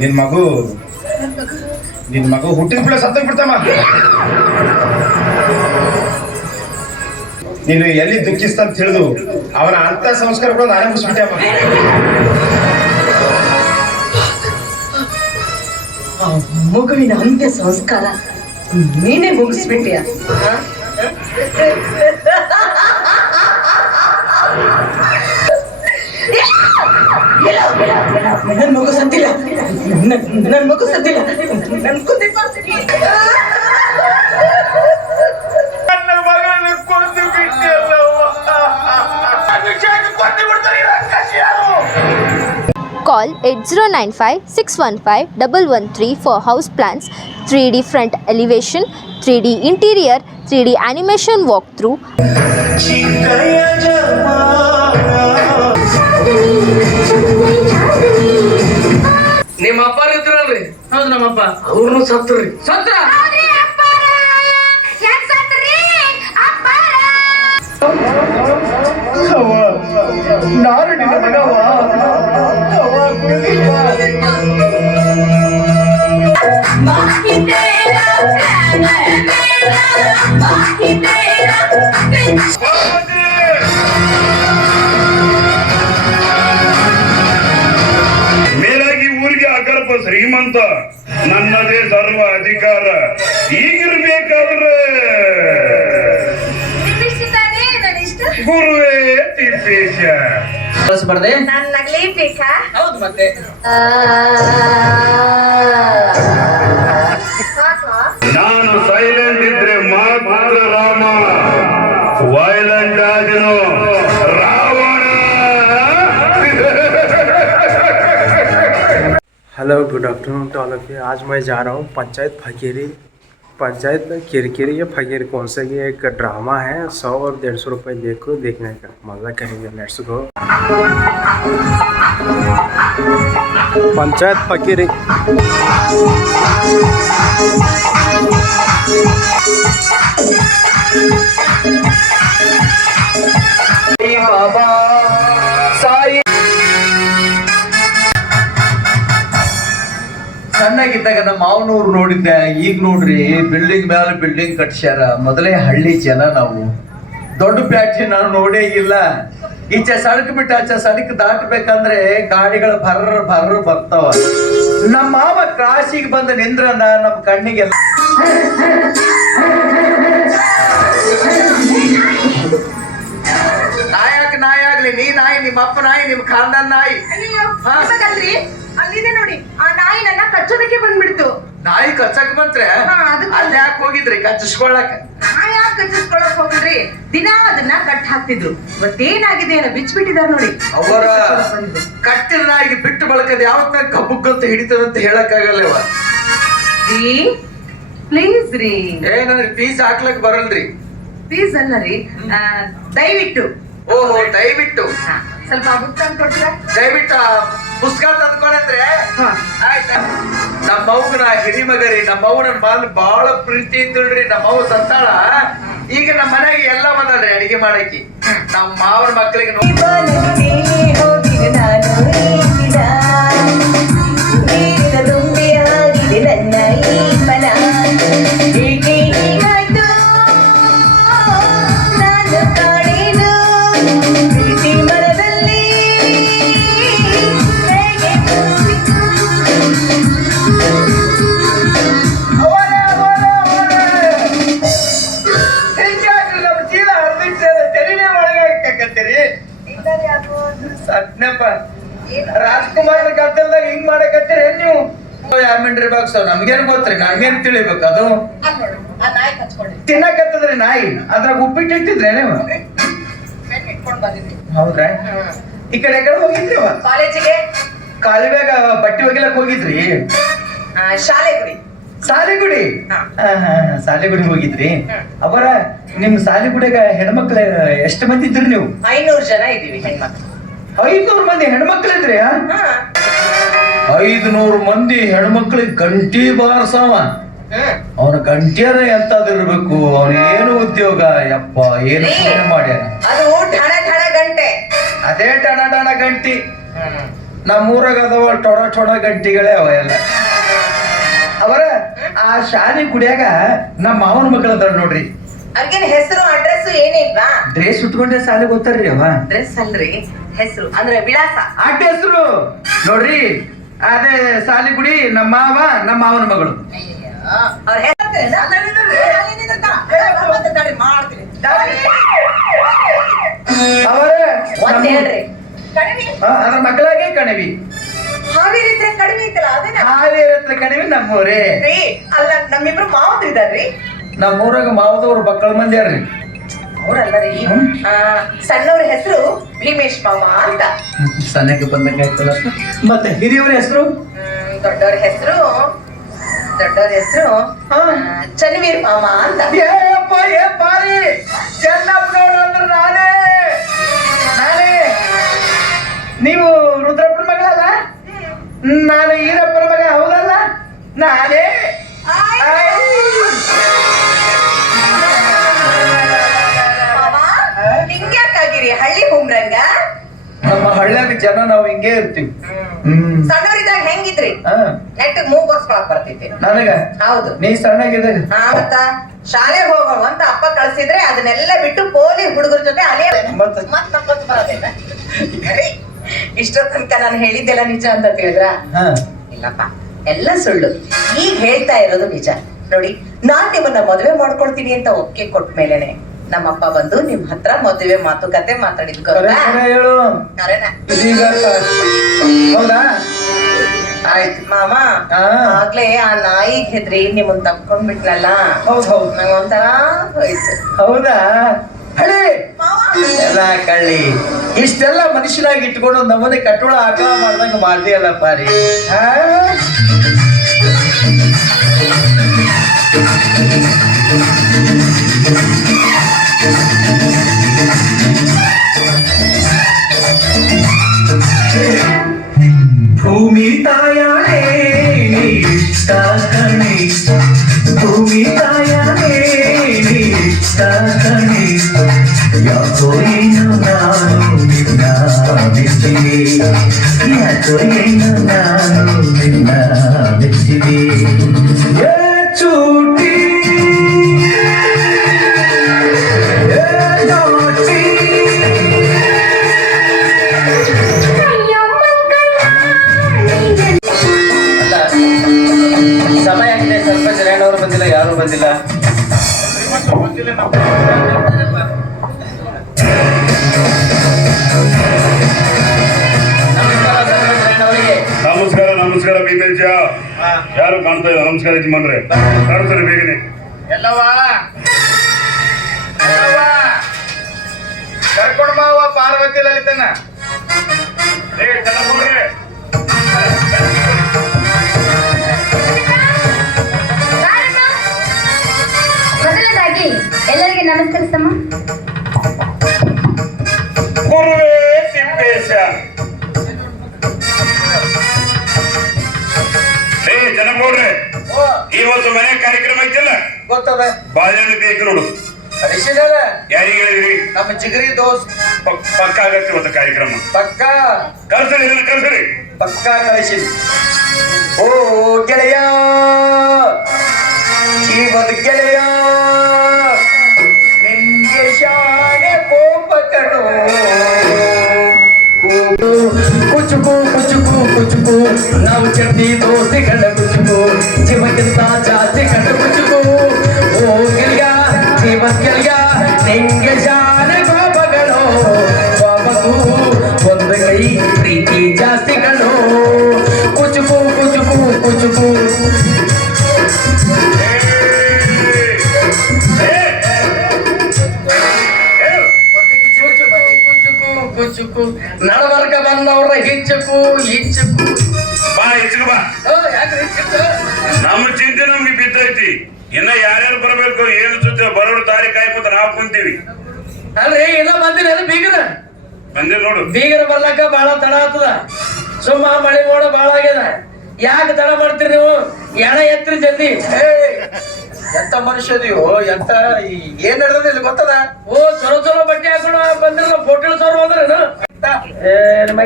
ನಿನ್ ಮಗು ಹುಟ್ಟಿದ ಕೂಡ ಸತ್ತೋಗ್ ಬಿಡ್ತಮ್ಮ. ನೀನು ಎಲ್ಲಿ ದುಃಖಿಸ್ತಂತ ತಿಳಿದು ಅವನ ಅಂತ ಸಂಸ್ಕಾರಗಳು ನಾನೇ ಮುಗಿಸ್ಬಿಟ್ಟೆ ಅಮ್ಮ. ಮಗುವಿನ ಅಂತ್ಯ ಸಂಸ್ಕಾರ ನೀನೇ ಮುಗಿಸ್ಬಿಟ್ಟಿಯ? ನನ್ ಮಗು ಸತ್ತಿಲ್ಲ, ನನ್ ಮಗು ಸತ್ತಿಲ್ಲ. ನನ್ ಕುಂದಿ Call 8095-615-113 for house plans, 3D front elevation, 3D interior, 3D animation walkthrough. ನಿಮ್ಮ ಅಪ್ಪ ಇದ್ರಲ್ರಿ? ಹೌದು ನಮ್ಮಪ್ಪ. ಅವ್ರನ್ನು ಸತ್ರಿ. ಸತ್ರ ನಾನು ನಿನ್ನ ಮಗವ. ಮೇಲಾಗಿ ಊರಿಗೆ ಅಗರ್ಭ ಶ್ರೀಮಂತ, ನನ್ನದೇ ಸರ್ವ ಅಧಿಕಾರ. ಈಗಿರ್ಬೇಕಾದ್ರೆ ಗುರುವೇ ತಿಪ್ಪೇಶ ಬರ್ದೆ. ನಾನು ನಗಲೇಬೇಕಾ? ಹೌದು ಮತ್ತೆ. ನಾನು ಸೈಲೆಂಟ್ ಇದ್ರೆ ಮಾತ್ರ ರಾಮ, ವೈಲೆಂಟ್ ಆದನು Ravana. Hello good afternoon to all of you. आज मैं जा रहा हूँ पंचायत में किरकिरी या फकीर कौन से की एक ड्रामा है। 100 और 150 रुपये देखो, देखने का मज़ा करेंगे। Let's go. पंचायत फकीरी। ಬಾಬಾ ಸಾಯಿ. ಸಣ್ಣಗಿದ್ದಾಗ ನಮ್ಮ ಮಾವನೂರು ನೋಡಿದ್ದೆ. ಈಗ ನೋಡ್ರಿ ಬಿಲ್ಡಿಂಗ್ ಮೇಲೆ ಬಿಲ್ಡಿಂಗ್ ಕಟ್ಸ್ಯಾರ. ಮೊದಲೇ ಹಳ್ಳಿ ಜನ ನಾವು. ದೊಡ್ಡ ಫ್ಯಾಕ್ಟ್ರಿ ನಾವು ನೋಡೇ ಇಲ್ಲ. ಈಚೆ ಸಡಕ್ ಬಿಟ್ಟು ಆಚೆ ಸಡಕ್ ದಾಟಬೇಕಂದ್ರೆ ಗಾಡಿಗಳು ಭರ್ರ ಬರ್ತಾವ. ನಮ್ಮ ಮಾವ ಕ್ರಾಸಿಗೆ ಬಂದ ನಿಂದ್ರನ ನಮ್ಮ ಕಣ್ಣಿಗೆಲ್ಲ ನಾಯಿ ಆಗ್ಲಿ, ನೀ ನಾಯಿ, ನಿಮ್ಮ ಅಪ್ಪ ನಾಯಿ, ನಿಮ್ ಖಾನ್ದಾನ್ ನಾಯಿ. ಅಲ್ಲಿದೆ ನೋಡಿ, ಆ ನಾಯಿ ನನ್ನ ಕಚ್ಚೋದಕ್ಕೆ ಬಂದ್ಬಿಡ್ತು. ನಾಯಿ ಕಚ್ಚಕ್ ಬಂತ್ರೆ ಅಲ್ಲಿ ಯಾಕೆ ಹೋಗಿದ್ರಿ ಕಚ್ಚಿಸ್ಕೊಳಕ್? ನಾಯಿ ಯಾಕೆ ಕಚ್ಚಿಸ್ಕೊಳಕ್ ಹೋಗಿದ್ರಿ? ದಿನ ಅದನ್ನ ಕಟ್ ಹಾಕ್ತಿದ್ರು. ಇವತ್ತೇನಾಗಿದೆ ಏನೋ ಬಿಚ್ಚಿಬಿಟ್ಟಿದಾರೆ ನೋಡಿ. ಅವರ ಕಟ್ಟಿದ ನಾಯಿಗೆ ಬಿಟ್ಟು ಬಳಕದ ಯಾವತ್ತ ಕಬ್ಬುಗಂತ ಹಿಡಿತದಂತ ಹೇಳಕ್ ಆಗಲ್ಲವ. ಪ್ಲೀಸ್ ರೀ. ನನಗೆ ಫೀಸ್ ಹಾಕ್ಲಕ್ ಬರಲ್ರಿ. ಪ್ಲೀಸ್ ಅಲ್ಲ ರೀ, ದಯವಿಟ್ಟು. ಓಹೋ, ದಯವಿಟ್ಟು ಸ್ವಲ್ಪ ಬುಕ್ ತಂದು ಕೊಡ್ತೀರಾ? ದಯವಿಟ್ಟು ಪುಸ್ತಕ ತಂದ್ಕೊಳಂದ್ರೆ ಆಯ್ತಾ. ನಮ್ಮವ್ಗ ನಾ ಹಿರಿ ಮಗರಿ. ನಮ್ಮವ್ವ ನನ್ ಮಾಲ್ ಬಾಳ ಪ್ರೀತಿ ಇದ್ರಿ. ನಮ್ಮವ್ವ ಸತ್ತಾಳ. ಈಗ ನಮ್ಮ ಮನೆಗೆ ಎಲ್ಲ ಬಂದಲ್ರಿ ಅಡಿಗೆ ಮಾಡಕ್ಕೆ. ನಮ್ಮ ಮಾವನ ಮಕ್ಕಳಿಗೆ ರಾಜ್ಕುಮಾರ್ ಗದ್ದಲ್ದಾಗ ಹಿಂಗ್ ಮಾಡಕತ್ತೀರಿ ನೀವು? ಯಾಮಿಂಡ್ರಿ ಬಾಕ್ಸ್ ನಮ್ಗೇನ್ ಗೊತ್ತ್ರಿ? ನಮ್ಗೇನ್ ತಿಳಿಬೇಕು ಅದು? ತಿನ್ನಕತ್ತದ್ರಿ ನಾಯಿ. ಅದ್ರಾಗ ಉಪ್ಪಿಟ್ಟು ಇಟ್ಟಿದ್ರಿ ನೀವು? ಹೌದ್ರಾ? ಈ ಕಡೆ ಹೋಗಿದ್ರಿ? ಕಾಲೇಜಿಗೆ ಕಾಲುವೆಗ ಬಟ್ಟೆ ಒಗಿಲಕ್ ಹೋಗಿದ್ರಿ? ಸಾಲಿಗುಡಿ ಸಾಲಿಗುಡಿ ಹೋಗಿದ್ರಿ. ಅವರ ನಿಮ್ ಸಾಲಿಗುಡಿಗ ಹೆಣ್ಮಕ್ಳ ಎಷ್ಟು ಮಂದಿ ಇದ್ರಿ ನೀವು? 500 ಜನ ಇದೀವಿ ಹೆಣ್ಮಕ್ಳು. 500 ಮಂದಿ ಹೆಣ್ಮಕ್ಳಿದ್ರಿ? 500 ಮಂದಿ ಹೆಣ್ಮಕ್ಳಿಗೆ ಗಂಟಿ ಬಾರ್ಸವ. ಅವನ ಗಂಟಿಯರ ಎಂತದಿರ್ಬೇಕು? ಅವನ ಏನು ಉದ್ಯೋಗ ಯಪ್ಪ, ಏನು ಮಾಡ್ಯಾನ? ಅದು ಠಣ ಠಣ ಗಂಟೆ. ಅದೇ ಟಣ ಟಣ ಗಂಟಿ. ನಮ್ಮೂರಾಗ ಅದಾವ ಟೊಡ ಗಂಟಿಗಳೇ ಅವ ಎಲ್ಲ. ಅವರ ಆ ಶಾಲಿ ಗುಡಿಯಾಗ ನಮ್ಮ ಮಾವನ ಮಕ್ಕಳ ಅದಾರ ನೋಡ್ರಿ. ಅವ್ರಿಗೇನ್ ಹೆಸರು ಅಡ್ರೆಸ್ ಏನಿಲ್ವಾ? ಡ್ರೆಸ್ ಉಟ್ಕೊಂಡೆ ಶಾಲೆಗೆ ಹೋಗ್ತಾರ್ರಿ ಅವ. ಡ್ರೆಸ್ ಅಲ್ರಿ, ಹೆಸರು ಅಂದ್ರೆ ವಿಳಾಸ. ಅಡ್ಡ ಹೆಸರು ನೋಡ್ರಿ, ಅದೇ ಸಾಲಿಗುಡಿ ನಮ್ಮ ಮಾವ ನಮ್ಮ ಮಾವನ ಮಗಳು. ಅವ್ರ ಒಂದ್ ಹೇಳ್ರಿ. ಅದ್ರ ಮಕ್ಕಳಾಗೆ ಕಣಿವಿ. ಹಾವೇರಿ ಹತ್ರ ಕಡಿಮೆ ಐತಲ್ಲ ಅದೇನ? ಹಾವೇರಿ ಹತ್ರ ಕಣಿವಿ ನಮ್ಮೂರೇ. ಅಲ್ಲ ನಮ್ಮಿಬ್ರು ಮಾವದ್ರು ಇದಾರ್ರಿ. ನಮ್ಮೂರಾಗ ಮಾವದವ್ರು ಮಕ್ಕಳ ಮಂದಿ ಅರ್ರಿ. ಅವ್ರಲ್ಲ ರೀ, ಸಣ್ಣವ್ರ ಹೆಸರು ಭೀಮೇಶ್ ಮಾವ ಅಂತ. ಸಣ್ಣಕ್ಕೆ ಬಂದಂಗ ಆಯ್ತಲ್ಲ. ಮತ್ತೆ ಹಿರಿಯವ್ರ ಹೆಸರು? ದೊಡ್ಡವ್ರ ಹೆಸರು ಚನ್ನವೀರ್ ಮಾಮ ಅಂತ. ಬಾರಿ ಚೆನ್ನಪ್ಪನವ್ರು ಅಂದ್ರೆ ನಾನೇ. ನೀವು ರುದ್ರಪ್ಪನ ಮಗಳಲ್ಲ, ನಾನು ಈರಪ್ಪನ ಮಗ ಹೌದಲ್ಲ, ನಾನೇ. ಹಿಂಗ್ಯಾಕಾಗಿರಿ ಹಳ್ಳಿ ಹುಮ್ರಂಗ? ನಮ್ಮ ಹಳ್ಳ್ಯಾಗ ಜನ ನಾವು ಹಿಂಗೆ ಇರ್ತೀವಿ. ಸಣ್ಣವರಿದ್ದಾಗ ಹೆಂಗಿದ್ರಿ? ನೆಟ್ಟಗ್ ಮೂಗ್ ಬರ್ಸ್ಕೊಳಕ್ ಬರ್ತೈತಿ ನನಗ. ಹೌದು, ನೀ ಸಣ್ಣಗಿದ್ದಾಗ ಮತ್ತ ಶಾಲೆ ಹೋಗೋಣ ಅಂತ ಅಪ್ಪ ಕಳ್ಸಿದ್ರೆ ಅದನ್ನೆಲ್ಲ ಬಿಟ್ಟು ಪೋಲಿ ಹುಡುಗರ ಜೊತೆ ಅಲೇ ಬರೋದಿಲ್ಲ. ಇಷ್ಟೋ ತನಕ ನಾನು ಹೇಳಿದ್ದೆಲ್ಲ ನಿಜ ಅಂತ ತಿಳಿದ್ರ? ಇಲ್ಲಪ್ಪ, ಎಲ್ಲ ಸುಳ್ಳು. ಈಗ ಹೇಳ್ತಾ ಇರೋದು ನಿಜ. ನೋಡಿ, ನಾನ್ ನಿಮ್ಮನ್ನ ಮದುವೆ ಮಾಡ್ಕೊಳ್ತೀನಿ ಅಂತ ಒಪ್ಪಿಗೆ ಕೊಟ್ಟ ಮೇಲೆನೆ ನಮ್ಮಪ್ಪ ಬಂದು ನಿಮ್ ಹತ್ರ ಮದುವೆ ಮಾತುಕತೆ ಮಾತಾಡಿದ್. ಹೇಳು. ಹೌದಾ? ಆಯ್ತು ಮಾಮ, ಆಗ್ಲೇ ಆ ನಾಯಿ ಹೆದ್ರಿ ನಿಮ್ಮನ್ ತಪ್ಕೊಂಡ್ಬಿಟ್ನಲ್ಲ. ಹೌದು, ನಂಗೊಂಥರ ಹೋಯ್ತು. ಹೌದಾ? ಹಳಿ ಎಲ್ಲ ಕಳ್ಳಿ. ಇಷ್ಟೆಲ್ಲ ಮನುಷ್ಯನಾಗಿ ಇಟ್ಕೊಂಡು ನಮ್ಮನೆ ಕಟ್ಟೋಳ ಆಕಳ ಮಾಡ್ದಂಗ ಮಾಡ್ದಿಯಲ್ಲ ಪಾರಿ. ಭೂಮಿ ತಾಯಾಣೆ ಇಷ್ಟ ಕಣೆ, ಭೂಮಿ ತಾಯಾಣೆ ಇಷ್ಟ ಕಣೆ, ಯಾಕೋ ಏನು ನಾನು ನಿನ್ನ ಮೆಚ್ಚಿದೆ, ಯಾಕೋ ಏನು ನಾನು ನಿನ್ನ ಮೆಚ್ಚಿದೆ. ಚೂಟಿ ಸಮಯ ಆಗಿದೆ, ಸ್ವಲ್ಪ ಜನ ಅವರು ಬಂದಿಲ್ಲ, ಯಾರು ಬಂದಿಲ್ಲ. ನಮಸ್ಕಾರ ನಮಸ್ಕಾರ ಭೀಮೇಶ. ಯಾರು ಕಾಣ್ತಾ ಇಲ್ಲ? ನಮಸ್ಕಾರ ಯಜಮಾನ್ರೆ, ಕಾಣಿಸ್ತಾರೆ ಬೇಗನೆ. ಎಲ್ಲವಾ ಕರ್ಕೊಂಡ್ ಮಾವ ಪಾರ್ವತಿ ಲಲಿತನ. ಮೊದಲದಾಗಿ ಎಲ್ಲರಿಗೆ ನಮಸ್ಕರಿಸಮ್ಮ. ಗುರುವೇ ತಿಪ್ಪೇಶ. ಜನಗೌಡ್ರೆ, ಇವತ್ತು ಮನೆ ಕಾರ್ಯಕ್ರಮ ಐತಿಲ್ಲ, ಗೊತ್ತದ? ಬಾಳೆಹಣ್ಣು ಬೇಕು ನೋಡು. ಯಾರಿಗೆ ಹೇಳಿದ್ರಿ? ನಮ್ಮ ಚಿಗರಿ ದೋಸ್ತ್. ಪಕ್ಕ ಆಗತ್ತೆ ಇವತ್ತು ಕಾರ್ಯಕ್ರಮ. ಪಕ್ಕ ಕಳ್ಸರಿ, ಕಳ್ಸರಿ. ಪಕ್ಕ ಕಳಿಸಿ. ಓ ಗೆಳೆಯ, ಜೀವದ ಗೆಳೆಯ, ನಿನ್ಗೆ ಶಾನೆ ಕೋಪ ಕಣೋ. ಕುಚುಕು ಕುಚುಕು ಕುಚುಕು, ನಾವು ಚಟ್ನಿ ದೋಸೆ ಕಂಡ ಕುಚುಕು, ಜೀವಕ್ಕಿಂತ ಜಾಸ್ತಿ ಕಂಡ ಕುಚುಕು. ಓ ಗೆಳೆಯ, ಜೀವದ ಗೆಳೆಯ, ನಿಂಗೆ ಶಾನೆ ಕೋಪಗಳು, ಕೋಪಕ್ಕೂ ಒಂದು ಕೈ ಪ್ರೀತಿ ಜಾಸ್ತಿ ಕಣೋ. ಕುಚುಕು ಕುಚುಕು ಕುಚುಕು. ನಡವರ್ಗ ಬಂದವ್ರ ಹೆಚ್ಚಕು ಹೆಚ್ಚಕು. ಬಾ ಹೆಚ್ಚು ಬಾ. ನಮ್ಮ ಚಿಂತೆ ನಮ್ಗೆ ಬಿದ್ದೈತಿ. ಇನ್ನ ಯಾರ್ಯಾರು ಬರಬೇಕು, ಏನು ಸುತ್ತ ಬರೋರು ದಾರಿ ಕಾಯ್ಕೋತ ನಾವು ಕುಂತೀವಿ. ಅಲ್ರಿ ಇನ್ನ ಬಂದಿರ ಬೀಗರ ಬಂದಿರ್ ನೋಡು. ಬೀಗರ ಬರ್ಲಾಕ ಬಹಳ ತಡ ಆಗ್ತದ. ಸುಮ್ಮ ಮಳೆ ಮೋಡ ಬಾಳ ಆಗ್ಯದ. ಯಾಕೆ ತಡ ಮಾಡ್ತೀರಿ ನೀವು? ಎಣ ಎತ್ರಿ ಜಲ್ದಿ. ಎಂತ ಮನುಷ್ಯದಿಯೋ, ಎಂತ ಏನ್ ನಡೆದ ಇಲ್ಲಿ ಗೊತ್ತದ? ಓ ಚಲೋ ಚಲೋ ಬಟ್ಟೆ ಹಾಕೊಂಡು ಬಂದಿರಲ್ಲ, ಫೋಟೋ ಸೋರ್ ಹೋದ್ರೇನು?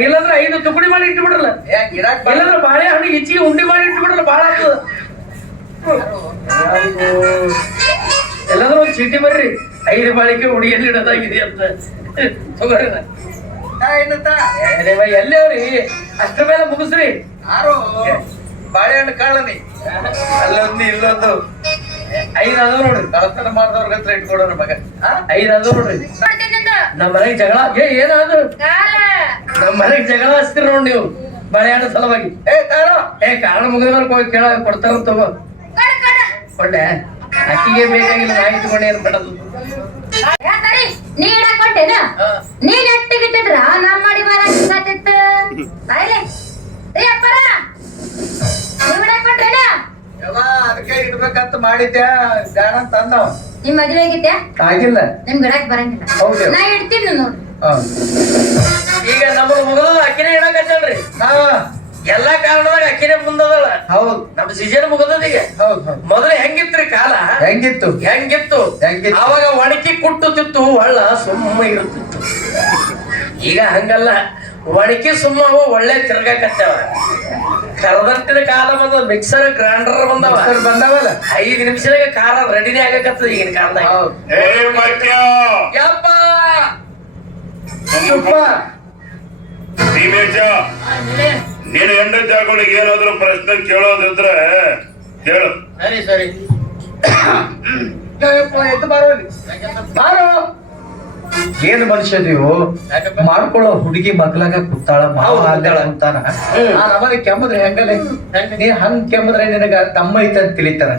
ಇಲ್ಲಾಂದ್ರೆ 5 ತುಕಡಿ ಮಾಡಿ ಇಟ್ಟು ಬಿಡಲ್ಲ, ಇಲ್ಲಾಂದ್ರೆ ಬಾಳೆಹಣ್ಣು ಹೆಚ್ಚಿಗೆ ಉಂಡಿ ಮಾಡಿ ಇಟ್ಟು ಬಿಡಲ್ಲ, ಬಾಳ ಆಗ್ತದ. ಎಲ್ಲಾದ್ರೂ ಒಂದು ಚೀಟಿ ಬರ್ರಿ, 5 ಬಾಳಿಕೆ ಹುಡಿಯಲ್ಲಿ ಇಡೋದಾಗಿದೆ ಅಂತ ತಗೋರಿ. ಎಲ್ಲಿ ಅವ್ರಿ ಅಷ್ಟ್ರ ಮೇಲೆ ಮುಗಿಸ್ರಿ. ಯಾರು ಬಾಳೆಹಣ್ಣು ಕಾಳನಿ ಅಲ್ಲೊಂದು ಇಲ್ಲೊಂದು 5 ಅದಾವ ನೋಡ್ರಿ, ಕಳತನ ಮಾಡಿದವ್ರ ಹತ್ರ ಇಟ್ಕೊಡೋರ ಮಗ. 5 ಅದಾವ ನೋಡ್ರಿ. ನಮ್ಮ ಮನೆಗೆ ಜಗಳ ಏನಾದ್ರು ನಮ್ಮ ಮನೆಗೆ ಜಗಳ ಹಚ್ತೀರಿ ನೋಡಿ ನೀವು ಬಾಳೆಹಣ್ಣು ಸಲುವಾಗಿ. ಕಾರಣ ಮುಗಿದ ಮೇಲೆ ಹೋಗಿ ಕೇಳ ಕೊಡ್ತಾರ ತಗೋ. ಕೊಡ್ಲೆ ಅಕ್ಕಿಗೆ ಬೇಕಾಗಿಲ್ಲ, ನಾ ಇಟ್ಕೊಂಡೆ ಏನ್ ಬಿಡೋದು. ನೀಡ ಕೊಟ್ಟೆನ ನೀನ್ ಎಟ್ಟಿಗಿಟ್ಟಿದ್ರ ನಮ್ ಮಾಡಿ ಬಾರತ್ತಿತ್ತು ಅಪ್ಪರ ನೀಡ ಕೊಟ್ರೇನ ಅದಕ್ಕೆ ಇಡ್ಬೇಕಂತ ಮಾಡಿದ್ದೆ ಗಾಣ ತಂದವ. ನಿಮ್ ಮದ್ವೆ ಆಗಿದ್ಯಾ? ಆಗಿಲ್ಲ. ನಿಮ್ ಗಡಕ್ ಬರಂಗಿಲ್ಲ. ಹೌದು. ನಾ ಇಡ್ತೀನಿ ನೋಡ್ರಿ. ಈಗ ನಮಗ್ ಮುಗಿದ ಅಕ್ಕಿನೇ ಇಡಕತ್ತಲ್ರಿ, ಎಲ್ಲಾ ಕಾರಣದಾಗ ಅಕ್ಕಿನೇ ಮುಂದದಳ. ಹೌದು, ನಮ್ ಸೀಸನ್ ಮುಗದದ ಈಗ. ಹೌದು. ಮೊದಲು ಹೆಂಗಿತ್ರಿ ಕಾಲ? ಹೆಂಗಿತ್ತು ಅವಾಗ ಒಣಕಿ ಕುಟ್ಟುತ್ತಿತ್ತು, ಒಳ್ಳ ಸುಮ್ಮ ಇರುತ್ತಿತ್ತು. ಈಗ ಹಂಗಲ್ಲ, ಒಣಕಿ ಸುಮ್ಮ ಒಳ್ಳೆ ತಿರ್ಗಾಕತ್ತವ. ಕರದಟ್ಟಿನ ಕಾಲ ಬಂದ, ಮಿಕ್ಸರ್ ಗ್ರೈಂಡರ್ ಬಂದವಲ್ಲ, 5 ನಿಮಿಷದಾಗ ಖಾರ ರೆಡಿನೇ ಆಗಕತ್ತದ ಈಗಿನ ಕಾಲದಾಗ. ಯಪ್ಪ ನೀನು ಹೆಂಡತಿ ಹಾಕೊಳ್ಳಿಗೆ ಏನಾದ್ರು ಪ್ರಶ್ನೆ ಕೇಳೋದಿದ್ರೆ ಕೇಳು. ಸರಿ ಎದ್ದು ಬಾರೋ. ಏನ್ ಮನುಷ್ಯ ನೀವು ಮಾಡ್ಕೊಳ್ಳೋ ಹುಡುಗಿ ಮಗ್ಲಾಗ ಕೂತಾಳ, ಅಂತಾನ. ನಮಗೆ ಕೆಮ್ಮದ್ರೆ ಹೆಂಗಲ್ಲ, ನೀ ಹಂಗ್ ಕೆಮ್ಮದ್ರೆ ನಿನಗ ತಮ್ಮ ಐತೆ ಅಂತ ತಿಳಿತಾರ.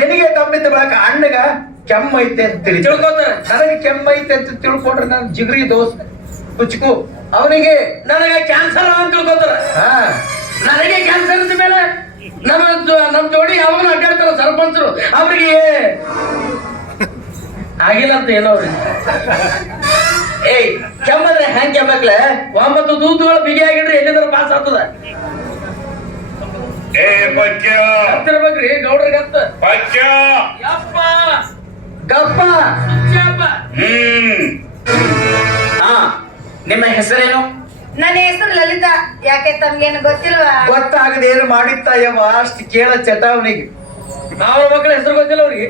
ನಿನಗೆ ತಮ್ಮಿದ್ದ ಬಳಕ ಅಣ್ಣಗ ಕೆಮ್ಮ ಐತೆ ಅಂತ ತಿಳಿತಾರ. ನನಗೆ ಕೆಮ್ಮ ಐತೆ ಅಂತ ತಿಳ್ಕೊಂಡ್ರೆ ನಾನು ಜಿಗ್ರಿ ದೋಸ್ತ್ ಕುಚ್ಕು, ಅವನಿಗೆ ನನಗೆ ಕ್ಯಾನ್ಸರ್ ಅಂತ ತಿಳ್ಕೊತಾರ. ನನಗೆ ಕ್ಯಾನ್ಸರ್ ಇದ್ದ ಮೇಲೆ ನಮ್ ಜೋಡಿ ಯಾವಾಗಲೂ ಅಡ್ಡಾಡ್ತಾರ ಸರ್ಪಂಚರು, ಅವ್ರಿಗೆ ಆಗಿಲ್ಲ ಅಂತ ಏನೋರಿ. ಕೆಮ್ಮದ್ರೆ ಹೆಂಗ್ ಕೆಮ್ಮಕ್ಲೆ 9 ದೂತುಗಳು ಬಿಗಿ ಆಗಿಡ್ರಿ ಎಲ್ಲಿಂದ್ರ ಪಾಸ್ ಆಗ್ತದ. ಹತ್ತಿರ್ಬೇಕ್ರಿ ಗೌಡ್ರಿಗೆ ಹತ್ತ ಯಪ್ಪ ಗಪ್ಪ. ನಿಮ್ಮ ಹೆಸರೇನು? ನನ್ನ ಹೆಸರು ಲಲಿತಾ. ಯಾಕೆ ತಮ್ಗೇನು ಗೊತ್ತಿಲ್ವಾ? ಗೊತ್ತಾಗದೆ ಏನು ಮಾಡಿತ್ತ ಯವ್ವ, ಅಷ್ಟು ಕೇಳ ಚಟಾವಣಿಗೆ. ಅವ್ರ ಮಕ್ಕಳ ಹೆಸರು ಗೊತ್ತಿಲ್ಲ ಅವ್ರಿಗೆ.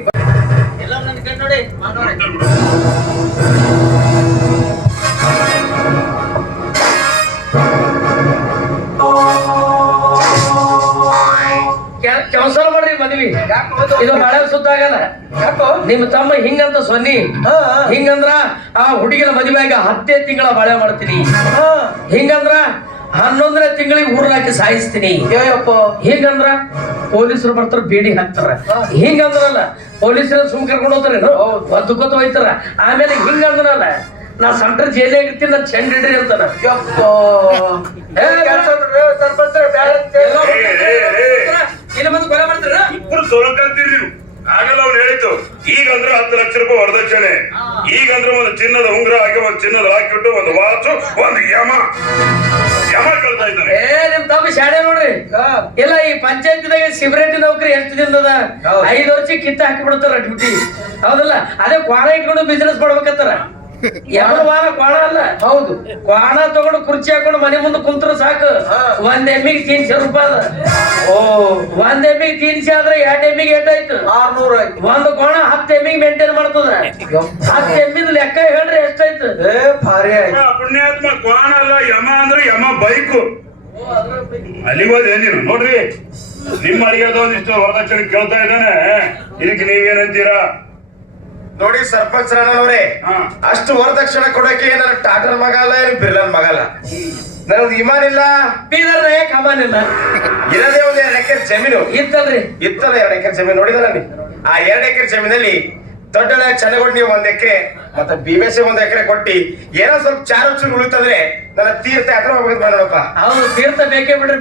ಎಲ್ಲ ನನ್ನ ಕಣ್ಣು ನೋಡಿ ಕೆಲಸ ಮಾಡ್ರಿ ಮದ್ವಿ. ಇದು ಬಾಳೆ ಸುತ್ತ ಆಗಲ್ಲ. ನಿಮ್ ತಮ್ಮ ಹಿಂಗಂತ ಸೊನ್ನಿ ಹಿಂಗಂದ್ರ ಆ ಹುಡುಗಿನ ಮದುವೆಯಾಗ 10 ತಿಂಗಳ ಬಾಳೆ ಮಾಡ್ತೀನಿ, ಹಿಂಗಂದ್ರ 11ನೇ ತಿಂಗಳಿಗೆ ಊರ್ಲಾಕಿ ಸಾಯಿಸ್ತೀನಿ, ಹಿಂಗಂದ್ರ ಪೊಲೀಸರು ಬರ್ತಾರ ಬೇಡಿ ಹಾಕ್ತಾರ, ಹಿಂಗಂದ್ರಲ್ಲ ಪೊಲೀಸರ ಸುಮ್ ಕರ್ಕೊಂಡು ಹೋಗ್ತಾರೇನು ಒದ್ದುಕೊತ ಹೋಯ್ತಾರ. ಆಮೇಲೆ ಹಿಂಗಂದ್ರಲ್ಲ ನಾ ಸೆಂಟ್ರಲ್ ಜೈಲೇ ಇರ್ತೀನಿ, ನನ್ ಚೆಂಡ್ ಹಿಡ್ರಿ ಅಂತಾನ. ಇಲ್ಲಿ ಬಂದು ಕೊಲೆ ಮಾಡ್ತಾರ. ಇಬ್ರು ಸೋಲಕಂತೀರಿ ನೀವು. ಆಗಲ್ಲ ಅವ್ನು ಹೇಳಿತ್ತು. ಈಗಂದ್ರೆ 10 ಲಕ್ಷ ರೂಪಾಯಿ ವರದಕ್ಷಿಣೆ, ಈಗಂದ್ರೆ ಒಂದು ಚಿನ್ನದ ಉಂಗುರ ಹಾಕಿ, ಒಂದು ಚಿನ್ನದ ಹಾಕಿಬಿಟ್ಟು, ಒಂದು ವಾಚು, ಒಂದು ಯಮ ಕೇಳ್ತಾ ಇದ್ದಾನೆ. ನಿಮ್ ತಮ್ಮ ಶಾಣೆ ನೋಡ್ರಿ. ಇಲ್ಲ ಈ ಪಂಚಾಯತಿದಾಗ ಸಿಗರೇಟ್ ನೌಕರಿ ಎಷ್ಟು ದಿನದ 5 ವರ್ಷ ಕಿತ್ತ ಹಾಕಿ ಬಿಡ್ತಾರ ಡ್ಯೂಟಿ, ಹೌದಲ್ಲ? ಅದೇ ಕ್ವಾಣ ಇಟ್ಕೊಂಡು ಬಿಸಿನೆಸ್ ಮಾಡ್ಬೇಕತ್ತಾರ. ಎರಡು ವಾರ ಕ್ವಾಣ ಅಲ್ಲ, ಹೌದು ಕ್ವಾಣ ತಗೊಂಡು ಕುರ್ಚಿ ಹಾಕೊಂಡು ಮನೆ ಮುಂದೆ ಕುಂತ್ರ ಸಾಕು. 1 ಎಮ್ಮಿಗೆ 300 ರೂಪಾಯಿ ಅದ. 1 ಎಮ್ಮಿಗೆ 300 ಆದ್ರೆ 2 ಎಮ್ಮಿಗೆ ಎಷ್ಟಾಯ್ತು? 600 ಆಯ್ತು. ಒಂದು ಕ್ವಾಣ 10 ಎಮ್ಮಿಗೆ ಮೇಂಟೈನ್ ಮಾಡ್ತದ. 10 ಎಮ್ಮಿದ ಲೆಕ್ಕ ಹೇಳ್ರಿ ಎಷ್ಟಾಯ್ತು? ಭಾರಿ ಆಯ್ತು. ಪುಣ್ಯಾತ್ಮ ಕ್ವಾಣ ಅಲ್ಲ, ಯಮ ಅಂದ್ರೆ ಯಮ ಬೈಕು. ಅಲ್ಲಿ ಹೋದೆ ನೀನು ನೋಡ್ರಿ. ನಿಮ್ಮ ಅಡಿಗೆ ಒಂದಿಷ್ಟು ವರದಕ್ಷಿಣೆ ಕೇಳ್ತಾ ಇದ್ದಾನೆ, ಇದಕ್ಕೆ ನೀವೇನಂತೀರಾ? ನೋಡಿ ಸರ್ಪಂಚ್ ಅವರೇ, ಅಷ್ಟು ವರದಕ್ಷಿಣೆ ಕೊಡಕ್ಕೆ ನನ್ನ ಟಾಟರ್ ಮಗ ಅಲ್ಲ, ಏನು ಬಿರ್ಲನ್ ಮಗ ಅಲ್ಲ, ನನಗೆ ವಿಮಾನ ಇಲ್ಲ, ಬೀದರ್ ಕಮಾನ್ ಇಲ್ಲ, ಇರೋದೇ ಒಂದು 2 ಎಕರೆ ಜಮೀನು ಇತ್ತಲ್ರಿ. ಇತ್ತಲ್ಲ 2 ಎಕರೆ ಜಮೀನು ನೋಡಿದಲ್ಲ ನೀ. ಆ 2 ಎಕರೆ ಜಮೀನಲ್ಲಿ ದೊಡ್ಡ ಚೆನ್ನಗೊಂಡು ನೀವು 1 ಎಕರೆ ಮತ್ತೆ BBC 1 ಎಕರೆ ಕೊಟ್ಟಿ ಏನೋ ಸ್ವಲ್ಪ ಚಾರು ಚೂರು ಉಳಿತಂದ್ರೆ ನನ್ನ ತೀರ್ಥ ಯಾತ್ರೆ ಹೋಗ್ಬೇಕು ಮಾಡೋಣಪ್ಪ. ಹೌದು, ತೀರ್ಥ ಬೇಕೇ ಬಿಡ್ರಿ.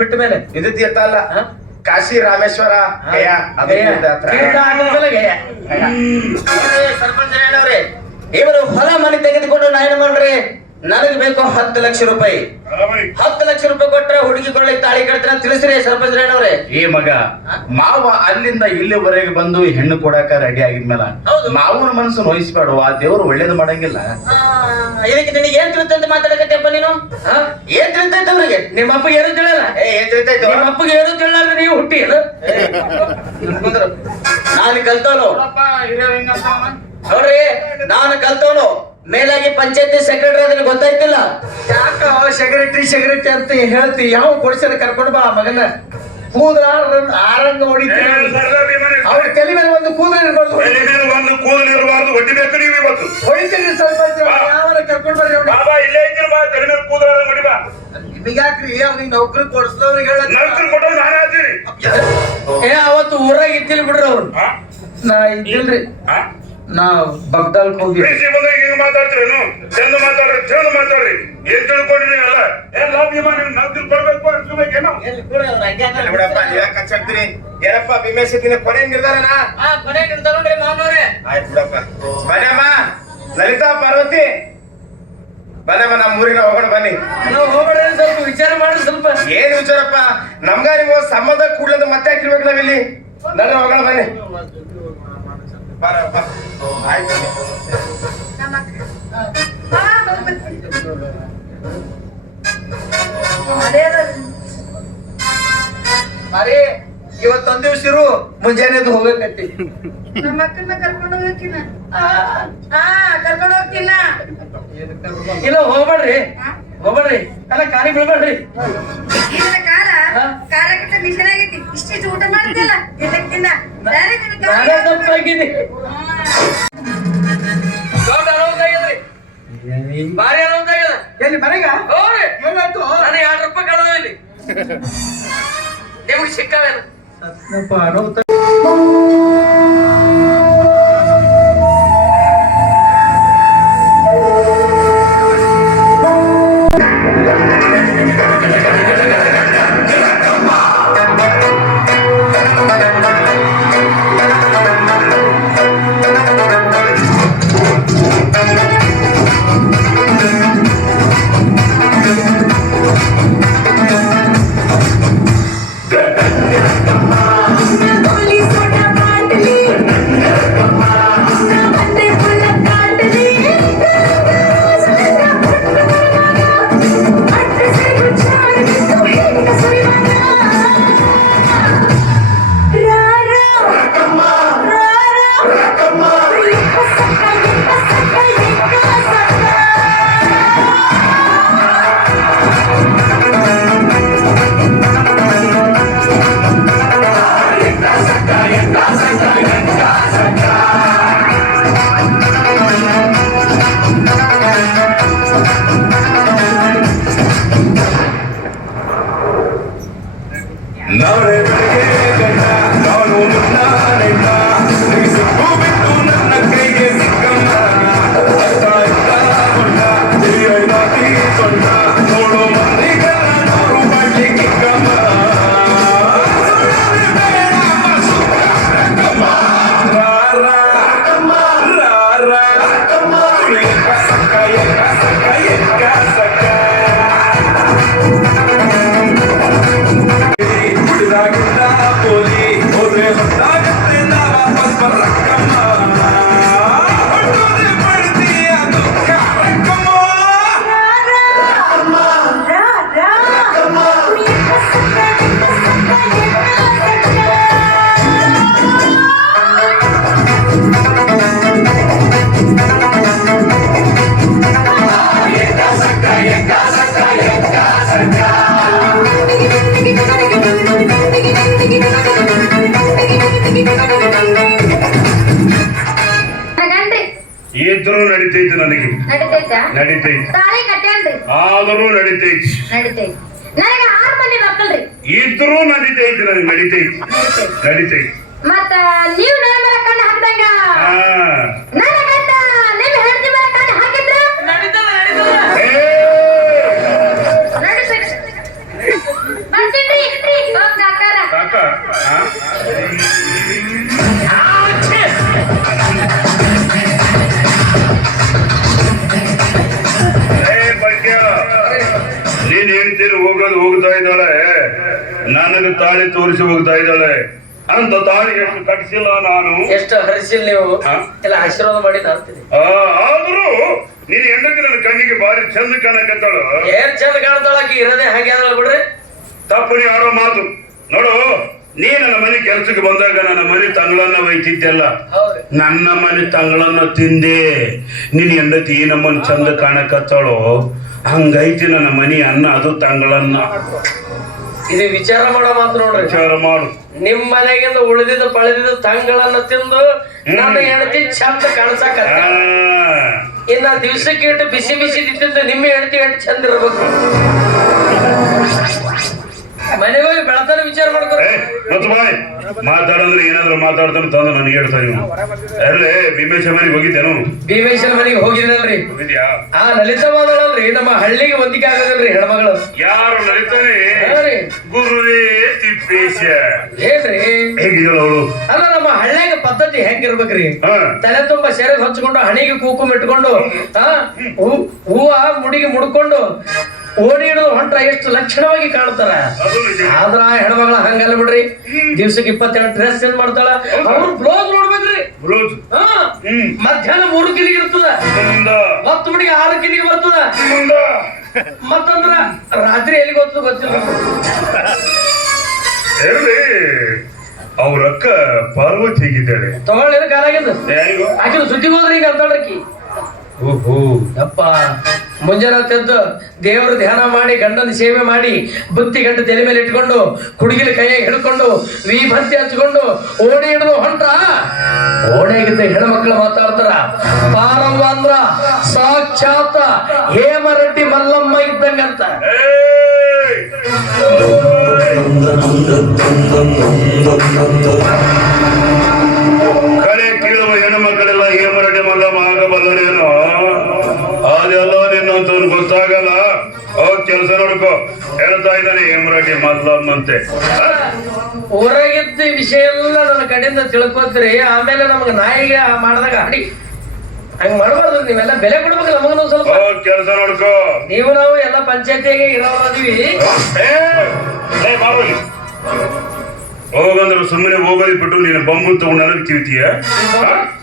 ಬಿಟ್ಟ ಮೇಲೆ ಇದು ತೀರ್ಥ ಅಲ್ಲ, ಕಾಶಿ ರಾಮೇಶ್ವರ ಗಯಾ ಸರ್ಪಂಚ ಹೇಳವ್ರಿ, ಇವರು ಹೊಲ ಮನೆ ತೆಗೆದುಕೊಂಡು ನಾ ಏನ್ ಮಾಡ್ರಿ ನನಗೆ ಬೇಕು 10 ಲಕ್ಷ ರೂಪಾಯಿ. 10 ಲಕ್ಷ ರೂಪಾಯಿ ಕೊಟ್ರೆ ಹುಡುಗಿಗಳಿಗೆ ತಾಳಿ ಕಟ್ತಾರೆ ತಿಳಿಸ್ರಿ ಸರ್ಪಂಚ್ ರೇಣವ್ರೆ. ಏ ಮಗ, ಮಾವ ಅಲ್ಲಿಂದ ಇಲ್ಲಿವರೆಗೆ ಬಂದು ಹೆಣ್ಣು ಕೊಡಾಕ ರೆಡಿ ಆಗಿದ್ಮೇಲ ಮಾವನ ಮನಸ್ಸು ನೋಯಿಸ್ಬೇಡ, ಆ ದೇವ್ರು ಒಳ್ಳೇದು ಮಾಡಂಗಿಲ್ಲ. ಇದಕ್ಕೆ ನಿನಗೆ ಏನ್ ತಿಳಿತಂತ ಮಾತಾಡಕತ್ತಪ್ಪ ನೀನು? ಏನ್ ತಿಳಿತೈತೆ ಅವ್ರಿಗೆ? ನಿಮ್ಮ ಅಪ್ಪ ಏನು ತಿಳಿಯಲ್ಲ? ಏನ್ ತಿಳಿತೈತು? ನಿಮ್ಮ ಅಪ್ಪಗೆ ಏನು ತಿಳಿಯಲ್ಲ, ನೀವು ಹುಟ್ಟಿ ಏನು? ನಾನು ಕಲ್ತವನು ನೋಡ್ರಿ, ನಾನು ಕಲ್ತವನು. ಮೇಲಾಗಿ ಪಂಚಾಯತಿ ಸೆಕ್ರೆಟರಿ ಅದನ್ನ ಗೊತ್ತಾಯ್ತಿಲ್ಲ. ಯಾಕ ಸೆಕ್ರೆಟರಿ ಅಂತ ಹೇಳ್ತಿ? ಯಾವ ಕೊಡಿಸ್ಯಾರ? ಕರ್ಕೊಂಡು ಬಾ ಮಗನ. ಕೂದಲ ಆರಂಗ ಹೊಡಿತೀನಿ. ಅವ್ರ ತಲೆ ಮೇಲೆ ಒಂದು ಕೂದಲು ಇರ್ಬಾರ್ದು. ಒಂದು ಕೂದಲು ಇರಬಾರ್ದು, ಹೊಡಿಬೇಕು ನೀವು ಇವತ್ತು. ಹೊಡಿತೀನಿ ಸ್ವಲ್ಪ. ಯಾವಾಗ ಕರ್ಕೊಂಡು ಬರ್ರಿ ಅವ್ನ. ಬಾಬಾ ಇಲ್ಲೇ ಇದ್ದೀನಿ ಬಾ, ತಲೆ ಮೇಲೆ ಕೂದಲ ಹೊಡಿ ಬಾ. ನಿಮಗ್ಯಾಕ್ರಿ ಅವ್ನಿಗೆ ನೌಕರಿ ಕೊಡಿಸ್ದವ್ರಿಗೆ ಹೇಳ. ನೌಕರಿ ಕೊಟ್ಟವ್ ನಾನೇ ಆಗ್ತೀನಿ. ಅವತ್ತು ಊರಾಗ ಇದ್ದಿಲ್ಲ ಬಿಡ್ರಿ ಅವ್ರು. ನಾ ಇದ್ದಿಲ್ರಿ, ನಾ ಬಗ್ದಾಲ್ಕ್ ಹೋಗಿ. ಬಂದಾಗ ಹಿಂಗ ಮಾತಾಡ್ತೀರೇನು? ಚಂದ ಮಾತಾಡ್ರಿ, ಚಂದ ಮಾತಾಡ್ರಿ. ಏನ್ ತಿಳ್ಕೊಂಡ್ರಿ ಅಲ್ಲ? ಏನ್ ಲಾಭ ನೌಕರಿ ಕೊಡ್ಬೇಕು ಅನ್ಸ್ಬೇಕೇನು? ಬಿಡಪ್ಪ, ಯಾಕೆ ಕಚ್ಚಾಡ್ತೀರಿ? ಏನಪ್ಪ ಭೀಮೇಶ್ ದಿನ ಕೊನೆ ನಿರ್ಧಾರನಾ? ನೋಡ್ರಿ ಮಾವನವ್ರೆ. ಆಯ್ತು ಬಿಡಪ್ಪ. ಬನ್ನಮ್ಮ, ಲಲಿತಾ, ಪಾರ್ವತಿ ಬನ್ನಮ್ಮ, ನಮ್ಮ ಊರಿನ ಹೋಗೋಣ ಬನ್ನಿ. ನಾವು ಹೋಗ್ಬೇಡ್ರಿ, ಸ್ವಲ್ಪ ವಿಚಾರ ಮಾಡಿ ಸ್ವಲ್ಪ. ಏನ್ ವಿಚಾರಪ್ಪ? ನಮ್ಗ ನೀವು ಸಂಬಂಧ ಕೂಡ್ಲಂತ ಮತ್ತೆ ಹಾಕಿರ್ಬೇಕು ನಾವಿಲ್ಲಿ. ನನ್ನ ಹೋಗೋಣ ಬನ್ನಿ. ಬರಪ್ಪ. ಆಯ್ತು. ಮರಿ ಇವತ್ತೊಂದ್ ದಿವ್ಸ ಇರು, ಮುಂಜಾನೆದು ಹೋಗಕತ್ತಿ. ನಮ್ಮ ಅಕ್ಕನ ಕರ್ಕೊಂಡು ಹೋಗ್ತೀನ. ಕರ್ಕೊಂಡು ಹೋಗ್ತೀನ. ಇಲ್ಲ ಹೋಗ್ಬೇಡ್ರಿ, ಹೋಗ್ಬೇಡ್ರಿ. ಅಲ್ಲ ಕಾಲಿ ಬೀಳ್ಬೇಡ್ರಿ. ಈಗಿನ ಕಾಲ ಕಾರ್ಯಕ್ರಮ ಮಿಷನ್ ಆಗೈತಿ. ಇಷ್ಟಿಷ್ಟು ಊಟ ಮಾಡ್ತಿಲ್ಲ ಎಲ್ಲಕ್ಕಿಂತ ನಾನೇ ತಪ್ಪಾಗಿದ್ದೀನಿ. ದೊಡ್ಡ ಅನಾಹುತಾಗ್ಯದ್ರಿ. ಭಾರಿ ಅನಾಹುತಾಗ್ಯದ. ಎಲ್ಲಿ ಮನೆಗ? ಹೋಗ್ರಿ. ಏನಾಯ್ತು? ನನಗೆ 2 ರೂಪಾಯಿ ಕಳೆದ ಇಲ್ಲಿ. ನಿಮ್ಗೆ ಸಿಕ್ಕವೇನು? ಅನಾಹುತ. ಇದ್ರೂ ನಡೀತೈತಿ, ನನಗೆ ನಡಿತೈತಾ? ನಡೀತೈತಿ. ತಾಳಿ ಕಟ್ಟೇನ್ರಿ? ಆದರೂ ನಡೀತೈತಿ. ನಡಿತೈತಿ. ನನಗೆ 6 ಮಂದಿ ಮಕ್ಕಳ್ರಿ. ಇದ್ರೂ ನಡೀತೈತಿ, ನನಗೆ ನಡೀತೈತಿ, ನಡೀತೈತಿ. ಮತ್ತ ನೀವು ನನ್ನ ಮೇಲೆ ಕಣ್ಣು ಹಾಕಿದಂಗ ನನ್ನ ಗಂಡ ನಿಮ್ಮ ಹೆಂಡತಿ ಮೇಲೆ ಕಣ್ಣು ಹಾಕಿದ್ರ ಬರ್ತೀನಿ ಕಾಕಾರ. ನನಗೆ ತಾಳಿ ತೋರಿಸಿ ಹೋಗ್ತಾ ಇದ್ದಾಳೆ ಅಂತ ತಾಳಿ ಎಷ್ಟು ಕಟ್ಟಿಸಿಲ್ಲ ನಾನು. ಎಷ್ಟು ಹರಿಸಿಲ್ ನೀವು ಹಾ? ಎಲ್ಲ ಆಶೀರ್ವಾದ ಮಾಡಿ ತರ್ತೀನಿ. ಆದ್ರೂ ನೀನ್ ಹೆಂಡತಿ ನನ್ನ ಕಣ್ಣಿಗೆ ಬಾರಿ ಚಂದ ಕಾಣಕತ್ತಾಳು. ಏನ್ ಚಂದ ಕಾಣ್ತಾಳಕಿ ಇರೋದೇ ಹಾಗೆ ಅದಲ್ಲ ಬಿಡ್ರಿ. ತಪ್ಪು ನೀ ಆಡೋ ಮಾತು ನೋಡು. ನೀ ನನ್ನ ಮನೆ ಕೆಲ್ಸಕ್ಕೆ ಬಂದಾಗ ನನ್ನ ಮನೆ ತಂಗಳನ್ನ ಒಯ್ತಿದ್ದೆಲ್ಲ, ಹೌದ್ರಿ. ನನ್ನ ಮನೆ ತಂಗಳನ್ನ ತಿಂದೆ. ನಿನ್ ಹೆಂಡತಿ ನಮ್ಮನ್ನ ಚಂದ ಕಾಣಕತ್ತಾಳು, ಹಂಗೈತಿ ನನ್ನ ಮನೆ ಅನ್ನ ಅದು ತಂಗಳನ್ನ. ಇದು ವಿಚಾರ ಮಾಡೋ ಮಾತು ನೋಡ್ರಿ. ವಿಚಾರ ಮಾಡು. ನಿಮ್ ಮನೆಗಿಂದ ಉಳಿದಿದ್ದು ಪಳೆದಿದ್ದು ತಂಗಳನ್ನ ತಿಂದು ನನ್ನ ಹೆಂಡತಿ ಚಂದ ಕಾಣಿಸಕತ್ತ. ಇನ್ನ ದಿವ್ಸಕ್ಕೆ ಇಟ್ಟು ಬಿಸಿ ಬಿಸಿ ತಿಂತಿದ್ದು ನಿಮ್ಮ ಹೆಂಡತಿ ಎಷ್ಟು ಚಂದ ಇರ್ಬೇಕು. ಮನೆಗೆ ಹೋಗಿ ಬೆಳತಾನ ವಿಚಾರ ಮಾಡ್ಕೊಂಡು ಮತ್ತು ಬಾಯ್ ಮಾತಾಡಂದ್ರೆ ಏನಾದ್ರು ಮಾತಾಡ್ತಾನೆ ತಂದು ನನಗೆ ಹೇಳ್ತಾನೆ. ಅಲ್ಲೇ ಭೀಮೇಶ ಮನೆಗೆ ಹೋಗಿದ್ದೇನು? ಭೀಮೇಶ್ವರ ಮನೆಗೆ ಹೋಗಿದ್ದೀನಲ್ರಿ. ಹೋಗಿದ್ಯಾ? ಆ ಲಲಿತ ಮಾದಳಲ್ರಿ ನಮ್ಮ ಹಳ್ಳಿಗೆ ಹೊಂದಿಕೆ ಆಗೋದಿಲ್ರಿ ಹೆಣ್ಮಗಳು. ಯಾರು ನಡೀತಾನೆ? ರೀ ಗುರುವೇ ತಿಪ್ಪೇಶ. ಏನ್ರಿ ಹೇಗಿದ್ದಾಳು ಅವಳು? ಅಲ್ಲ ನಮ್ಮ ಹಳ್ಳಿಗೆ ಪದ್ಧತಿ ಹೆಂಗಿರ್ಬೇಕ್ರಿ? ಹಾ. ತಲೆ ತುಂಬಾ ಸೆರಗ್ ಹಚ್ಕೊಂಡು ಹಣಿಗೆ ಕುಂಕುಮ ಇಟ್ಕೊಂಡು ಹೂವ ಮುಡಿಗೆ ಮುಡ್ಕೊಂಡು ಓಡಿ ಹಿಡಿದು ಹೊಂಟ್ರ ಎಷ್ಟು ಲಕ್ಷಣವಾಗಿ ಕಾಣ್ತಾರ. ಆದ್ರ ಹೆಣ್ಮಗಳ ಹಂಗಲ್ಲ ಬಿಡ್ರಿ. ದಿವ್ಸಕ್ಕೆ 22 ಡ್ರೆಸ್ ಏನ್ ಮಾಡ್ತಾಳ. ಅವ್ರು ಬ್ಲೌಸ್ ನೋಡ್ಬೇಕ್ರಿ. ಬ್ಲೌಸ್ ಮಧ್ಯಾಹ್ನ 3 ಕಿಲಿಗೆ ಇರ್ತದ, ಹೊತ್ತು ಬಿಡಿಗೆ 6 ಕಿಲಿಗೆ ಬರ್ತದ. ಮತ್ತಂದ್ರ ರಾತ್ರಿ ಎಲ್ಲಿಗೆ ಹೋಗ್ತದ ಗೊತ್ತಿಲ್ಲ. ಹೇಳಿ ಅವ್ರ ಅಕ್ಕ ಪಾರ್ವತಿ ಹೇಗಿದ್ದಾಳೆ? ತಗೊಳ್ಳಿ ಕಾಲಾಗಿದ್ದು ಯಾರಿಗೂ ಆಕಿನ ಸುದ್ದಿಗೆ ಹೋದ್ರಿ ಈಗ ಅಂತಾಳ್ರಕಿ. ಓಹೋ ಯಪ್ಪ ಮುಂಜಾನೆ ಎದ್ದು ದೇವ್ರ ಧ್ಯಾನ ಮಾಡಿ ಗಂಡನ ಸೇವೆ ಮಾಡಿ ಬುತ್ತಿ ಗಂಟೆ ತಲೆ ಮೇಲೆ ಇಟ್ಕೊಂಡು ಕುಡುಗಿಲ ಕೈಯಾಗಿ ಹಿಡ್ಕೊಂಡು ವಿಭಕ್ತಿ ಹಚ್ಕೊಂಡು ಓಣಿ ಹಿಡಿದು ಹೊಂಟ್ರ. ಓಣೆಗಿದ್ದ ಹೆಣ್ಮಕ್ಳು ಮಾತಾಡ್ತಾರ. ಪಾರವ್ವ ಅಂದ್ರ ಸಾಕ್ಷಾತ್ ಹೇಮರೆಡ್ಡಿ ಮಲ್ಲಮ್ಮ ಇದ್ದಂಗಂತ. ಕಳೆ ಕೀಳುವ ಹೆಣ್ಮಕ್ಕಳೆಲ್ಲ ಹೇಮರೆಡ್ಡಿ ಮಲ್ಲಮ್ಮ ಆಗಬಲ್ಲರೇನೋ? ಅದೆಲ್ಲ ನಿನ್ನಂತವ್ರು ಗೊತ್ತಾಗಲ್ಲ. ಹೋಗ್ ಕೆಲಸ ನೋಡ್ಕೋ. ಹೇಳ್ತಾ ಇದ್ದಾನೆ ಹೇಮರೆಡ್ಡಿ ಮಲ್ಲಮ್ಮ ಅಂತೆ. ಊರಾಗಿದ್ದ ವಿಷಯ ಎಲ್ಲ ನನ್ನ ಕಡೆಯಿಂದ ತಿಳ್ಕೊತೀರಿ. ಆಮೇಲೆ ನಮ್ಗೆ ನಾಯಿಗೆ ಮಾಡಿದಾಗ ಅಡಿ ಹಂಗ ಮಾಡಬಾರ್ದು. ನೀವೆಲ್ಲ ಬೆಲೆ ಕೊಡ್ಬೇಕು ನಮಗೂ ಸ್ವಲ್ಪ. ಹೋಗ್ ಕೆಲಸ ನೋಡ್ಕೋ. ನೀವು ನಾವು ಎಲ್ಲ ಪಂಚಾಯತಿಗೆ ಇರೋದಿವಿ. ಹೋಗಂದ್ರೆ ಸುಮ್ಮನೆ ಹೋಗೋದಿ ಬಿಟ್ಟು ನೀನು ಬಂಬು ತಗೊಂಡು ನನಗೆ ತಿಳ್ತೀಯ?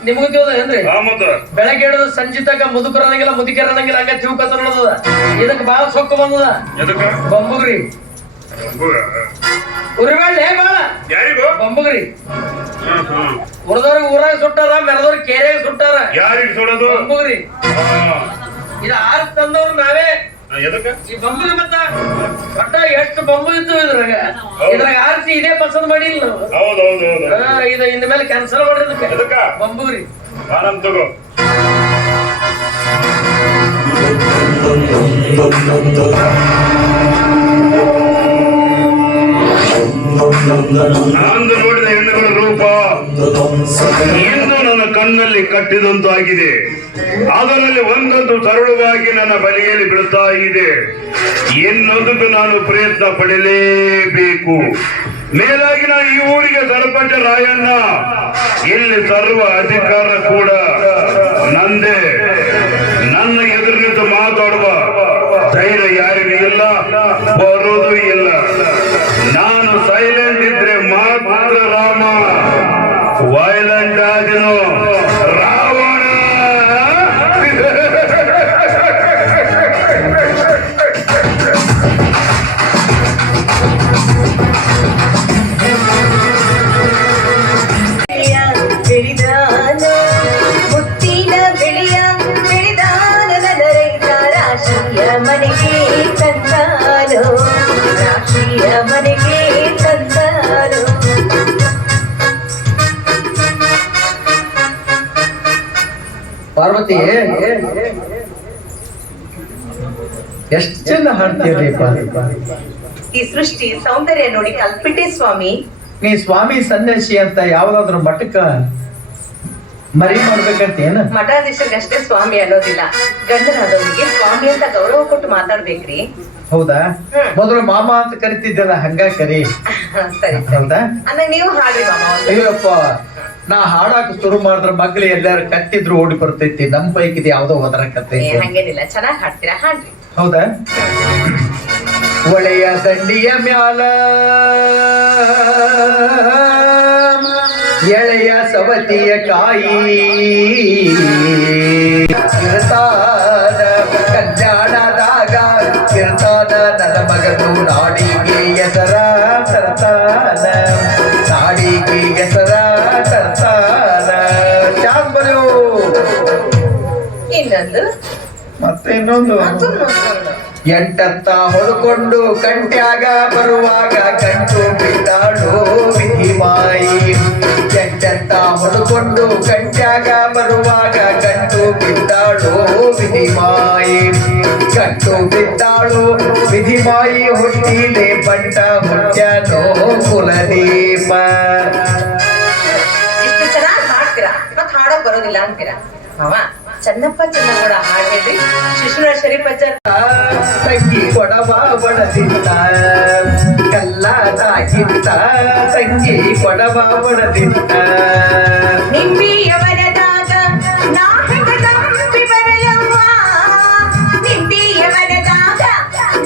ನಿಮಗೂ ತಿಳಿದೇನ್ರಿ? ಮತ್ತ ಬೆಳಗ್ಗೆ ಹಿಡಿದು ಸಂಜೆ ತನಕ ಮುದುಕರನಂಗಿಲ್ಲ ಮುದುಕರನಂಗಿಲ್ಲ ಹಂಗ ತಿಳ್ಕೊತ ನೋಡದ. ಇದಕ್ ಬಾಳ ಸೊಕ್ಕ ಬಂದದ. ಎದಕ್ಕ? ಬಂಬುಗ್ರಿ ಉರಿಬೇಡ್ಲೆ ಬಾಳ. ಯಾರಿಗೂ? ಬಂಬುಗ್ರಿ ಉರ್ದವ್ರಿಗೆ ಊರಾಗ ಸುಟ್ಟಾರ, ಮೆರದವ್ರಿಗೆ ಕೇರಿಯಾಗ ಸುಟ್ಟಾರ. ಯಾರಿಗೆ ಸುಡೋದು? ಬಂಬುಗ್ರಿ ಇದು ಆರ್ ತಂದವ್ರು ನಾವೇ. ಎದಕ್ಕ? ಈ ಬಂಬುಗೆ ಮತ್ತ ಒಟ್ಟ ಎಷ್ಟು ಬಂಬು ಇದ್ದು ಇದ್ರಾಗ ಆರ್ಸಿ ಇದೇ ಪಸಂದ್ ಮಾಡಿಲ್ಲ ನಾವು. ಹೌದೌದು. ಇದು ಇನ್ ಮೇಲೆ ಕ್ಯಾನ್ಸಲ್ ಮಾಡಿದಕ್ಕೆ ಎದಕ್ಕ? ಬಂಬುಗ್ರಿ ಆನಂದ್ ತಗೋ. ಅಂದು ನೋಡಿದ ಹೆಣ್ಣುಗಳ ರೂಪ ಇಂದು ನನ್ನ ಕಣ್ಣಲ್ಲಿ ಕಟ್ಟಿದಂತಾಗಿದೆ. ಅದರಲ್ಲಿ ಒಂದೊಂದು ಸರಳವಾಗಿ ನನ್ನ ಬಲಿಯಲ್ಲಿ ಬೀಳ್ತಾ ಇದೆ. ಇನ್ನೊಂದಕ್ಕೂ ನಾನು ಪ್ರಯತ್ನ ಪಡಲೇಬೇಕು. ಮೇಲಾಗಿ ನಾನು ಈ ಊರಿಗೆ ಸರ್ಪಂಚ ರಾಯಣ್ಣ. ಇಲ್ಲಿ ಸರ್ವ ಅಧಿಕಾರ ಕೂಡ ನಂದೇ. ನನ್ನ ಎದುರಿನಿಂದ ಮಾತಾಡುವ ಧೈರ್ಯ ಯಾರಿಗೂ ಇಲ್ಲ, ಬರೋದು ಇಲ್ಲ. ನಾನು ಸೈಲೆಂಟ್ ಇದ್ರೆ ಮಾತ್ರ ರಾಮ, ವೈಲೆಂಟ್ ಆದನು ರಾವಣ. ಮುತ್ತಿನ ಬೆಳೆಯ ಬೆಳೆದಾನ ರೈತ ರಾಶಿಯ ಮನೆಗೆ ತಂದಾನು, ರಾಶಿಯ ಮನೆಗೆ ತಂದಾನು. ಪಾರ್ವತಿ ಎಷ್ಟು ಚಂದ ಹಾಡ್ತೀರಿ. ಈ ಸೃಷ್ಟಿ ಸೌಂದರ್ಯ ನೋಡಿ ಕಲ್ಪಿಟ್ಟೆ ಸ್ವಾಮಿ. ನೀ ಸ್ವಾಮಿ ಸನ್ಯಾಸಿ ಅಂತ ಯಾವ್ದಾದ್ರು ಮಠಕ್ಕ ಮರಿ ಮಾಡ್ಬೇಕಂತ ಏನ? ಮಠಾಧೀಶರಿಗಷ್ಟೇ ಸ್ವಾಮಿ ಅನ್ನೋದಿಲ್ಲ, ಗಂಡನಾದವನಿಗೆ ಸ್ವಾಮಿ ಅಂತ ಗೌರವ ಕೊಟ್ಟು ಮಾತಾಡ್ಬೇಕ್ರಿ. ಹೌದಾ? ಮೊದಲು ಮಾಮ ಅಂತ ಕರಿತಿದ್ದಲ್ಲ, ಹಂಗ ಕರಿ. ಸರಿ ಹೌದಾ? ಅನ್ನ ನೀವು ಹಾಡ್ರಿ ಮಾಮ. ಅಯ್ಯಪ್ಪ, ನಾ ಹಾಡಾಕ ಶುರು ಮಾಡಿದ್ರ ಮಗ್ಳು ಎಲ್ಲಾರು ಕಟ್ಟಿದ್ರು ಓಡಿ ಬರ್ತೈತಿ. ನಮ್ ಪೈಕಿದ್ ಯಾವ್ದೋ ಹೋದ್ರಕತ್ತೈತಿ. ಹಂಗೇನಿಲ್ಲ, ಚೆನ್ನಾಗ್ ಹಾಡ್ತೀರಾ, ಹಾಡ್ರಿ. ಹೌದಾ? ಒಳೆಯ ದಂಡಿಯ ಮ್ಯಾಲ ಎಳೆಯ ಸವತಿಯ ಕಾಯಿ ಇರ್ತಾನ ಕಲ್ಯಾಣದಾಗ ಇರ್ತಾನ ನನ್ನ ಮಗನು ನಾಡಿಗೆ ಹೆಸರ ತರ್ತಾನ ನಾಡಿಗೆ ಹೆಸರ ತರ್ತಾನ ಚಾಂಬರು ಇನ್ನೊಂದು ಮತ್ತೆ ಇನ್ನೊಂದು ಎಂಟತ್ತ ಹೊಡ್ಕೊಂಡು ಕಂಟ್ಯಾಗ ಬರುವಾಗ ಕಂಟು ಬಿದ್ದಾಳು ವಿಧಿ ಮಾಯಿ ಎಂಟತ್ತ ಹೊಡ್ಕೊಂಡು ಕಂಟ್ಯಾಗ ಬರುವಾಗ ಕಂಟು ಬಿದ್ದಾಳು ವಿಧಿ ಮಾಯಿ ಕಂಟು ಬಿದ್ದಾಳು ವಿಧಿ ಮಾಯಿ ಹುಟ್ಟಿಲೆ ಬಂಟ ಹುಟ್ಟ್ಯಾನೋ ಕುಲದೀಪ. ಇಷ್ಟು ಚೆನ್ನಾಗಿ ಹಾಡ್ತೀರಾ ಮತ್ ಹಾಡಕ್ ಬರೋದಿಲ್ಲ ಅಂತೀರಾ ಮಾವ. ಚನ್ನಪ್ಪ ಚನ್ನಗೌಡ ಹಾಡ್ ಹೇಳ್ರಿ. ಶಿಶುನಾಳ ಶರೀಫಜ್ಜ ತಂಗಿ ಕೊಡವ ಬಡದಿತ್ತ ಕಲ್ಲಾದಾಗಿತ್ತ ತಂಗಿ ಕೊಡವ ಬಡದಿತ್ತ ನಿಂಬಿಯ ವನದಾಗ ನಾ ಹೆಗದಂಬಿ ಬರಲವ್ವ ನಿಂಬಿಯ ವನದಾಗ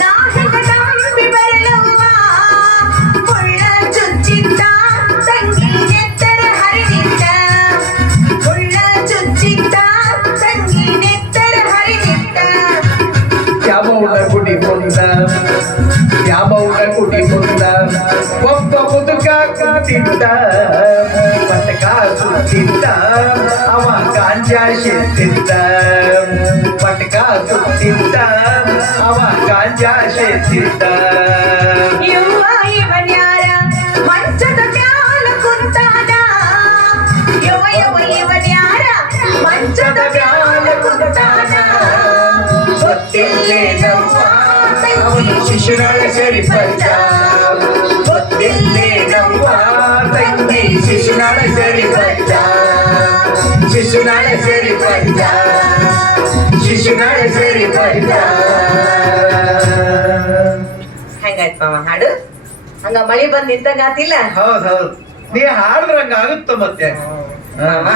ನಾ ಹೆಗದಂಬಿ ಬರಲವ್ವ ಮುಳ್ಳ ಚುಚ್ಚಿದ್ದ ತಂಗಿ ನೆತ್ತರ ಹರಿದಿದ್ದ ಮುಳ್ಳ ಚುಚ್ಚಿದ್ದ ತಂಗಿ ನೆತ್ತರ ಹರಿದಿದ್ದ ಯಾವನ ಗುಡಿ ಮುಂದ ಯಾವನ ಗುಡಿ ಮುಂದ ಒಬ್ಬ ಮುದುಕ ಕೂತಿದ್ದ ಪಟಕ ಸುತ್ತಿದ್ದ ಅವ ಗಾಂಜಾ ಶೆತ್ತಿದ್ದ ಪಟಕ ಸುತ್ತಿದ್ದ ಅವ ಗಾಂಜಾ ಶೆತ್ತಿದ್ದ ಯುವ ಇವನ್ಯಾರ ಮಂಚದ ಮ್ಯಾಲ ಕುಂತಾನ ಯುವ ಯುವ ಇವನ್ಯಾರ ಮಂಚದ ಮ್ಯಾಲ ಕುಂತಾನ ಗೊತ್ತಿಲ್ಲೇನವ್ವ ತಂಗಿ ಶಿಶುನಾಳ ಶರೀಫಜ್ಜ ಗೊತ್ತಿಲ್ಲೇನವ್ವ ತಂಗಿ ಶಿಶುನಾಳ ಶರೀಫಜ್ಜ ಶಿಶುನಾಳ ಶರೀಫಜ್ಜ ಶಿಶುನಾಳ ಶರೀಫಜ್ಜ. ಹೆಂಗಾಯ್ತು ಮಾವ ಹಾಡು? ಹಂಗ ಮಳಿ ಬಂದ್ ನಿಂತಾಗಾತಿಲ್ಲ ಹೌದ್ ಹೌದ್ ನೀ ಹಾಡ್ರಂಗ ಆಗುತ್ತ ಮತ್ತೆ. ಮಾವ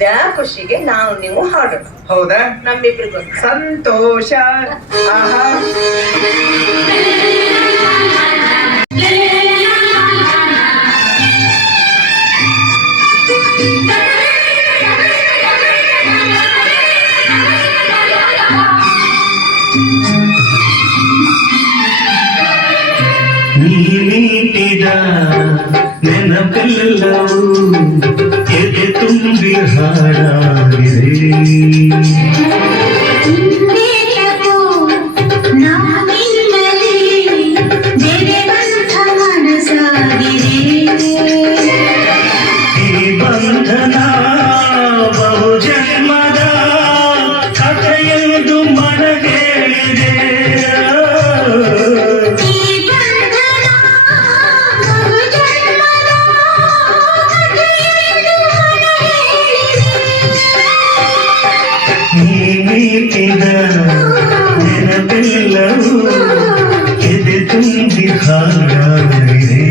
ದ್ಯಾ ಖುಷಿಗೆ ನಾವು ನೀವು ಹಾಡೋಣ. ಹೌದಾ ನಮ್ಮಿಬ್ರಿಗೂ ಸಂತೋಷ. ಆಹಾ ನೀಟಿದ ನೆನಪೆಲ್ಲವೂ ಎದೆ ತುಂಬಿ ಹಾಡಾಗಿದೆ. ಈ ಬಂಧನ ಬಹು ಜನ್ಮದ ಕಥೆಯೆಂದು ಮನಗೇಳಿದೆ. ನೀಟಿದ ನೆನಪೆಲ್ಲವೂ ಎದೆ ತುಂಬಿ ಹಾಡಾಗಿದೆ.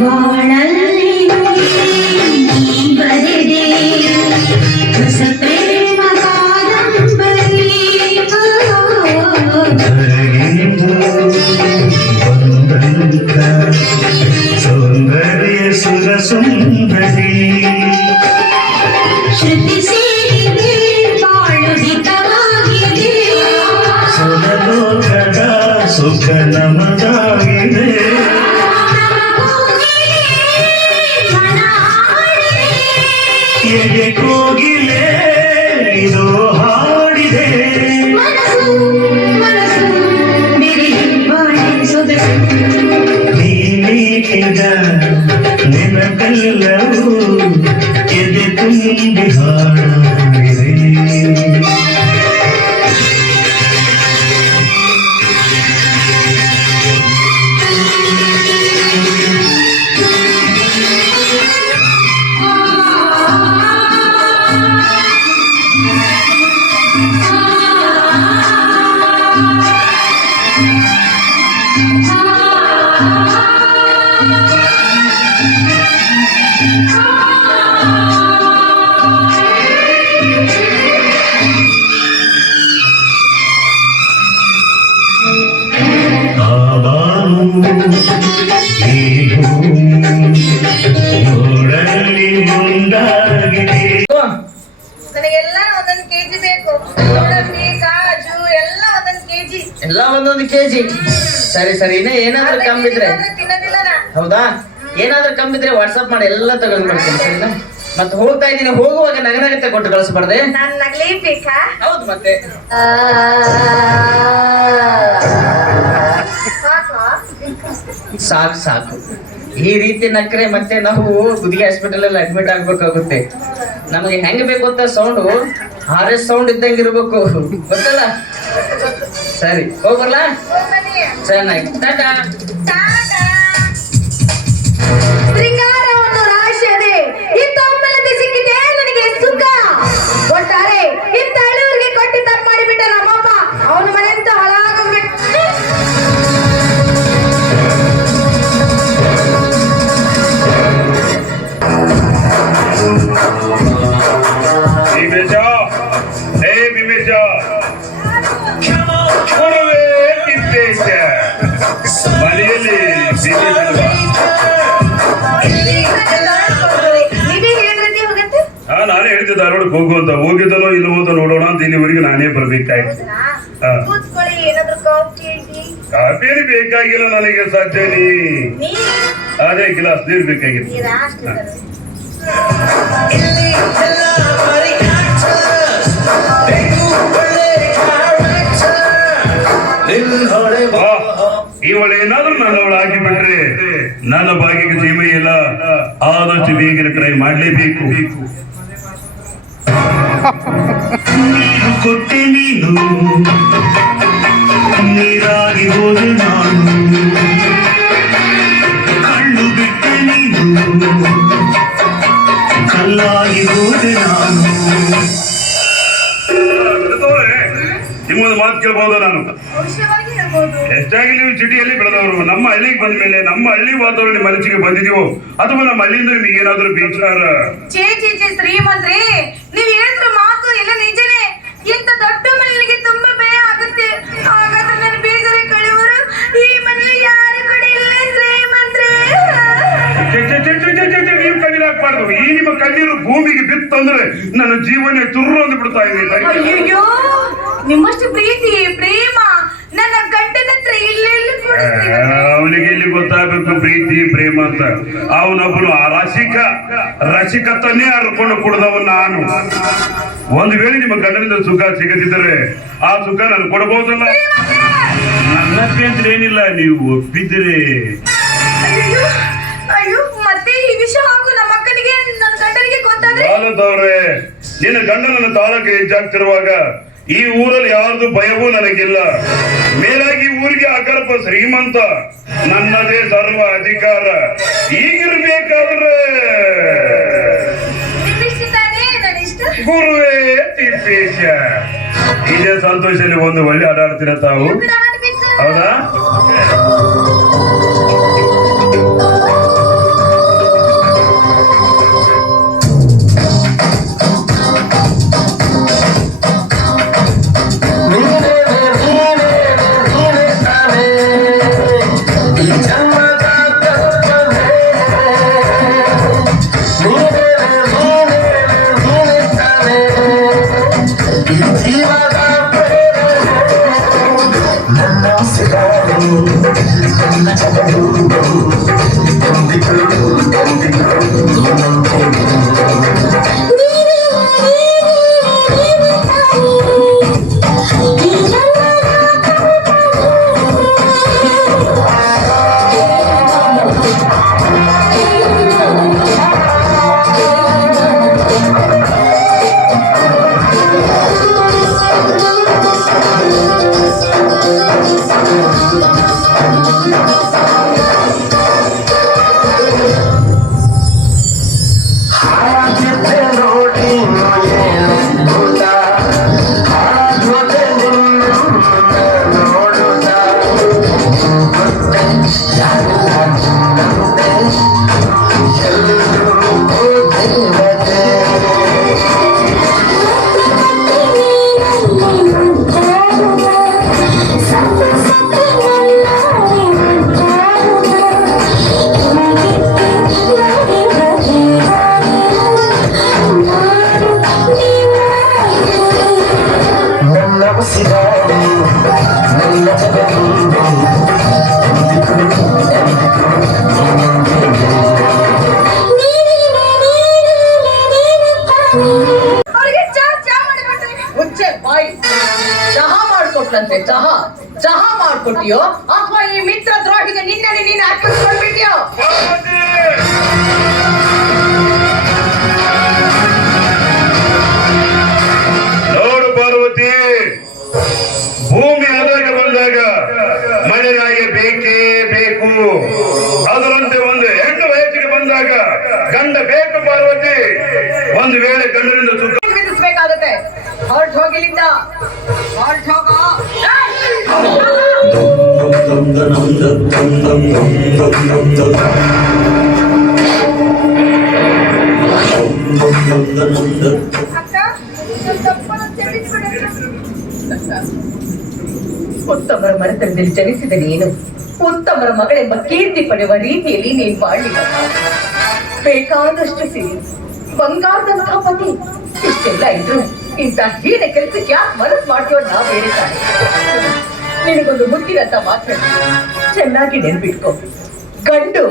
ಬಾಳಲ್ಲಿ ನೀ ಬರೆದೆ ಹೊಸ ಪ್ರೇಮ ಕಾದಂಬರಿ. ಧರೆಗೆಂದು ಬಂದಂತ ಸೌಂದರ್ಯ ಸುರ ಸುಂದರಿ. ಶ್ರುತಿ ಸೇರಿದೆ ಬಾಳು ಹಿತವಾಗಿದೆ. ಸುರಲೋಕದ ಸುಖ ನಮದಾಗಿದೆ. ಎದೆ ಕೋಗಿಲೆ ಇದು ಹಾಡಿದೆ. ಮನಸ್ಸು ಮನಸ್ಸು ಬಿರಿ ಬಾಳೆ ಸೊಗಸು. ನೀನಿದ ನೆನಪೆಲ್ಲವೂ ಎದೆ ತುಂಬಿ ಹಾಡಾಗಿದೆ. ಒಂದಾಗಿದೆ. ನನಗೆಲ್ಲ ಒಂದೊಂದು ಕೆಜಿ ಬೇಕು. ಗೋಡಂಬಿ, ಕಾಜು ಎಲ್ಲ ಒಂದೊಂದು ಕೆಜಿ. ಎಲ್ಲ ಒಂದೊಂದು ಕೆಜಿ. ಸರಿ ಸರಿ, ಇನ್ನ ಏನಾದ್ರೂ ಕಮ್ಮಿದ್ರೆ ತಿನ್ನೋದಿಲ್ಲ ನಾ. ಹೌದಾ, ಏನಾದ್ರೂ ಕಮ್ಮಿದ್ರೆ ವಾಟ್ಸಪ್ ಮಾಡಿ ಎಲ್ಲ ತಗೊಂಡ್ ಬರ್ತೀನಿ. ಸರಿನಾ? ಮತ್ತೆ ಹೋಗ್ತಾ ಇದ್ದೀನಿ, ಹೋಗುವಾಗ ನಗನಗತ್ತೆ ಕೊಟ್ಟು ಕಳಿಸ್ಬಾರ್ದೆ. ನಾನ್ ನಗ್ಲಿ ಬೇಕಾ? ಹೌದು ಮತ್ತೆ. ಸಾಕು ಸಾಕು, ಈ ರೀತಿ ನಕ್ರೆ ಮತ್ತೆ ನಾವು ಗುದಿಗೆ ಹಾಸ್ಪಿಟಲ್ ಅಲ್ಲಿ ಅಡ್ಮಿಟ್ ಆಗ್ಬೇಕಾಗುತ್ತೆ. ನಮಗೆ ಹೆಂಗ್ ಬೇಕು ಅಂತ ಸೌಂಡು RS ಸೌಂಡ್ ಇದ್ದಂಗೆ ಇರ್ಬೇಕು, ಗೊತ್ತಲ್ಲ? ಸರಿ, ಹೋಗ್ಬರ್ಲಾ? ಚೆನ್ನಾಗಿ, ಟಾಟಾ. ಶೃಂಗಾರವನ್ನು ರಾಶಿಯದೆ ಇಂಥ ಒಮ್ಮೆಲದೆ ಸಿಕ್ಕಿದೆ ನನಗೆ ಸುಖ. ಒಟ್ಟಾರೆ ಇಂಥ ಹಳ್ಳಿಯವರಿಗೆ ಕೊಟ್ಟು ತಪ್ಪು ಮಾಡಿಬಿಟ್ಟ ನಮ್ಮಪ್ಪ. ಅವನ ಮನೆಯಿಂದ ಹಾಳಾಗೋಗ್ಬಿಟ್ಟು ಮನೆಯಲ್ಲಿ ನೀವೇ ಹೇಳಿದ್ರೆ ಹೋಗತ್ತೆ. ನಾನೇ ಹೇಳಿದ್ದೆ ಧಾರವಾಡಕ್ಕೆ ಹೋಗುವಂತ, ಹೋಗಿದ್ದನೋ ಇಲ್ಲವೋ ಅಂತ ನೋಡೋಣ ಅಂತ ಇಲ್ಲಿವರೆಗೆ ನಾನೇ ಬರ್ಬೇಕಾಯ್ತು. ಕೂತ್ಕೊಳ್ಳಿ, ಏನಾದ್ರು ಕಾಫಿ ಟೀ? ಕಾಫಿ ಬೇಕಾಗಿಲ್ಲ ನನಗೆ ಸಾಧ್ಯನಿ. ಅದೇ ಗ್ಲಾಸ್ ನೀರು ಬೇಕಾಗಿತ್ತು. ನೀರಾ ಅಷ್ಟೇ ತಗೊಳ್ಳಿ. ಇವಳೇನಾದ್ರೂ ನನ್ನವಳಾಗಿ ಬಿಟ್ರೆ ನನ್ನ ಭಾಗ್ಯಕ್ಕೆ ಸೀಮೆ ಇಲ್ಲ. ಆದಷ್ಟು ಬೇಗ ಟ್ರೈ ಮಾಡ್ಲೇಬೇಕು. ನೀರು ಕೊಟ್ಟೆ ನೀನು, ನೀರಾಗಿ ಹೋದೆ ನಾನು. ಕಳ್ಳು ಬಿಟ್ಟೆ ನೀನು, ಕಲ್ಲಾಗಿ ಹೋದೆ ನಾನು. ನಿಮ್ಮೊಂದು ಮಾತು ಕೇಳ್ಬಹುದು ನಾನು. ಅವಶ್ಯವಾಗಿ ಹೇಳ್ಬೋದು. ಎಷ್ಟಾಗಿ ನೀವು ಸಿಟಿಯಲ್ಲಿ ಬೆಳೆದವರು, ನಮ್ಮ ಹಳ್ಳಿಗೆ ಬಂದ ಮೇಲೆ ನಮ್ಮ ಹಳ್ಳಿ ವಾತಾವರಣ ಮನಸ್ಸಿಗೆ ಬಂದಿದೀವೋ ಅಥವಾ ನಮ್ಮ ಹಳ್ಳಿಯಿಂದ ನಿಮಗೆ ಏನಾದ್ರು ವಿಚಾರ? ಚೇ ಶ್ರೀಮಂತ್ರಿ, ನೀವ್ ಹೇಳಿದ್ರ ಮಾತು ಎಲ್ಲ ನಿಜನೇ. ಇಂಥ ದೊಡ್ಡ ಮನೆಗೆ ತುಂಬಾ ಭಯ ಆಗುತ್ತೆ. ಹಾಗಾದ್ರೆ ನನ್ನ ಬೇಜಾರಿ ಕಳೆಯವರು ಈ ಮನೆಯಲ್ಲಿ ಯಾರು ಕೂಡ ಇಲ್ಲ ಶ್ರೀಮಂತ್ರಿ. ನೀವು ಕಣ್ಣೀರಾಕ್ಬಾರ್ದು. ಈ ನಿಮ್ಮ ಕಣ್ಣೀರು ಭೂಮಿಗೆ ಬಿತ್ತಂದ್ರೆ ನನ್ನ ಜೀವನ ತುರ್ರು ಅಂದು ಬಿಡ್ತಾ ಇದೆ. ಅಯ್ಯೋ, ನಿಮ್ಮಷ್ಟು ಪ್ರೀತಿ ಪ್ರೇಮ ನನ್ನ ಗಂಡನ ಹತ್ರ ಇಲ್ಲೆಲ್ಲಿ ಕೂಡ ಅವನಿಗೆ ಇಲ್ಲಿ ಗೊತ್ತಾಗಬೇಕು ಪ್ರೀತಿ ಪ್ರೇಮ ಅಂತ. ಅವನೊಬ್ಬನು ಆ ರಸಿಕತನ್ನೇ ಹರ್ಕೊಂಡು ಕುಡ್ದವ ನಾನು. ಒಂದು ವೇಳೆ ನಿಮ್ಮ ಗಂಡನಿಂದ ಸುಖ ಸಿಗದಿದ್ದರೆ ಆ ಸುಖ ನಾನು ಕೊಡಬಹುದಲ್ಲ. ನನ್ನಕ್ಕಂದ್ರೆ ಏನಿಲ್ಲ, ನೀವು ಒಪ್ಪಿದ್ರೆ. ಅಯ್ಯೋ, ಮತ್ತೆ ಈ ವಿಷಯ ಹಾಗೂ ನಮ್ಮ ಅಕ್ಕನಿಗೆ ನನ್ನ ಗಂಡನಿಗೆ ಗೊತ್ತಾದ್ರೆ? ಬಾಲದವ್ರೆ, ನಿನ್ನ ಗಂಡ ನನ್ನ ತಾಳಕ್ಕೆ ಹೆಜ್ಜಾಗ್ತಿರುವಾಗ ಈ ಊರಲ್ಲಿ ಯಾರ್ದು ಭಯವೂ ನನಗಿಲ್ಲ. ಮೇಲಾಗಿ ಊರಿಗೆ ಅಗರ್ಭ ಶ್ರೀಮಂತ, ನನ್ನದೇ ಸರ್ವ ಅಧಿಕಾರ. ಈಗಿರ್ಬೇಕಾದ್ರೆ ಗುರುವೇ ತಿಪ್ಪೇಶ. ಇದೇ ಸಂತೋಷದಲ್ಲಿ ಒಂದು ಒಳ್ಳೆ ಆಟಾಡ್ತೀರ ತಾವು, ಹೌದಾ? ಜೀವದ ಮಾಡ್ದಂತೆ ಚಹಾ ಚಹಾ ಮಾಡ್ಕೊಟ್ಟಿಯೋ ಅಥವಾ ಈ ಮಿತ್ರ ದ್ರೋಹಿಗೆ ನಿನ್ನೆ ನೀನು ಅರ್ಪಿಸ್ಕೊಂಡ್ಬಿಟ್ಯೋ? ನೋಡು ಪಾರ್ವತಿ, ಭೂಮಿ ಆದಾಗ ಬಂದಾಗ ಮಳೆಯಾಗಿ ಬೇಕೇ ಬೇಕು. ಅದರಂತೆ ಒಂದು ಹೆಣ್ಣು ವಯಸ್ಸಿಗೆ ಬಂದಾಗ ಗಂಡ ಬೇಕು ಪಾರ್ವತಿ. ಒಂದು ವೇಳೆ ಗಂಡನಿಂದ ಸುತ್ತ ಬಿಡಿಸ್ಬೇಕಾಗತ್ತೆ. ಹೊರಟು ಹೋಗಿಲಿಂದ ಹೊರಟು ಹೋಗ. ಉತ್ತಮರ ಮನೆತನದಲ್ಲಿ ಜನಿಸಿದ ನೀನು ಉತ್ತಮರ ಮಗಳೆಂಬ ಕೀರ್ತಿ ಪಡೆಯುವ ರೀತಿಯಲ್ಲಿ ನೀನು ಮಾಡಲಿಲ್ಲ. ಬೇಕಾದಷ್ಟು ಸಿರಿ ಬಂಗಾರದಂತಹ ಪತಿ ಇಷ್ಟೆಲ್ಲ ಇದ್ರು ಇಂಥ ಹೀನ ಕೆಲಸಕ್ಕೆ ಯಾಕೆ ಮನಸ್ಸು ಮಾಡ್ತೀವೋ ನಾ ಬೇಡಿದ್ದಾರೆ. ನಿನಗೊಂದು ಮುಟ್ಟಿನಂತ ಮಾತ್ರ ಚೆನ್ನಾಗಿ ನೆನ್ಪಿಟ್ಕೊ. ಗಂಡು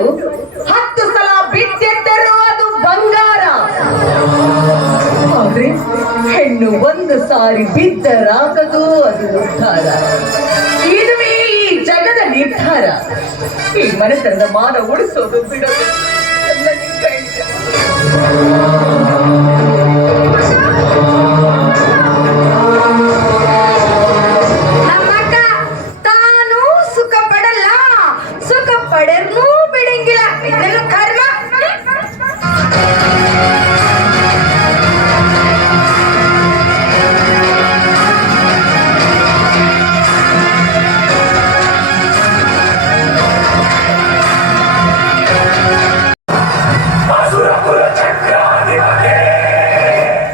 10 ಸಲ ಬಿದ್ದೆದ್ದರೂ ಅದು ಬಂಗಾರ, ಆದ್ರೆ ಹೆಣ್ಣು 1 ಸಾರಿ ಬಿದ್ದರಾಗದು ಅದು ಉದ್ಧಾರ. ಇದುವೇ ಈ ಜಗದ ನಿರ್ಧಾರ. ಈ ಮನೆತನದ ಮಾನ ಉಳಿಸೋದು ಬಿಡೋದು ಎಲ್ಲ ನಿನ್ ಕೈಲಿದೆ. ನಮ್ಮಕ್ಕ ತಾನು ಸುಖ ಪಡಲ್ಲ, ಸುಖ ಪಡೆರ್ನೂ ಬಿಡಂಗಿಲ್ಲ. ಇದೆಲ್ಲ ಕರ್ಮ.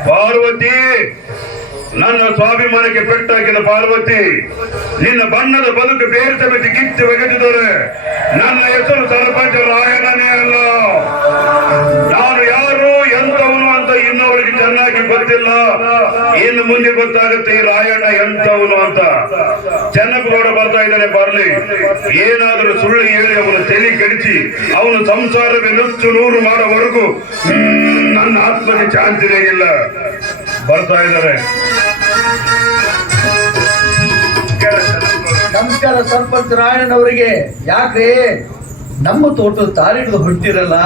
ಪಾರ್ವತಿ, ನನ್ನ ಸ್ವಾಭಿಮಾನಕ್ಕೆ ಪೆಟ್ಟಾಕಿದ ಪಾರ್ವತಿ, ನಿನ್ನ ಬಣ್ಣದ ಬದುಕು ಬೇರೆ ಸಮೇತ ಕಿತ್ತು ಒಗೆದಿದ್ದಾರೆ. ನನ್ನ ಹೆಸರು ಸರ್ಪಂಚ ರಾಯಣ್ಣನೇ ಅಲ್ಲ. ನಾನು ಯಾರು ಎಂತವನು ಅಂತ ಇನ್ನೊವರಿಗೆ ಚೆನ್ನಾಗಿ ಗೊತ್ತಿಲ್ಲ. ಇನ್ನು ಮುಂದೆ ಗೊತ್ತಾಗುತ್ತೆ ಈ ರಾಯಣ್ಣ ಎಂತವನು ಅಂತ. ಚೆನ್ನಪ್ಪಗೌಡ ಬರ್ತಾ ಇದ್ದಾನೆ, ಬರ್ಲಿ. ಏನಾದರೂ ಸುಳ್ಳು ಹೇಳಿ ಅವನು ತಲೆ ಕೆಡಿಸಿ ಅವನು ಸಂಸಾರವೇ ನುಚ್ಚು ನೂರು ಮಾಡೋವರೆಗೂ ನನ್ನ ಆತ್ಮಕ್ಕೆ ಶಾಂತಿನೇ ಇಲ್ಲ. ಬರ್ತಾ ಇದ್ದಾರೆ. ನಮಸ್ಕಾರ ಸರ್ಪಂಚ ರಾಯಣ್ಣನವರಿಗೆ. ಯಾಕ್ರಿ ನಮ್ಮ ತೋಟದ ತಾರಿಡಿದು ಹೊಂಟಿರಲ್ಲ?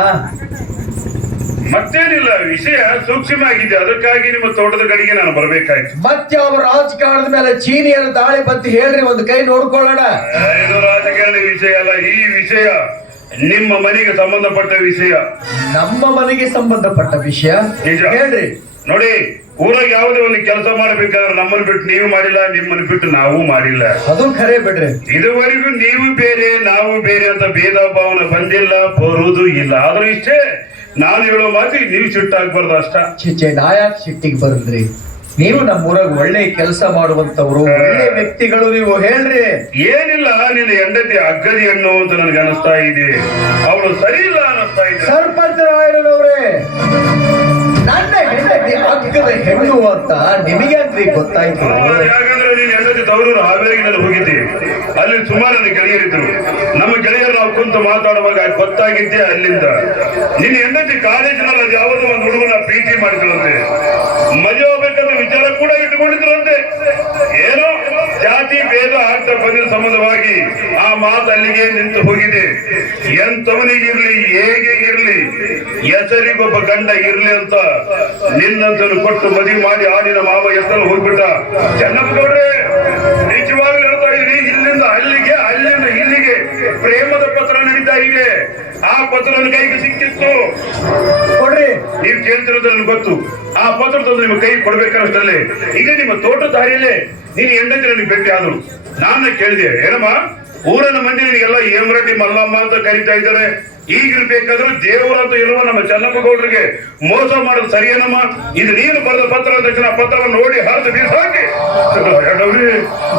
ಮತ್ತೇನಿಲ್ಲ, ವಿಷಯ ಸೂಕ್ಷ್ಮ ಆಗಿದೆ, ಅದಕ್ಕಾಗಿ ನಿಮ್ಮ ತೋಟದ ಕಡೆಗೆ ನಾನು ಬರ್ಬೇಕಾಯ್ತು. ಮತ್ತೆ ಅವ್ರ ರಾಜಕಾರಣದ ಮೇಲೆ ಚೀನಿಯರ ದಾಳಿ ಬಂತು ಹೇಳ್ರಿ, ಒಂದು ಕೈ ನೋಡ್ಕೊಳ್ಳೋಣ. ಇದು ರಾಜಕಾರಣ ವಿಷಯ ಅಲ್ಲ, ಈ ವಿಷಯ ನಿಮ್ಮ ಮನೆಗೆ ಸಂಬಂಧಪಟ್ಟ ವಿಷಯ. ನಮ್ಮ ಮನೆಗೆ ಸಂಬಂಧಪಟ್ಟ ವಿಷಯ ನಿಜ ಹೇಳ್ರಿ. ನೋಡಿ, ಊರಾಗ ಯಾವುದೇ ಒಂದು ಕೆಲಸ ಮಾಡಬೇಕಾದ್ರೆ ನಮ್ಮನ್ನು ಬಿಟ್ಟು ನೀವು ಮಾಡಿಲ್ಲ, ನಿಮ್ಮನ್ನು ಬಿಟ್ಟು ನಾವು ಮಾಡಿಲ್ಲ. ಅದು ಖರೆ ಬಿಡ್ರಿ. ಇದುವರೆಗೂ ನೀವು ಬೇರೆ ನಾವು ಬೇರೆ ಅಂತ ಭೇದ ಭಾವನ ಬಂದಿಲ್ಲ, ಬರುವುದು ಇಲ್ಲ. ಆದ್ರೂ ಇಷ್ಟೇ, ನಾನು ಹೇಳೋ ಮಾತಿ ನೀವು ಸಿಟ್ಟಾಗ್ಬಾರ್ದು ಅಷ್ಟ. ಚಿಚ್ಚೆ ನಾಯಾಕ್ ಸಿಟ್ಟಿಗೆ ಬರಲ್ರಿ. ನೀವು ನಮ್ಮೂರಾಗ ಒಳ್ಳೆ ಕೆಲಸ ಮಾಡುವಂತವ್ರು, ಒಳ್ಳೆ ವ್ಯಕ್ತಿಗಳು ನೀವು. ಹೇಳ್ರಿ. ಏನಿಲ್ಲ, ನಿನ್ನ ಹೆಂಡತಿ ಅಗ್ಗದಿ ಹೆಣ್ಣು ಅಂತ ನನಗೆ ಅನಿಸ್ತಾ ಇದೆ. ಅವಳು ಸರಿ ಇಲ್ಲ ಅನಿಸ್ತಾ ಇದೆ. ಸರ್ಪಂಚ ರಾಯಣ್ಣನವ್ರೆ, ನನ್ನ ಹೆಂಡತಿ ಅಗ್ಗದ ಹೆಣ್ಣು ಅಂತ ನಿಮಗೆ ಅಂದ್ರೆ ಗೊತ್ತಾಯ್ತು? ಯಾಕಂದ್ರೆ ನೀನ್ ಹೆಂಡತಿ ತವರೂರು ಹಾವೇರಿನಲ್ಲಿ ಹೋಗಿದ್ದೆ. ಅಲ್ಲಿ ಸುಮಾರು ನನ್ನ ಗೆಳೆಯರಿದ್ರು. ನಮ್ಮ ಗೆಳೆಯರು ನಾವು ಕುಂತು ಮಾತಾಡುವಾಗ ಗೊತ್ತಾಗಿದ್ದೆ ಅಲ್ಲಿಂದ. ನಿನ್ನ ಹೆಂಡತಿ ಕಾಲೇಜಿನಲ್ಲಿ ಅದು ಯಾವುದೋ ಒಂದು ಹುಡುಗನ ಪ್ರೀತಿ ಮಾಡಿದ್ರಂತೆ, ಮದುವೆ ಹೋಗ್ಬೇಕಂತ ವಿಚಾರ ಕೂಡ ಇಟ್ಟುಕೊಂಡಿದ್ರಂತೆ. ಏನೋ ಜಾತಿ ಭೇದ ಆಗ್ತಾ ಬಂದಿದ್ದ ಸಂಬಂಧವಾಗಿ ಆ ಮಾತು ಅಲ್ಲಿಗೆ ನಿಂತು ಹೋಗಿದೆ. ಎಂತವನಿಗಿರ್ಲಿ ಹೇಗೆ ಇರ್ಲಿ ಹೆಸರಿಗೊಬ್ಬ ಗಂಡ ಇರ್ಲಿ ಅಂತ ನಿನ್ನಂತನ್ನು ಕೊಟ್ಟು ಮದುವೆ ಮಾಡಿ ಆಡಿನ ಮಾವ ಹೆಸರು ಹೋಗ್ಬಿಟ್ಟ. ಚೆನ್ನಪ್ಪಗೌಡ್ರೆ, ನಿಜವಾಗ್ಲೂ ಹೇಳ್ತಾ ಇದ್ದೀನಿ, ಇಲ್ಲಿಂದ ಅಲ್ಲಿಗೆ ಅಲ್ಲಿಂದ ಇಲ್ಲಿಗೆ ಪ್ರೇಮದ ಪತ್ರ ನಡೀತಾ ಇದೆ. ಆ ಪತ್ರ ನನ್ನ ಕೈಗೆ ಸಿಕ್ಕಿತ್ತು. ಕೊಡ್ರಿ. ನೀವು ಕೇಳ್ತಿರೋದು ನನ್ಗೆ ಗೊತ್ತು. ಆ ಪತ್ರ ತಂದು ನಿಮ್ಮ ಕೈ ಕೊಡ್ಬೇಕಷ್ಟಲ್ಲೇ ಇದೇ ನಿಮ್ಮ ತೋಟ ದಾರಿಯಲ್ಲೇ ನೀನು ಹೆಂಡತಿ ನನಗೆ ಭೇಟಿ ಆದ್ರು. ನಾನು ಕೇಳಿದೆ, ಏನಮ್ಮ ಊರನ್ನ ಮಂದಿ ನಿನಗೆಲ್ಲ ಹೇಮರೆಡ್ಡಿ ಮಲ್ಲಮ್ಮ ಅಂತ ಕರೀತಾ ಇದ್ದಾರೆ, ಈಗಿರ್ಬೇಕಾದ್ರೂ ದೇವರು ಅಂತ ಇರುವ ನಮ್ಮ ಚೆನ್ನಪ್ಪಗೌಡರಿಗೆ ಮೋಸ ಮಾಡೋದು ಸರಿಯೇನಮ್ಮ? ಇದು ನೀನು ಬರೆದ ಪತ್ರ ತಕ್ಷಣ ಪತ್ರವನ್ನು ನೋಡಿ ಹರಿದು ಬೀಸಾಕಿ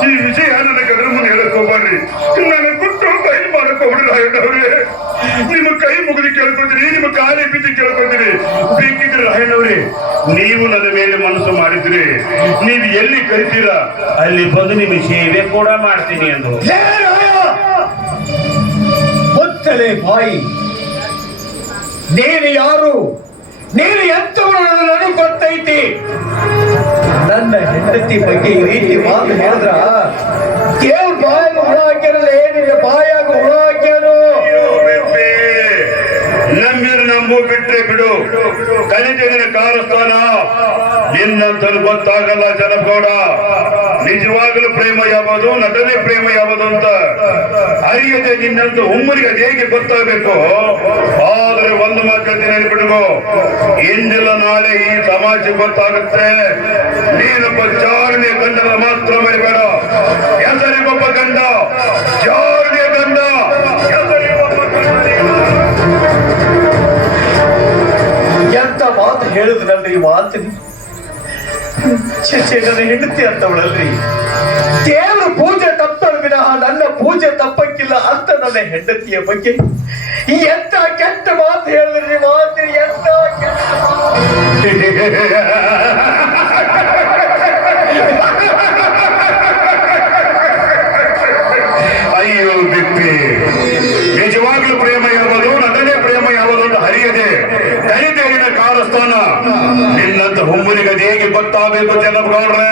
ಈ ವಿಷಯ ನನ್ನ ಗದ್ರ ಮುಂದೆ ಹೇಳಕ್ ಹೋಗ್ಬಾರ್ರಿ. ನನ್ನ ಕೊಟ್ಟು ಕೈ ಮಾಡಕ್ ಹೋಗ್ಬಿಡ್ರಿ ರಾಯಣ್ಣವ್ರೆ. ನಿಮ್ಮ ಕೈ ಮುಗಿದು ಕೇಳ್ಕೊತೀನಿ, ನಿಮ್ಮ ಕಾಲಿ ಬಿದ್ದು ಕೇಳ್ಕೊತೀನಿ. ಬೇಕಿದ್ರೆ ರಾಯಣ್ಣವ್ರೆ, ನೀವು ನನ್ನ ಮೇಲೆ ಮನಸ್ಸು ಮಾಡಿದ್ರಿ, ನೀವು ಎಲ್ಲಿ ಕರಿತೀರಾ ಅಲ್ಲಿ ಬಂದು ನಿಮಗೆ ಸೇವೆ ಕೂಡ ಮಾಡ್ತೀನಿ ಎಂದು. ಮುಚ್ಚಲೆ ಬಾಯಿ. ನೀನು ಯಾರು? ನೀನು ಎಂತವನು ಅನ್ನೋದು ನನಗೆ ಗೊತ್ತೈತಿ. ನನ್ನ ಹೆಂಡತಿ ಬಗ್ಗೆ ಈ ರೀತಿ ಮಾತು ಹೇಳಿದ್ರ ದೇವ್ರ ಬಾಯಾಗ ಹುಳ ಹಾಕ್ಯಾರಲ್ಲ, ಏನಿಲ್ಲ ಬಾಯಾಗ ಹುಳ ಹಾಕ್ಯಾರು. ನಂಬಿರು ನಂಬು ಬಿಟ್ರೆ ಬಿಡು, ಕಲಿತಿನ ಕಾರಸ್ಥಾನ ನಿನ್ನಂತಲು ಗೊತ್ತಾಗಲ್ಲ ಜನಪಗೌಡ. ನಿಜವಾಗಲೂ ಪ್ರೇಮ ಯಾವುದು, ನಟನೆ ಪ್ರೇಮ ಯಾವುದು ಅಂತ ಅರಿಯದೆ ನಿನ್ನಂತ ಹುಮ್ಮರಿಗೆ ಹೇಗೆ ಗೊತ್ತಾಗಬೇಕು. ಆದ್ರೆ ಒಂದು ಮಾತು ನೆನಪಿಡುಗೋ, ಇಂದಿಲ್ಲ ನಾಳೆ ಈ ಸಮಾಜ ಗೊತ್ತಾಗುತ್ತೆ. ನೀನೊಬ್ಬ ಚಾರಣೆ ಗಂಡನ ಮಾತ್ರ ಮರಿಬೇಡ. ಹೆಸರಿಗೊಬ್ಬ ಗಂಡ, ಚಾರಣೆ ಗಂಡ, ಹೆಸರಿಗೊಬ್ಬ ಗಂಡ. ಎಂತ ಮಾತು ಹೇಳಿದ್ರಲ್ರಿ ಈ ಮಾತಿನ ನನ್ನ ಹೆಂಡತಿ ಅಂತವಳಲ್ರಿ. ದೇವ್ರ ಪೂಜೆ ತಪ್ಪಳ ವಿನಃ ನನ್ನ ಪೂಜೆ ತಪ್ಪಕ್ಕಿಲ್ಲ ಅಂತ ನನ್ನ ಹೆಂಡತಿಯ ಬಗ್ಗೆ ಎಂತ ಕೆಟ್ಟ ಮಾತು ಹೇಳಿದ್ರಿ ಮಾತು, ಎಂತ ಕೆಟ್ಟ ಅಯ್ಯೋ ಬಿಪ್ಪಿ, ನಿಜವಾಗ್ಲೂ ಪ್ರೇಮ ಯಾವುದು, ನಟನೆ ಪ್ರೇಮ ಯಾವುದು ಅಂತ ಹರಿಯದೆ ಕಲಿತೇರಿನ ಕಾಲಸ್ಥಾನ ನಿನ್ನಂತ ಹುಮ್ಮನಿಗೆ ಹೇಗೆ ಗೊತ್ತಾಗಬೇಕು ಜನಪಗೌಡ್ರೆ.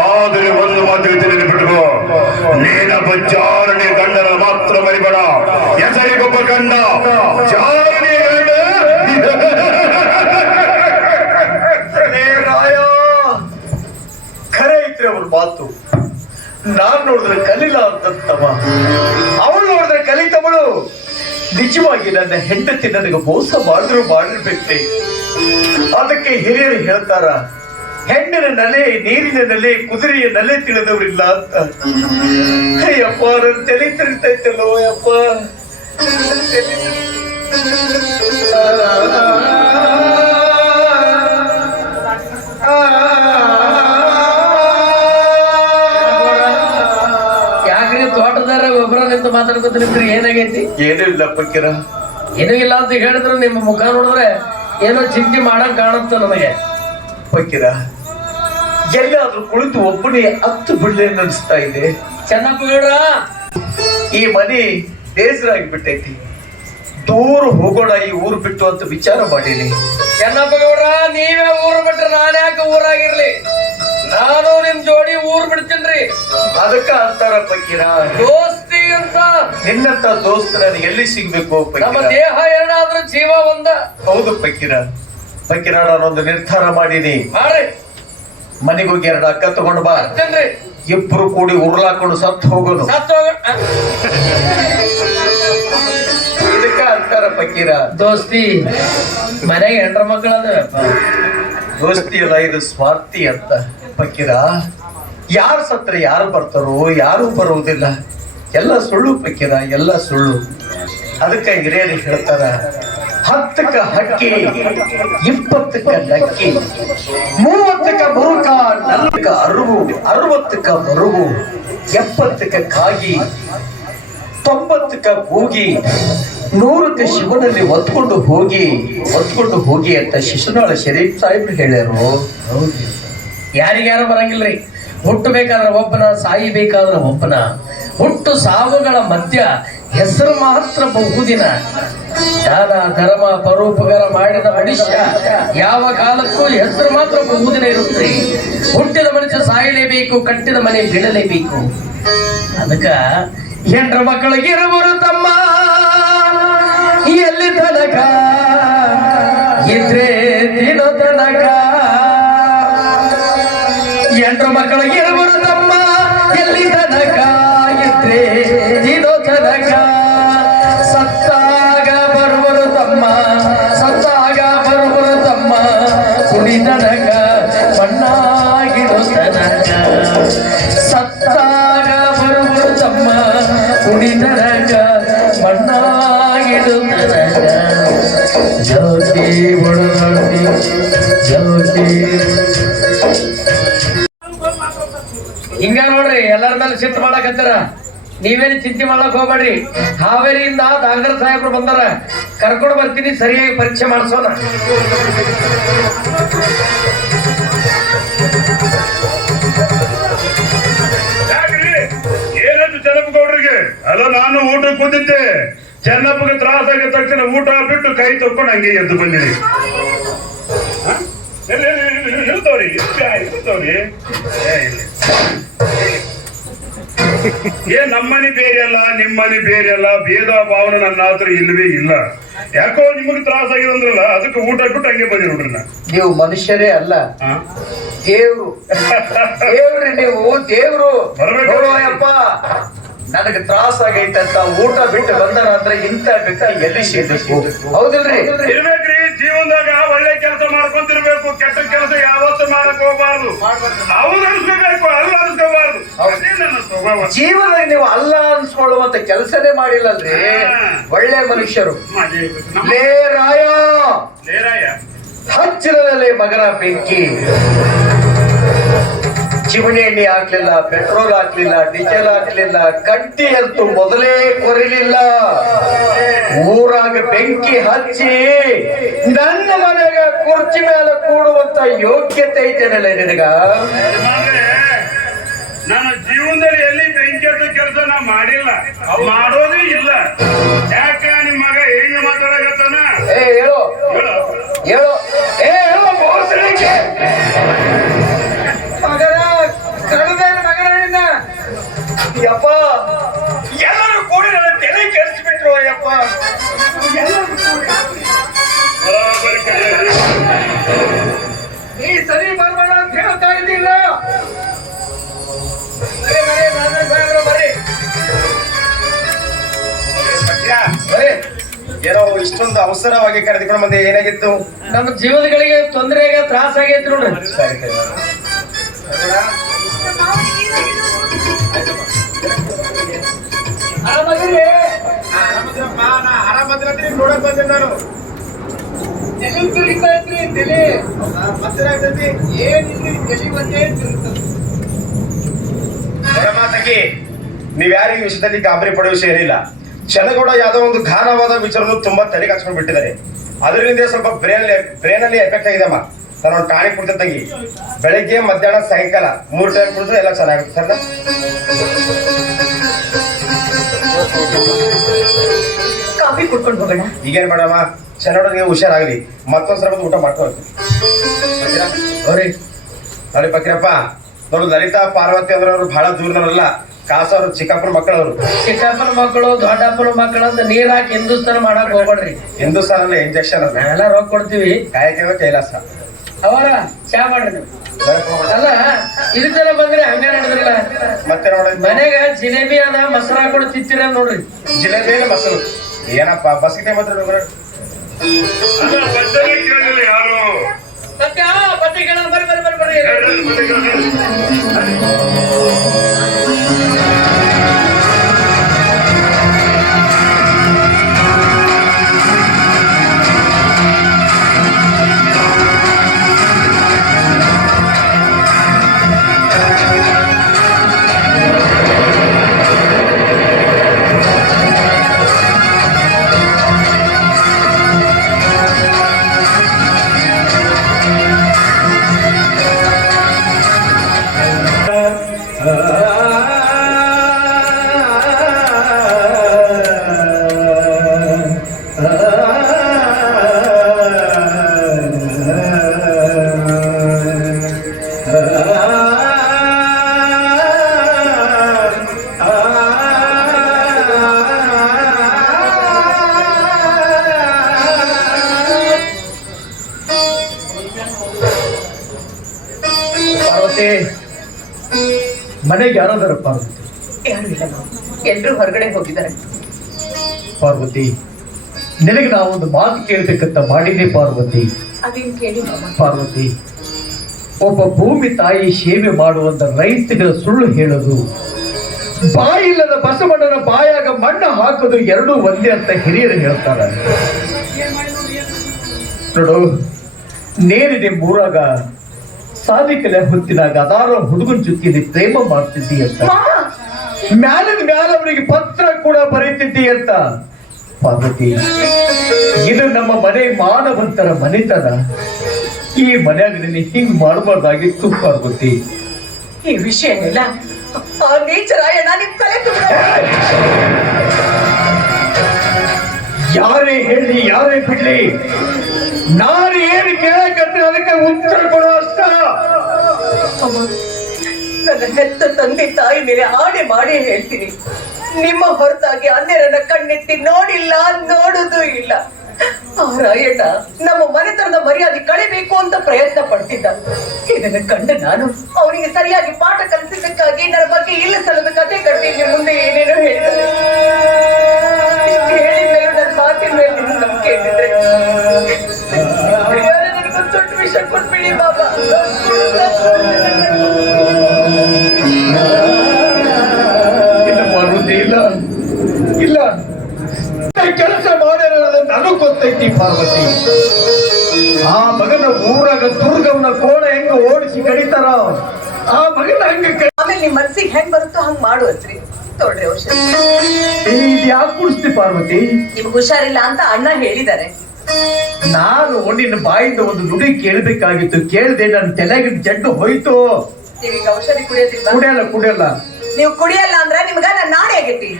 ಆದರೆ ಒಂದು ಮಾತು ನೆನಪಿಟ್ಕೋ, ನೀನೊಬ್ಬ ಚಾರಣೆ ಗಂಡನ ಮಾತ್ರ ಮರಿಬೇಡ. ಹೆಸರಿಗೊಬ್ಬ ಗಂಡ, ಚಾರಣೆ ಗಂಡ. ರಾಯ ಖರೆ ಐತ್ರಿ ಅವ್ರ ಮಾತು. ನಾನ್ ನೋಡಿದ್ರೆ ಕಲಿಲ್ಲ ಅಂತವ, ಅವಳು ನೋಡಿದ್ರೆ ಕಲಿತವಳು. ನಿಜವಾಗಿ ನನ್ನ ಹೆಂಡತಿ ನನಗೆ ಮೋಸ ಮಾಡಿರ್ಬೇಕ್ರಿ. ಅದಕ್ಕೆ ಹಿರಿಯರು ಹೇಳ್ತಾರ, ಹೆಣ್ಣಿನ ನೆಲೆ, ನೀರಿನ ನೆಲೆ, ಕುದುರೆಯ ನೆಲೆ ತಿಳಿದವರಿಲ್ಲ ಅಂತ. ಅಯ್ಯಪ್ಪ ನನ್ನ ತಲೆ ತಿರುಗ್ತೈತಲ್ಲೋ ಯಪ್ಪ. ಯಾಕ್ರಿ ತೋಟದಾರ ಒಬ್ಬರ ನಿಂತು ಮಾತಾಡ್ಕೊತೀರಿ, ಏನಾಗೈತಿ? ಏನೂ ಇಲ್ಲ ಪಕ್ಕಿರ. ಏನೂ ಇಲ್ಲ ಅಂತ ಹೇಳಿದ್ರು ನಿಮ್ಮ ಮುಖ ನೋಡಿದ್ರೆ ಏನೋ ಚಿಂತೆ ಮಾಡಂಗ್ ಕಾಣುತ್ತ ನನಗೆ. ಪಕ್ಕಿರ, ಎಲ್ಲಾದ್ರೂ ಕುಳಿತು ಒಬ್ಬನೇ ಹತ್ತು ಬಿಡ್ಲೆ ಅನಿಸ್ತಾ ಇದೆ. ಚೆನ್ನಪ್ಪಗೌಡ್ರ, ಈ ಮನೆ ಬೇಸರಾಗಿ ಬಿಟ್ಟೈತಿ. ದೂರ ಹೋಗೋಣ ಈ ಊರು ಬಿಟ್ಟು ಅಂತ ವಿಚಾರ ಮಾಡೀನಿ. ಚೆನ್ನಪ್ಪಗೌಡ್ರ, ನೀವೇ ಊರು ಬಿಟ್ರೆ ನಾನು ಯಾಕೆ ಊರಾಗಿರ್ಲಿ? ನಾನು ನಿಮ್ ಜೋಡಿ ಊರ್ ಬಿಡ್ತೀನ್ರಿ. ಅದಕ್ಕ ಅಂತಾರ ಪಕ್ಕಿರ, ದೋಸ್ತಿ ಅಂತ. ನಿನ್ನಂತ ದೋಸ್ತ ನನಗೆ ಎಲ್ಲಿ ಸಿಗ್ಬೇಕು ನಮ್ಮ ಪಕ್ಕಿರ? ದೇಹ ಎರಡಾದ್ರೂ ಜೀವ ಒಂದ. ಹೌದು ಪಕ್ಕಿರ. ಪಕ್ಕಿರ, ನಾನೊಂದು ನಿರ್ಧಾರ ಮಾಡೀನಿ. ಮಾಡ್ರಿ, ಮನೆಗೋಗಿ 2 ಅಕ್ಕ ತಗೊಂಡು ಬಾ. ಬರ್ತೀನ್ರಿ. ಇಬ್ರು ಕೂಡಿ ಉರುಳಾಕೊಂಡು ಸತ್ತು ಹೋಗೋನು. ಇದಕ್ಕ ಅಂತಾರ ಪಕ್ಕಿರ ದೋಸ್ತಿ. ಮನೆಗೆ ಹೆಂಡ್ರ ಮಕ್ಕಳ ದೋಸ್ತಿ ಅಲ್ಲ, ಇದು ಸ್ವಾರ್ಥಿ ಅಂತ ಪಕ್ಕಿರ. ಯಾರು ಸತ್ರ ಯಾರು ಬರ್ತಾರೋ, ಯಾರು ಬರುವುದಿಲ್ಲ. ಎಲ್ಲ ಸುಳ್ಳು ಪಕ್ಕಿರ, ಎಲ್ಲ ಸುಳ್ಳು. ಅದಕ್ಕೆ ಹಿರಿಯರು ಹೇಳ್ತಾರ, 10ಕ್ಕ ಹಕ್ಕಿ, 20ಕ್ಕ ಲಕ್ಕಿ, 30ಕ್ಕ ಮುರುಕ, 40ಕ್ಕ ಅರುವು, 60ಕ್ಕ ಮರುವು, 70ಕ್ಕ ಕಾಗಿ, 90ಕ್ಕ ಕೂಗಿ, 100ಕ್ಕೆ ಶಿವನಲ್ಲಿ ಒತ್ಕೊಂಡು ಹೋಗಿ ಅಂತ ಶಿಶುನಾಳ ಶರೀಫ್ ಸಾಹೇಬ್ರು ಹೇಳ್ಯಾರು. ಯಾರಿಗ್ಯಾರು ಬರಂಗಿಲ್ರಿ. ಹುಟ್ಟಬೇಕಾದ್ರೆ ಒಬ್ಬನ, ಸಾಯಿಬೇಕಾದ್ರೆ ಒಬ್ಬನ. ಹುಟ್ಟು ಸಾವುಗಳ ಮಧ್ಯ ಹೆಸರು ಮಾತ್ರ ಬಹುದಿನ. ದಾನ ಧರ್ಮ ಪರೋಪಕಾರ ಮಾಡಿದ ಮನುಷ್ಯ ಯಾವ ಕಾಲಕ್ಕೂ ಹೆಸರು ಮಾತ್ರ ಬಹುದಿನ ಇರುತ್ತೆ. ಹುಟ್ಟಿದ ಮನುಷ್ಯ ಸಾಯಲೇಬೇಕು, ಕಟ್ಟಿದ ಮನೆ ಬಿಡಲೇಬೇಕು. ಅದಕ್ಕ ಹೆಂಡ್ರ ಮಕ್ಕಳಿಗೆ ಇರುವರು ತಮ್ಮ ಎಲ್ಲಿ ತನಕ ಇದ್ರೆ ದಿನ ತನಕ. ಹೆಂಡ್ರ ಮಕ್ಕಳಿಗೆ ಇರುವರು ತಮ್ಮ ಎಲ್ಲಿ ತನಕ ಇದ್ರೆ ದಿನೋ ತನಕ. ಸತ್ತಾಗ ಬರುವರು ತಮ್ಮ, ಸತ್ತಾಗ ಬರುವರು ತಮ್ಮ, ಕುಡಿತನಕ ಮಣ್ಣಾಗಿಡೋ ತನಕ. ಸತ್ತಾಗ ಬರುವರು ತಮ್ಮ, ಕುಡಿತನಕ ಮಣ್ಣಾಗಿಡೋ ತನಕ. ಜ್ಯೋತಿ ಒಳಗಡೆ ಜ್ಯೋತಿ. ಹಿಂಗ ನೋಡ್ರಿ, ಎಲ್ಲರ ಮೇಲೆ ಸಿಟ್ಟು ಮಾಡಕತ್ತಾರ. ನೀವೇನು ಚಿಂತೆ ಮಾಡಕ್ ಹೋಗ್ಬೇಡ್ರಿ. ಹಾವೇರಿಯಿಂದ ಡಾಕ್ಟರ್ ಸಾಹೇಬ್ರು ಬಂದಾರ, ಕರ್ಕೊಂಡು ಬರ್ತೀನಿ, ಸರಿಯಾಗಿ ಪರೀಕ್ಷೆ ಮಾಡಿಸೋಣ. ಏನಂತ ಜನಪಗೌಡರಿಗೆ? ಅಲ್ಲ, ನಾನು ಊಟಕ್ಕೆ ಕೂತಿದ್ದೆ, ಚೆನ್ನಪ್ಪಗೆ ತ್ರಾಸಾಗಿದ ತಕ್ಷಣ ಊಟ ಬಿಟ್ಟು ಕೈ ತಕ್ಕೊಂಡು ಹಂಗೆ ಎದ್ದು ಬಂದಿರಿ. ಇರ್ತವ್ರಿ ನಮ್ಮನೆ ಬೇರೆ ಅಲ್ಲ ನಿಮ್ಮನೆ ಬೇರೆ ಅಲ್ಲ, ಭೇದ ಭಾವನೆ ನನ್ನ ಹತ್ರ ಇಲ್ಲವೇ ಇಲ್ಲ. ಯಾಕೋ ನಿಮಗೆ ತ್ರಾಸ ಆಗಿದೆ ಅಂದ್ರಲ್ಲ, ಅದಕ್ಕೆ ಊಟ ಬಿಟ್ಟು ಹಂಗೆ ಬಂದಿ ನೋಡ್ರಿ. ನೀವು ಮನುಷ್ಯರೇ ಅಲ್ಲ, ದೇವ್ರು. ದೇವ್ರಿ ನೀವು, ದೇವ್ರು. ನೋಡುವಪ್ಪ, ನನಗೆ ತ್ರಾಸ ಆಗೈತಂತ ಊಟ ಬಿಟ್ಟು ಬಂದನ ಅಂದ್ರೆ ಇಂಥ ವ್ಯಕ್ತಿ ಎಲ್ಲಿ ಸಿಗ್ಬೇಕು? ಹೌದಿಲ್ರಿ? ಇರ್ಬೇಕ್ರಿ. ಜೀವನದಾಗ ಒಳ್ಳೆ ಕೆಲಸ ಮಾಡ್ಕೊಂತಿರ್ಬೇಕು, ಕೆಟ್ಟ ಕೆಲಸ ಯಾವತ್ತು ಮಾಡಕ್ ಹೋಗ್ಬಾರ್ದು. ಅವ್ರು ಅನ್ಸ್ಕೋಬೇಕು, ಅಲ್ಲ ಅನ್ಸ್ಕೋಬಾರ್ದು. ಜೀವನದಾಗ ನೀವು ಅಲ್ಲ ಅನ್ಸ್ಕೊಳ್ಳುವಂತ ಕೆಲಸನೇ ಮಾಡಿಲ್ಲಲ್ರಿ. ಒಳ್ಳೆ ಮನುಷ್ಯರು. ಲೇ ರಾಯ, ಹಚ್ಚಿರಲೇ ಮಗನ ಬೆಂಕಿ. ಚಿಮಣಿ ಎಣ್ಣೆ ಹಾಕ್ಲಿಲ್ಲ, ಪೆಟ್ರೋಲ್ ಹಾಕ್ಲಿಲ್ಲ, ಡೀಸೆಲ್ ಹಾಕ್ಲಿಲ್ಲ, ಕಟ್ಟಿ ಅಂತೂ ಮೊದಲೇ ಕೊರಿಲಿಲ್ಲ. ಊರಾಗ ಬೆಂಕಿ ಹಚ್ಚಿ ನನ್ನ ಮನೆಗ ಕುರ್ಚಿ ಮೇಲೆ ಕೂಡುವಂತ ಯೋಗ್ಯತೆ ಐತೇನಲ್ಲ ನಿನಗ? ನನ್ನ ಜೀವನದಲ್ಲಿ ಎಲ್ಲಿ ಬೆಂಕಿ ಹಚ್ಚೋ ಕೆಲಸ ನಾ ಮಾಡಿಲ್ಲ, ಮಾಡೋದೇ ಇಲ್ಲ. ಯಾಕ ನಿಮ್ ಮಗ ಹೆಂಗ ಮಾತಾಡಕತ್ತಾನ? ಹೇಳು ಹೇಳು, ಹೇಳು ಬೋಸಡಿಕೆ. ಯಪ್ಪ, ಎಲ್ಲರೂ ಕೂಡಿ ನನ್ನ ತಲೆ ಕೆಡಿಸ್ಬಿಟ್ರು. ಅಯ್ಯಪ್ಪ, ನೀ ಸರಿ ಬರ್ಬೇಡ ಅಂತ ಹೇಳ್ತಾ ಇದ್ದಿಲ್ಲ. ಏನೋ ಇಷ್ಟೊಂದು ಅವಸರವಾಗಿ ಕರೆದುಕೊಂಡು ಬಂದೆ, ಏನಾಗಿತ್ತು? ನಮ್ಮ ಜೀವನಗಳಿಗೆ ತೊಂದರೆ ತ್ರಾಸ ಆಗೈತಿ ನೋಡ್ರಿ. ಸರಿ ನೋಡಕ್ ಬಂದೆ ನಾನು. ಮಾತಕ್ಕೆ ನೀವ್ಯಾರು ಈ ವಿಷಯದಲ್ಲಿ ಗಾಬರಿ ಪಡುವ ವಿಷಯ ಏನಿಲ್ಲ. ಚನ್ನಗೌಡ ಯಾವ್ದೋ ಒಂದು ಘಾನವಾದ ವಿಚಾರನು ತುಂಬಾ ತಲೆಗೆ ಹಾಕ್ಸ್ಕೊಂಡು ಬಿಟ್ಟಿದ್ದಾರೆ. ಅದರಿಂದ ಸ್ವಲ್ಪ ಬ್ರೇನ್ ಅಲ್ಲಿ ಎಫೆಕ್ಟ್ ಆಗಿದೆ ಅಮ್ಮ. ನಾನು ಒಂದು ಟಾಣಿಕ್ ಕೊಡ್ತೇನೆ ತಂಗಿ. ಬೆಳಗ್ಗೆ ಮಧ್ಯಾಹ್ನ ಸಾಯಂಕಾಲ 3 ಟೈಮ್ ಕುಡಿದ್ರೆ ಎಲ್ಲ ಚೆನ್ನಾಗುತ್ತೆ ಸರ್. ಕಾಫಿ ಕುಡ್ಕೊಂಡು ಹೋಗೋಣ. ಈಗೇನ್ ಬೇಡಮ್ಮ, ಚನ್ನಗೌಡನಿಗೆ ಹುಷಾರಾಗಲಿ, ಮತ್ತೊಂದ್ಸಲ ಬಂದು ಊಟ ಮಾಡ್ಕೊಳ್ತೀವಿ. ನೋಡಿ ಪಕ್ಕಿರಪ್ಪ, ನೋಡು ಲಲಿತಾ ಪಾರ್ವತಿ ಅಂದ್ರೆ ಅವ್ರು ಬಹಳ ದೂರದವರಲ್ಲ, ಕಾಸು ಅವ್ರು ಚಿಕ್ಕಪ್ಪನ ಮಕ್ಕಳವ್ರು. ಚಿಕ್ಕಪ್ಪನ ಮಕ್ಕಳು ದೊಡ್ಡಪ್ಪನ ಮಕ್ಕಳು ಅಂತ ನೀರ್ ಹಾಕಿ ಹಿಂದೂಸ್ತಾನ ಮಾಡಕ್ ಹೋಗ್ಬೇಡ್ರಿ. ಹಿಂದೂಸ್ತಾನ ಅಲ್ಲ, ಇಂಜೆಕ್ಷನ್ ಅಲ್ಲ. ನಾವೆಲ್ಲ ರೊಕ್ಕ ಕೊಡ್ತೀವಿ. ಕಾಯಕ ಕೈಲಾಸ. ಅವರ ಚಾ ಮಾಡ್ರಿ ನೀವು. ಅಲ್ಲ ಇದಕ್ಕೆಲ್ಲ ಬಂದ್ರೆ ಹಂಗ ನಡೆದ್ರಲ್ಲ. ಮತ್ತೆ ನೋಡಿ ಮನೆಗ ಜಿಲೇಬಿ ಅದ, ಮೊಸರು ಹಾಕೊಂಡು ತಿಂತೀರ ನೋಡ್ರಿ. ಜಿಲೇಬಿ ಮೊಸರು ಏನಪ್ಪ ಬಸ್ಗೆ ಮಾತ್ರ ಯಾರು ಮತ್ತೆ ಬಟ್ಟೆ ಬರ್ರಿ ಮನೆಗೆ ಯಾರಾದಾರ ಪಾರ್ವತಿ? ಯಾರು ಇಲ್ಲ, ಎಲ್ರು ಹೊರಗಡೆ ಹೋಗಿದ್ದಾರೆ. ಪಾರ್ವತಿ, ನಿನಗೆ ನಾವೊಂದು ಮಾತು ಕೇಳ್ಬೇಕಂತ ಮಾಡಿದೆ ಪಾರ್ವತಿ. ಅದೇನು ಕೇಳಿ ಮಾಮ. ಪಾರ್ವತಿ, ಒಬ್ಬ ಭೂಮಿ ತಾಯಿ ಸೇವೆ ಮಾಡುವಂತ ರೈತಗಳ ಸುಳ್ಳು ಹೇಳೋದು, ಬಾಯಿಲ್ಲದ ಬಸವಣ್ಣನ ಬಾಯಾಗ ಮಣ್ಣು ಹಾಕೋದು ಎರಡೂ ಒಂದೇ ಅಂತ ಹಿರಿಯರು ಹೇಳ್ತಾರೆ. ನೋಡು, ನೇರು ನಿಮ್ಮೂರಾಗ ಸಾಲಿಕಲೆ ಹೊತ್ತಿನಾಗ ಅದಾರ ಹುಡುಗನ ಜೊತೆ ಪ್ರೇಮ ಮಾಡ್ತಿದ್ದಿ ಅಂತ, ಮ್ಯಾಲಿನ ಮ್ಯಾಲ ಅವರಿಗೆ ಪತ್ರ ಕೂಡ ಬರೀತಿದ್ದಿ ಅಂತ. ಪಾರ್ವತಿ, ಇದು ನಮ್ಮ ಮನೆ ಮಾನವಂತರ ಮನೆತನ. ಈ ಮನ್ಯಾಗ ನಿನ್ನ ಹಿಂಗ್ ಮಾಡಬಾರ್ದಾಗಿತ್ತು ಪಾರ್ವತಿ. ಈ ವಿಷಯನೆಲ್ಲ ಆ ನೀಚರಾಯ ನಿಮ್ ತಲೆ ತುಂಬ ಯಾರೇ ಹೇಳಿ ಯಾರೇ ಬಿಡ್ಲಿ, ನಾನು ಏನು ಕೇಳಕತ್ತೀನಿ ಅದಕ್ಕೆ ಉತ್ತರ ಕೊಡೋ ಅಷ್ಟ. ನನ್ನ ಹೆತ್ತ ತಂದೆ ತಾಯಿ ಮೇಲೆ ಆಣೆ ಮಾಡಿ ಹೇಳ್ತೀನಿ, ನಿಮ್ಮ ಹೊರತಾಗಿ ಅನ್ಯರನ್ನ ಕಣ್ಣೆತ್ತಿ ನೋಡಿಲ್ಲ, ನೋಡುದು ಇಲ್ಲ. ಆ ರಾಯಣ್ಣ ನಮ್ಮ ಮನೆತನದ ಮರ್ಯಾದೆ ಕಳಿಬೇಕು ಅಂತ ಪ್ರಯತ್ನ ಪಡ್ತಿದ್ದ. ಇದನ್ನ ಕಂಡು ನಾನು ಅವನಿಗೆ ಸರಿಯಾಗಿ ಪಾಠ ಕಲಿಸಿದ್ದಕ್ಕಾಗಿ ನನ್ನ ಬಗ್ಗೆ ಇಲ್ಲ ಸಲದ ಕತೆ ಕಟ್ಟಿ ನಿಮ್ಮ ಮುಂದೆ ಏನೇನೋ ಹೇಳ್ತಾರೆ. ಇಷ್ಟು ಹೇಳಿದ ಮೇಲೆ ನನ್ನ ಮಾತಿನ ಮೇಲೆ ನಿಮ್ಗೆ ನಂಬಿಕೆ ಇಟ್ಟಿದ್ರೆ ನನಗೊಂದು ದೊಡ್ಡ ವಿಷಯ ಕೊಟ್ಬಿಡಿ ಬಾಬಾ. ಇಲ್ಲ ಪಾರ್ವತಿ, ಇಲ್ಲ ಇಲ್ಲ, ಕೆಲಸ ಮಾಡ್ಯಾರ ನನಗ್ ಗೊತ್ತೈತಿ ಪಾರ್ವತಿ. ಆ ಮಗನ ಊರಾಗ ದುರ್ಗವನ ಕೋಣ ಹೆಂಗ ಓಡಿಸಿ ಕಡಿತಾರ, ಆ ಮಗನ ಹಂಗ ಆಮೇಲೆ ನಿಮ್ ಮನಸ್ಸಿಗೆ ಹೆಂಗ್ ಬರುತ್ತೋ ಹಂಗ್ ಮಾಡುವತ್ರಿ. ತೊಡ್ರಿ ಔಷಧ. ಇದು ಯಾಕೆ ಕುಡಿಸ್ತಿ ಪಾರ್ವತಿ? ನಿಮ್ಗೆ ಹುಷಾರಿಲ್ಲ ಅಂತ ಅಣ್ಣ ಹೇಳಿದ್ದಾರೆ. ನಾನು ನಿನ್ನ ಬಾಯಿಂದ ಒಂದು ನುಡಿ ಕೇಳ್ಬೇಕಾಗಿತ್ತು, ಕೇಳ್ದೆ ನನ್ನ ತಲೆಗೆ ಜಡ್ಡು ಹೋಯ್ತು. ನೀವೀಗ ಔಷಧಿ ಕುಡಿಯೋದಿಲ್ಲ? ಕುಡಿಯಲ್ಲ. ನೀವು ಕುಡಿಯಲ್ಲ ಅಂದ್ರೆ ನಿಮ್ಗ ನಾನು ನಾಳೆ ಆಗೈತಿ.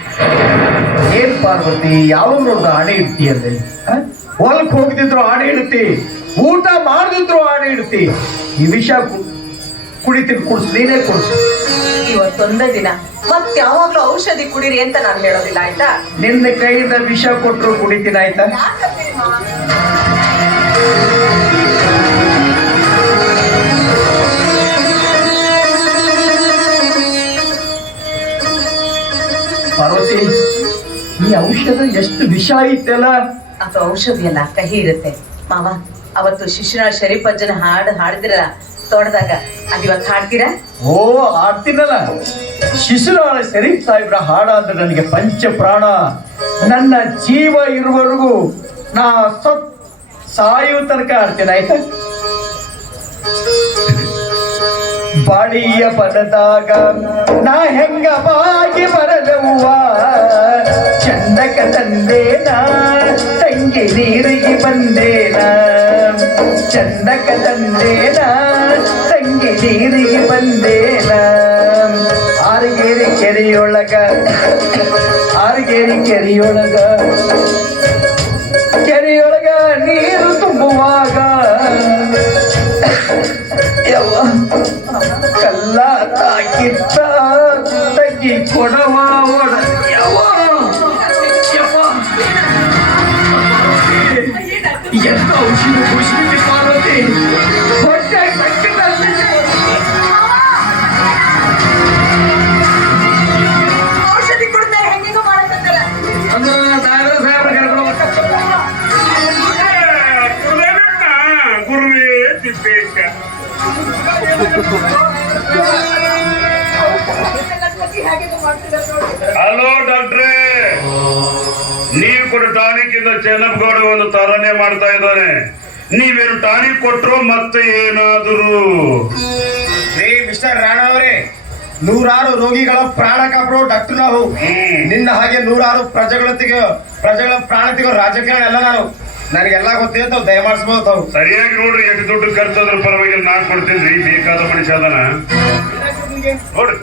ಏನ್ ಪಾರ್ವತಿ, ಯಾವಾಗ ನೋಡ್ದ ಆಣೆ ಇಡ್ತೀಯಲ್ಲಿ? ಹೊಲಕ್ ಹೋಗದಿದ್ರು ಆಣೆ ಇಡ್ತಿ, ಊಟ ಮಾಡದಿದ್ರು ಆಣೆ ಇಡ್ತಿ. ಈ ವಿಷ ಕುಡಿತೀನಿ, ಕುಡ್ಸು, ನೀನೇ ಕುಡ್ಸು. ಇವತ್ತೊಂದೇ ದಿನ ಮತ್ ಯಾವಾಗ್ಲೂ ಔಷಧಿ ಕುಡೀರಿ ಅಂತ ನಾನು ಹೇಳೋದಿಲ್ಲ, ಆಯ್ತಾ? ನಿನ್ನ ಕೈಯಿಂದ ವಿಷ ಕೊಟ್ರು ಕುಡಿತೀನಿ, ಆಯ್ತಾ? ಪಾರ್ವತಿ, ಈ ಔಷಧ ಎಷ್ಟು ವಿಷ ಐತಲ್ಲ. ಅದು ಔಷಧಿ ಅಲ್ಲ, ಕಹಿ ಇರುತ್ತೆ ಮಾವ. ಅವತ್ತು ಶಿಶುನಾಳ್ ಶರೀಫ್ ಅಜ್ಜನ ಹಾಡಿದಿರಲ್ಲ ತೋಟದಾಗ, ಅದ್ ಇವತ್ತು ಹಾಡ್ತೀರಾ? ಓ, ಆಡ್ತೀನಲ್ಲ. ಶಿಶುನಾಳ ಶರೀಫ್ ಸಾಹೇಬ್ರ ಹಾಡ ಅಂದ್ರೆ ನನಗೆ ಪಂಚ ಪ್ರಾಣ. ನನ್ನ ಜೀವ ಇರುವವರೆಗೂ ನಾ ಸಾಯುವ ತನಕ ಆಡ್ತೇನೆ, ಆಯ್ತಾ? ಬಾಡಿಯ ಪದದಾಗ ನಾ ಹೆಂಗ ಬಾಗಿ ಬರಲವ್ವ, ಚಂದಕ ತಂದೇನ ತಂಗಿ ನೀರಿಗೆ ಬಂದೇನ, ಚಂದಕ ತಂದೇನ ತಂಗಿ ನೀರಿಗೆ ಬಂದೇನ. ಆರಗೇರಿ ಕೆರೆಯೊಳಗ ಕೆರೆಯೊಳಗ ನೀರು ತುಂಬುವಾಗ ಯವ್ವ ಕಲ್ಲ ತಾಕಿತ್ತ ತಗ್ಗಿ ಕೊಡವ ಒಡ ಯವ್ವ ಎಂತ ಔಷಧ ಖುಷಿ ಪಾರ್ವತಿ, ಹೊಟ್ಟೆ ಔಷಧಿ ಕೊಡ್ತಾರೆ ಹೆಂಗಿಗೂ ಮಾಡಕ್ಕಲ್ಲ. ಗುರುವೇ ತಿಪ್ಪೇಶ. ಹಲೋ ಡಾಕ್ಟ್ರೇ, ನೀವು ಕೊಟ್ಟ ಟಾನಿಕ್ ಇಂದ ಚೆನ್ನಪ್ಪಗೌಡ ಒಂದು ತರನೆ ಮಾಡ್ತಾ ಇದ್ದಾನೆ. ನೀವೇನು ಟಾನಿಕ್ ಕೊಟ್ರು ಮತ್ತೆ ಏನಾದರೂ? ಮಿಸ್ಟರ್ ರಾಣಾ ಅವರೇ, ನೂರಾರು ರೋಗಿಗಳ ಪ್ರಾಣ ಕಾಪಾಡೋ ಡಾಕ್ಟರ್ ನಾವು. ನಿನ್ನ ಹಾಗೆ ನೂರಾರು ಪ್ರಜೆಗಳ ಪ್ರಾಣ ತೆಗೋ ರಾಜಕಾರಣ ಎಲ್ಲ ನಾನು. ನನಗೆಲ್ಲ ಗೊತ್ತಿದೆ, ತಾವು ದಯಮಾಡಿಸ್ಬೋದು. ತಾವು ಸರಿಯಾಗಿ ನೋಡ್ರಿ, ಎಷ್ಟು ದುಡ್ಡು ಖರ್ಚಾದ್ರ ಪರವಾಗಿಲ್ಲ, ನಾನ್ ಕೊಡ್ತೀನಿ. ಬೇಕಾದ ಮನುಷ್ಯ ಅದನ ನೋಡ್ರಿ.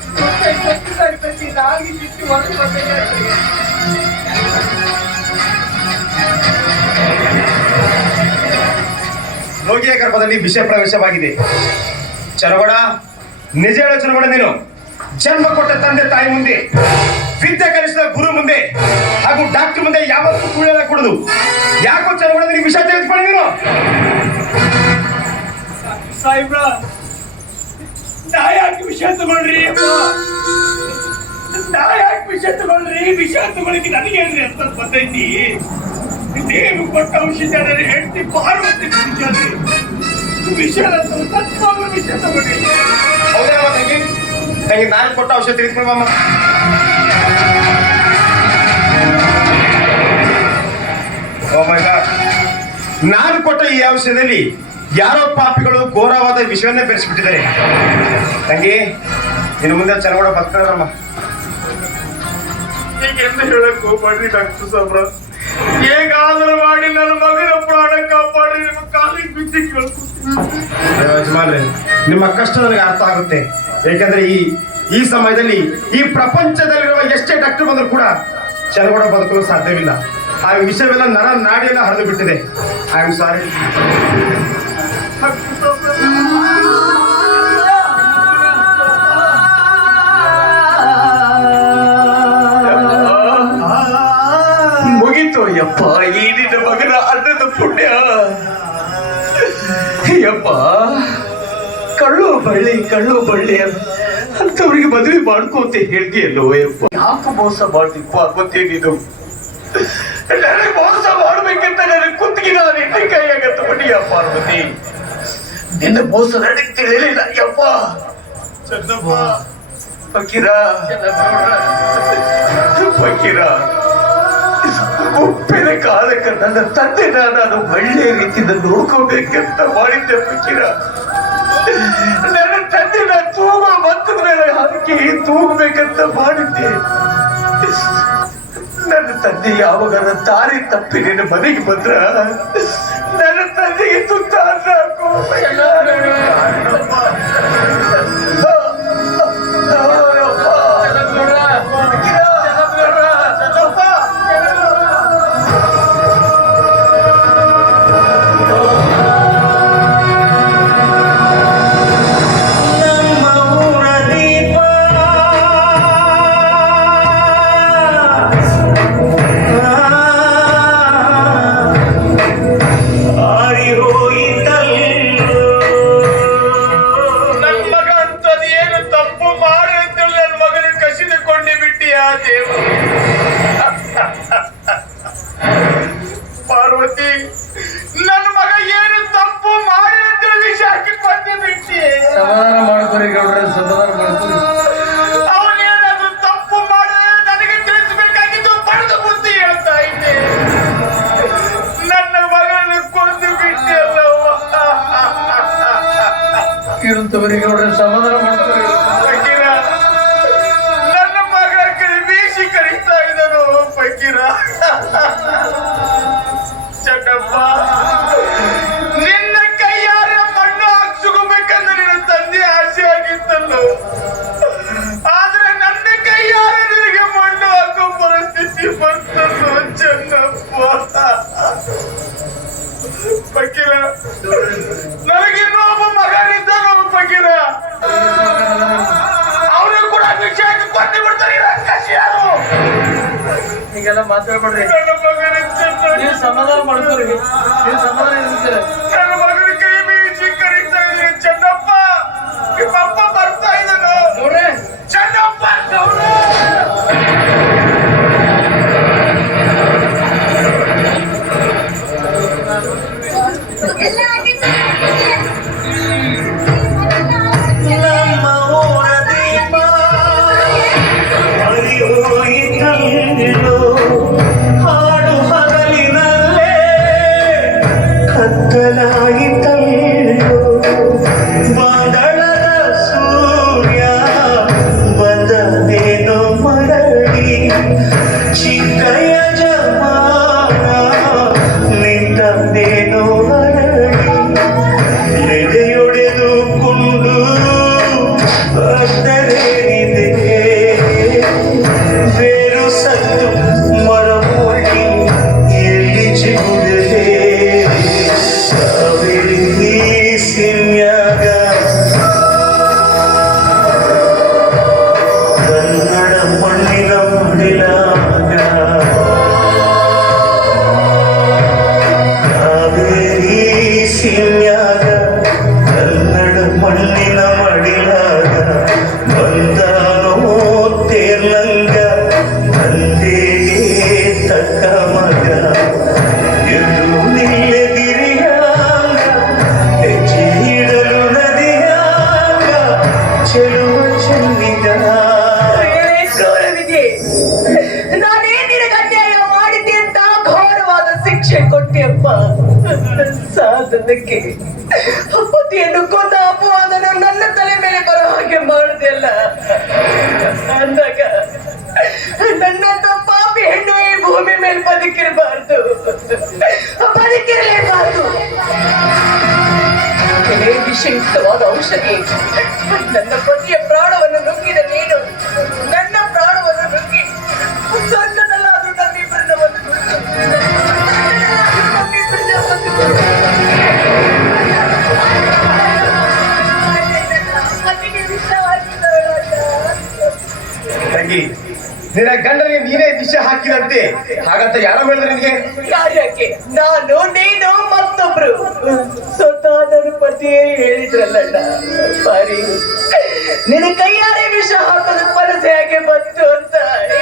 ರೋಗಿಯ ಗರ್ಭದಲ್ಲಿ ವಿಷ ಪ್ರವೇಶವಾಗಿದೆ. ಚನಗೌಡ, ನಿಜ ಹೇಳೋ ಚನಗೌಡ, ನೀನು ಜನ್ಮ ಕೊಟ್ಟ ತಂದೆ ತಾಯಿ ಮುಂದೆ, ವಿದ್ಯೆ ಕಲಿಸಿದ ಗುರು ಮುಂದೆ ಹಾಗೂ ಡಾಕ್ಟರ್ ಮುಂದೆ ಯಾವತ್ತೂ ಸುಳ್ಳೆಲ್ಲ ಕೊಡುದು. ಯಾಕೋ ಚನಗೌಡ ನೀವು ವಿಷಯ ತಿಳಿಸ್ಕೊಳ್ಳಿ. ನೀನು ಸಾಹೇಬ್ರ, ನಾ ಯಾಕೆ ವಿಷ ತಗೊಳ್ರಿ? ವಿಷ ತಗೊಳ್ಳಿಕ್ಕೆ ನನಗೇನ್ರಿ ಅಂತ ಗೊತ್ತೈತಿ. ನೀವು ಕೊಟ್ಟ ಔಷಧ ಹೆಂಡತಿ ಪಾರ್ವತಿ ವಿಷ ತತ್ವ ವಿಷ ತಗೊಳ್ಳಿ. ಹೌದೇನಮ್ಮ ತಂಗಿ? ತಂಗಿ, ನಾನು ಕೊಟ್ಟ ಔಷಧ ತಿಳಿಸ್ಕೊಳ್ಬಮ್ಮ. ಓ ಮೈ ಗಾಡ್, ನಾನು ಕೊಟ್ಟ ಈ ಔಷಧದಲ್ಲಿ ಯಾರೋ ಪಾಪಿಗಳು ಘೋರವಾದ ವಿಷವನ್ನೇ ಬೆರೆಸಿಬಿಟ್ಟಿದ್ದಾರೆ. ತಂಗಿ, ಇನ್ನು ಮುಂದೆ ಚನಗೌಡ ಬರ್ತಾರಮ್ಮ. ಈಗೆಲ್ಲ ಹೇಳಕ್ ಹೋಗ್ಬೇಡ್ರಿ ಡಾಕ್ಟರ್ ಸಾಬ್ರ. ಹೇಗಾದ್ರೂ ಮಾಡಿ ನನ್ನ ಮಗನ ಪ್ರಾಣ ಕಾಪಾಡಿ ನಿಮ್ಮ ಕಾಲಿಗೆ ಬಿದ್ದು ಕೇಳ್ಕೊತೀನಿ. ಯಜಮಾನ್ರೆ, ನಿಮ್ಮ ಕಷ್ಟ ನನಗೆ ಅರ್ಥ ಆಗುತ್ತೆ. ಏಕೆಂದ್ರೆ ಈ ಸಮಯದಲ್ಲಿ ಈ ಪ್ರಪಂಚದಲ್ಲಿರುವ ಎಷ್ಟೇ ಡಾಕ್ಟರ್ ಬಂದರೂ ಕೂಡ ಚನಗೌಡ ಬದುಕಲು ಸಾಧ್ಯವಿಲ್ಲ. ಆ ವಿಷಯವೆಲ್ಲ ನರ ನಾಡಿಯೆಲ್ಲ ಹರಿದು ಬಿಟ್ಟಿದೆ. I am sorry. ಮುಗಿತು ಯಪ್ಪ ಈ ನಿನ್ನ ಮಗನ ಅನ್ನದ ಪುಣ್ಯ. ಯಪ್ಪ ಕಳ್ಳು ಬಳ್ಳಿ ಅಂತವ್ರಿಗೆ ಮದುವೆ ಮಾಡ್ಕೋ ಅಂತ ಹೇಳ್ತೀಯಲ್ಲೋ ಯಪ್ಪ. ಯಾಕೆ ಮೋಸ ಮಾಡ್ತಿಪ್ಪ ಗೊತ್ತೇನಿದು? ನನಗೆ ಮೋಸ ಮಾಡ್ಬೇಕಂತ ನನಗೆ ಕುತ್ತಿಗೆ ನಾನು ಎಣ್ಣೆ ಕೈಯಾಗ ತಗೊಂಡಿಯ ಪಾರ್ವತಿ. ನಿನ್ನ ಮೋಸ ನನಗೆ ತಿಳಿಲಿಲ್ಲ ಯಪ್ಪ. ಚಂದಪ್ಪ ಫಕೀರ ಉಪ್ಪಿನ ಕಾಲಕ್ಕೆ ನನ್ನ ತಂದೆನ ನಾನು ಒಳ್ಳೆಯ ರೀತಿಯಿಂದ ನೋಡ್ಕೋಬೇಕಂತ ಮಾಡಿದ್ದೆ ಫಕೀರ. ನನ್ನ ತಂದೆನ ತೂಗ ಮತ್ತದ ಮೇಲೆ ಹಾಕಿ ತೂಗಬೇಕಂತ ಮಾಡಿದ್ದೆ. ನನ್ನ ತಂದೆ ಯಾವಾಗ ನನ್ನ ದಾರಿ ತಪ್ಪಿ ನಿನ್ನ ಮನೆಗೆ ಬಂದ್ರ ನನ್ನ ತಂದೆಗೆ ತುತ್ತ ಹಾಕೋ. ಪಾರ್ವತಿ ನನ್ನ ಮಗ ಏನು ತಪ್ಪು ಮಾಡಿ ಅಂತ ವಿಷಯ ಹಾಕಿ ಬಂದು ಬಿಟ್ಟಿ. ಸಮಾಧಾನ ಮಾಡ್ಕೊರಿ ಗೌಡ್ರೆ, ಸಮಾಧಾನ ಮಾಡ್ಕೊರಿ. ಅವನೇನಾದ್ರು ತಪ್ಪು ಮಾಡಿದ್ರೆ ನನಗೆ ತಿಳಿಸಬೇಕಾಗಿದ್ದು ಪಡೆದು ಬುದ್ಧಿ ಹೇಳ್ತಾ ಇದ್ದೆ. ನನ್ನ ಮಗನ ಕೊಂದು ಬಿಟ್ಟೆ ಅಲ್ಲವ್ವ. ಇರುತ್ತವರಿ ಗೌಡ್ರೆ, ಸಮಾಧಾನ ಮಾಡ್ಕೊರಿ. ನನ್ನ ಮಗ ಬೀಸಿ ಕರೀತಾ ಇದ್ದರು ಫಕೀರ. ಚನ್ನಪ್ಪ ನಿನ್ನ ಕೈಯಾರ ಮಣ್ಣು ಹಾಕ್ಸ್ಕೋಬೇಕಂದ್ರೆ ನಿನ್ನ ತಂದೆ ಆಸೆ ಆಗಿತ್ತಲ್ಲೋ. ಆದ್ರೆ ನನ್ನ ಕೈಯಾರ ನಿನಗೆ ಮಣ್ಣು ಹಾಕೋ ಪರಿಸ್ಥಿತಿ ಬಂತಲ್ಲೋ ಚನ್ನಪ್ಪ. ಫಕೀರ ನನಗಿನ್ನೂ ಒಬ್ಬ ಮಗನಿದ್ದನು ಫಕೀರ. ಅವರು ಕೂಡ ವಿಷಯ ಕೊಂದು ಬಿಡ್ತಾರೆ. ಈಗೆಲ್ಲ ಮಾತಾಡ್ಕೊಡ್ರಿ, ನೀವು ಸಮಾಧಾನ ಮಾಡ್ಕೊರಿ. ನೀವು ಸಮಾಧಾನ ಇರ್ತೀರ. ನನ್ನ ಮಗನ ಕೈ ಬೀಸಿ ಕರೀತಾ ಇದ್ದೀನಿ. ಚನ್ನಪ್ಪ ನಿಮ್ಮಪ್ಪ ಬರ್ತಾ ಇದ್ದನು. ಚನ್ನಪ್ಪ ಹಾಡು ಹಗಲಿನಲ್ಲೇ ಕತ್ತಲಾಯಿತಲ್ಲೋ ಬಾದಳದ ಸೂರ್ಯ ಬಂದನೇನೋ ಮರಳಿ ಚಿಕ್ಕಯ್ಯ ಜಮಾನ ನಿಂತನೇನೋ ಮರಳಿ ಎದೆಯೊಡೆದು ಕೊಂಡು ಅಷ್ಟರೇನಿದೆ ಬೇರು ಸತ್ತು ಮರಮೂಡಿ ಎಲ್ಲಿ ಚಿಗುರಿದೆ ಕಾವೇರಿ ಸಿಮ್ಯಾಗ ಕನ್ನಡ ಮಣ್ಣಿನ ಮುಡಿಲಾಗ ಕಾವೇರಿ ಸಿಮ್ಯಾಗ ಕನ್ನಡ ಮಣ್ಣಿನ ಮಡಿಲಾಗ ಬಂದಾನೋ ತೇರ್ಲಂಗ ತಂದೆಗೆ ತಕ್ಕ ಮಗ ಎಲ್ಲೂ ನಿಲ್ಲದಿರಿಯಾಗ ಹೆಜ್ಜೆ ಇಡಲು ನದಿಯಾಗ ಚೆಲುವ ಚೆನ್ನಿಗ ನಾನೇನ್ ನಿನಗೆ ಅನ್ಯಾಯ ಮಾಡಿದ್ದೆ ಅಂತ ಘೋರವಾದ ಶಿಕ್ಷೆ ಕೊಟ್ಟಿಯಪ್ಪ. ಸಾಧನಕ್ಕೆ ಪತಿಯನ್ನು ಕೊಂದ ಅಪವಾದನ ನನ್ನ ತಲೆ ಮೇಲೆ ಬರೋ ಹಾಗೆ ಮಾಡಿದೆಲ್ಲ. ಅಂದಾಗ ನನ್ನಂತ ಪಾಪಿ ಹೆಣ್ಣು ಈ ಭೂಮಿ ಮೇಲೆ ಬದುಕಿರಬಾರ್ದು, ಬದುಕಿರಲೇಬಾರ್ದು. ವಿಷಯುಕ್ತವಾದ ಔಷಧಿ ನನ್ನ ಪತಿಯ ಪ್ರಾಣವನ್ನು ನುಗ್ಗಿದ ನೀನು ನನ್ನ ಪ್ರಾಣವನ್ನು ನುಗ್ಗಿ ಸ್ವರ್ಗದಲ್ಲಾದ್ರೂ ನಮ್ಮಿಬ್ಬರನ್ನ ಒಂದು ನಿನ್ನ ಗಂಡನಿಗೆ ನೀನೇ ವಿಷ ಹಾಕಿದಂತೆ ಹಾಗಂತ ಯಾರ ಹೇಳಿದ್ರೆ ನಿನಗೆ? ಯಾಕೆ ನಾನು ನೀನು ಮತ್ತೊಬ್ರು ಸ್ವತಃ ನನ್ನ ಪತಿಯೇ ಹೇಳಿದ್ರಲ್ಲಣ್ಣ ಬಾರಿ ನಿನ್ನ ಕೈಯಾರೆ ವಿಷ ಹಾಕೋದು ಮನಸ್ಸೆ ಹಾಗೆ ಬಂತು ಅಂತ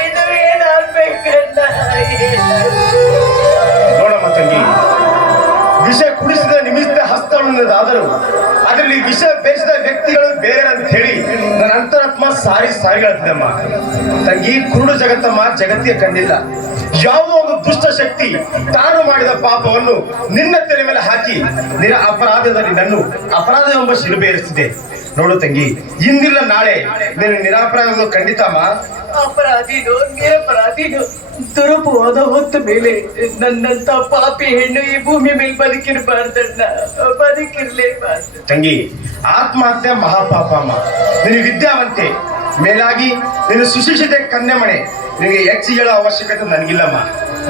ಇದು ಏನಾಗ್ಬೇಕಣ್ಣ? ನೋಡಮ್ಮ ತಂಗಿ, ವಿಷ ಕುಡಿಸಿದ ನಿಮಿತ್ತ ಹಸ್ತವನ್ನದಾದರೂ ಅದರಲ್ಲಿ ವಿಷ ಬೇಯಿಸಿದ ವ್ಯಕ್ತಿಗಳು ಬೇರೆ ಅಂತ ಹೇಳಿ ನನ್ನ ಅಂತರಾತ್ಮ ಸಾರಿ ಹೇಳ್ತಿದ್ದಮ್ಮ. ತಂಗಿ, ಕುರುಡು ಜಗತ್ತಮ್ಮ ಜಗತ್ತಿಗೆ ಕಂಡಿಲ್ಲ. ಯಾವುದೋ ಒಂದು ದುಷ್ಟ ಶಕ್ತಿ ತಾನು ಮಾಡಿದ ಪಾಪವನ್ನು ನಿನ್ನ ತೆರೆ ಮೇಲೆ ಹಾಕಿ ನಿನ್ನ ಅಪರಾಧದಲ್ಲಿ ನನ್ನು ಅಪರಾಧ ಎಂಬ ಶಿಲುಬೆ ನೋಡು ತಂಗಿ, ಇಂದಿಲ್ಲ ನಾಳೆ ನೀನು ನಿರಾಪರಾಧ ಖಂಡಿತಮ್ಮ. ಅಪರಾಧಿನೋ ನಿರಪರಾಧಿನೋ ದುರುಪವಾದ ಹೊತ್ತ ಮೇಲೆ ನನ್ನಂತ ಪಾಪಿ ಹೆಣ್ಣು ಈ ಭೂಮಿ ಮೇಲೆ ಬದುಕಿರಬಾರ್ದಣ್ಣ, ಬದುಕಿರ್ಲೇಬಾರ್ದು. ತಂಗಿ, ಆತ್ಮಹತ್ಯೆ ಮಹಾಪಾಪ ಅಮ್ಮ. ನೀನು ವಿದ್ಯಾವಂತೆ, ಮೇಲಾಗಿ ನೀನು ಸುಶಿಕ್ಷಿತ ಕನ್ಯಮಣೆ, ನಿನಗೆ ಹೆಚ್ಚು ಹೇಳೋ ಅವಶ್ಯಕತೆ ನನಗಿಲ್ಲಮ್ಮ.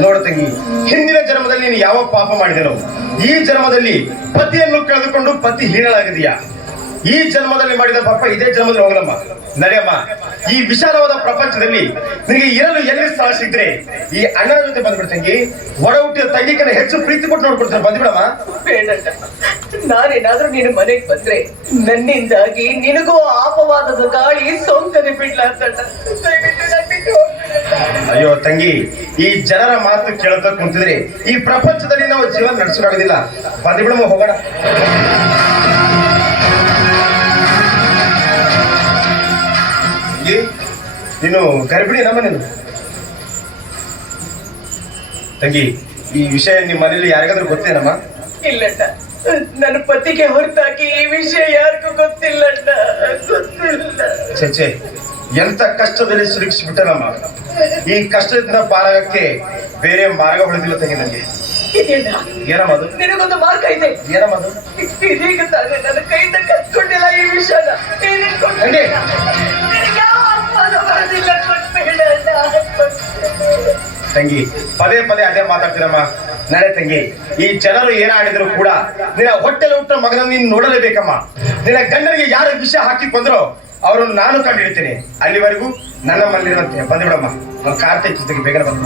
ನೋಡು ತಂಗಿ, ಹಿಂದಿನ ಜನ್ಮದಲ್ಲಿ ನೀನು ಯಾವ ಪಾಪ ಮಾಡಿದೆನೋ ಈ ಜನ್ಮದಲ್ಲಿ ಪತಿಯನ್ನು ಕಳೆದುಕೊಂಡು ಪತಿ ಹೀನಳಾಗಿದೆಯಾ. ಈ ಜನ್ಮದಲ್ಲಿ ಮಾಡಿದ ಪಾಪ ಇದೇ ಜನ್ಮದಲ್ಲಿ ಹೋಗಲಮ್ಮ. ನಡೆಯಮ್ಮ, ಈ ವಿಶಾಲವಾದ ಪ್ರಪಂಚದಲ್ಲಿ ನಿನಗೆ ಇರಲು ಎಲ್ಲಿ ಸ್ಥಳ ಸಿಗ್ರೆ ಈ ಅಣ್ಣನ ಜೊತೆ ಬಂದ್ಬಿಡ್ತಂಗಿ. ಒಡ ಹುಟ್ಟಿದ ತಂಗಿಕನ ಹೆಚ್ಚು ಪ್ರೀತಿ ಕೊಟ್ಟು ನೋಡ್ಕೊಡ್ತಾರೆ, ಬಂದ್ಬಿಡಮ್ಮ. ಬೇಡಣ್ಣ, ನಾನೇನಾದ್ರೂ ನಿನ್ನ ಮನೆಗೆ ಬಂದ್ರೆ ನನ್ನಿಂದಾಗಿ ನಿನಗೂ ಆಪವಾದದ ಗಾಳಿ ಸೋಂಕದೆ ಬಿಡ್ಲಾರ್ದಣ್ಣ. ದಯವಿಟ್ಟು ನನ್ನ ಬಿಟ್ಟು ಹೋಗ್ಬಿಡಣ್ಣ. ಅಯ್ಯೋ ತಂಗಿ, ಈ ಜನರ ಮಾತು ಕೇಳ್ತಾ ಕುಂತಿದ್ರೆ ಈ ಪ್ರಪಂಚದಲ್ಲಿ ನಾವು ಜೀವನ ನಡೆಸೋಕ್ಕಾಗೋದಿಲ್ಲ. ಬಂದ್ಬಿಡಮ್ಮ, ಹೋಗೋಣ. ನೀನು ಗರ್ಭಿಣಿ ನಮ್ಮ ನೀನು ತಂಗಿ, ಈ ವಿಷಯ ನಿಮ್ಮ ಮನೇಲಿ ಯಾರಿಗಾದ್ರೂ ಗೊತ್ತೇನಮ್ಮ? ಇಲ್ಲಣ್ಣ, ನನ್ನ ಪತಿಗೆ ಹೊರತಾಗಿ ಈ ವಿಷಯ ಯಾರಿಗೂ ಗೊತ್ತಿಲ್ಲಣ್ಣ, ಗೊತ್ತಿಲ್ಲ. ಚೇಚೆ, ಎಂತ ಕಷ್ಟದಲ್ಲಿ ಸುರಕ್ಷಿಬಿಟ್ಟನಮ್ಮ. ಈ ಕಷ್ಟದಿಂದ ಪಾರಾಗಕ್ಕೆ ಬೇರೆ ಮಾರ್ಗ ಹೊಳೆದಿಲ್ಲ ತಂಗಿ ನನಗೆ. ಏನಮ್ಮದು? ನಿನಗೊಂದು ಮಾರ್ಗ ಇದೆ. ಏನಮ್ಮದು? ಇದೀಗ ತಾನೇ ನನ್ನ ಕೈಯಿಂದ ಕತ್ಕೊಂಡಿಲ್ಲ ಈ ವಿಷಯನ. ತಂಗಿ, ಪದೇ ಪದೇ ಅದೇ ಮಾತಾಡ್ತೀರಮ್ಮ. ನಡೆ ತಂಗಿ, ಈ ಜನರು ಏನಾಡಿದ್ರು ಕೂಡ ನಿನ್ನ ಹೊಟ್ಟೆಲಿ ಹುಟ್ಟ ಮಗನ ನೀನು ನೋಡಲೇಬೇಕಮ್ಮ. ನಿನ್ನ ಗಂಡನಿಗೆ ಯಾರು ವಿಷ ಹಾಕಿ ಕೊಂದ್ರೋ ಅವರನ್ನು ನಾನು ಕಂಡು ಹಿಡಿತೀನಿ. ಅಲ್ಲಿವರೆಗೂ ನನ್ನ ಮಲ್ಲಿರಂತೆ ಬಂದ್ಬಿಡಮ್ಮ. ಒಂದು ಕಾರ್ತಿಕ್ ಜೊತೆಗೆ ಬೇಗನೆ ಬಂದು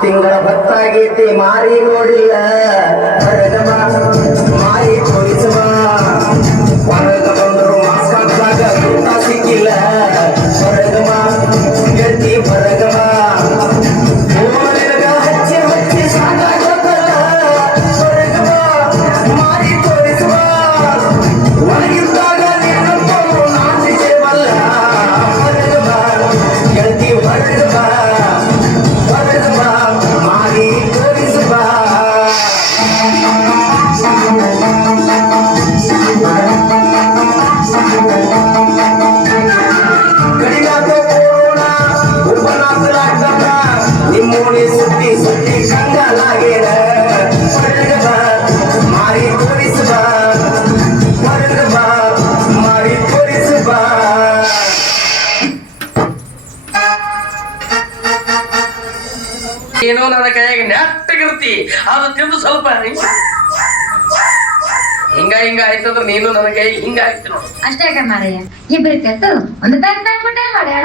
ತಿಂಗಳ ಭತ್ತಾಗೈತಿ ಮಾರಿ ನೋಡಿಲ್ಲ ಹೊರಗವ ಮಾರಿ ತೋರಿಸುವ ಹೊರಗ ಬಂದರು ಮಾಸ್ಕ್ ಹಾಕ್ಲಾಗ ಊಟ ಸಿಕ್ಕಿಲ್ಲ ಹೊರಗವ ಗೆದ್ದಿ ಹೊರಗವ ಹಚ್ಚಿ ಹಚ್ಚಿ ಸಾಕಾಗೋದಲ್ಲ ಹೊರಗವ ಮಾರಿ ತೋರಿಸುವ ಒಳಗಿದ್ದಾಗ ನೆನಪು ನಾಚಿಸೇವಲ್ಲ ಹೊರಗವ ಗೆದ್ದಿ ಹೊರಗವ ಸುತ್ತಿ ಸುತ್ತಿ ಕಂಗಾಲಾಗೇನ ಮಾರಿ ತೋರಿಸುವ ಮಾರಿ ತೋರಿಸುವ ಏನೋ ನನ್ನ ಕೈಯಾಗ ನೆಟ್ಟಗಿರ್ತಿ ಅದು ತಿಂದು ಸ್ವಲ್ಪ ಹಿಂಗ ಆಯ್ತಂದ್ರ ನೀನು ನನ್ನ ಕೈ ಹಿಂಗ ಆಯ್ತು ನೋಡು ಅಷ್ಟೇ ಕಣ್ಣಾರಯ್ಯ ಇಬ್ಬರು ಕೆತ್ತು ಒಂದು ಪ್ಯಾಕ್ ಮಾಡ್ಬಿಟ್ಟೆ ಮಾಡ್ಯಾಳ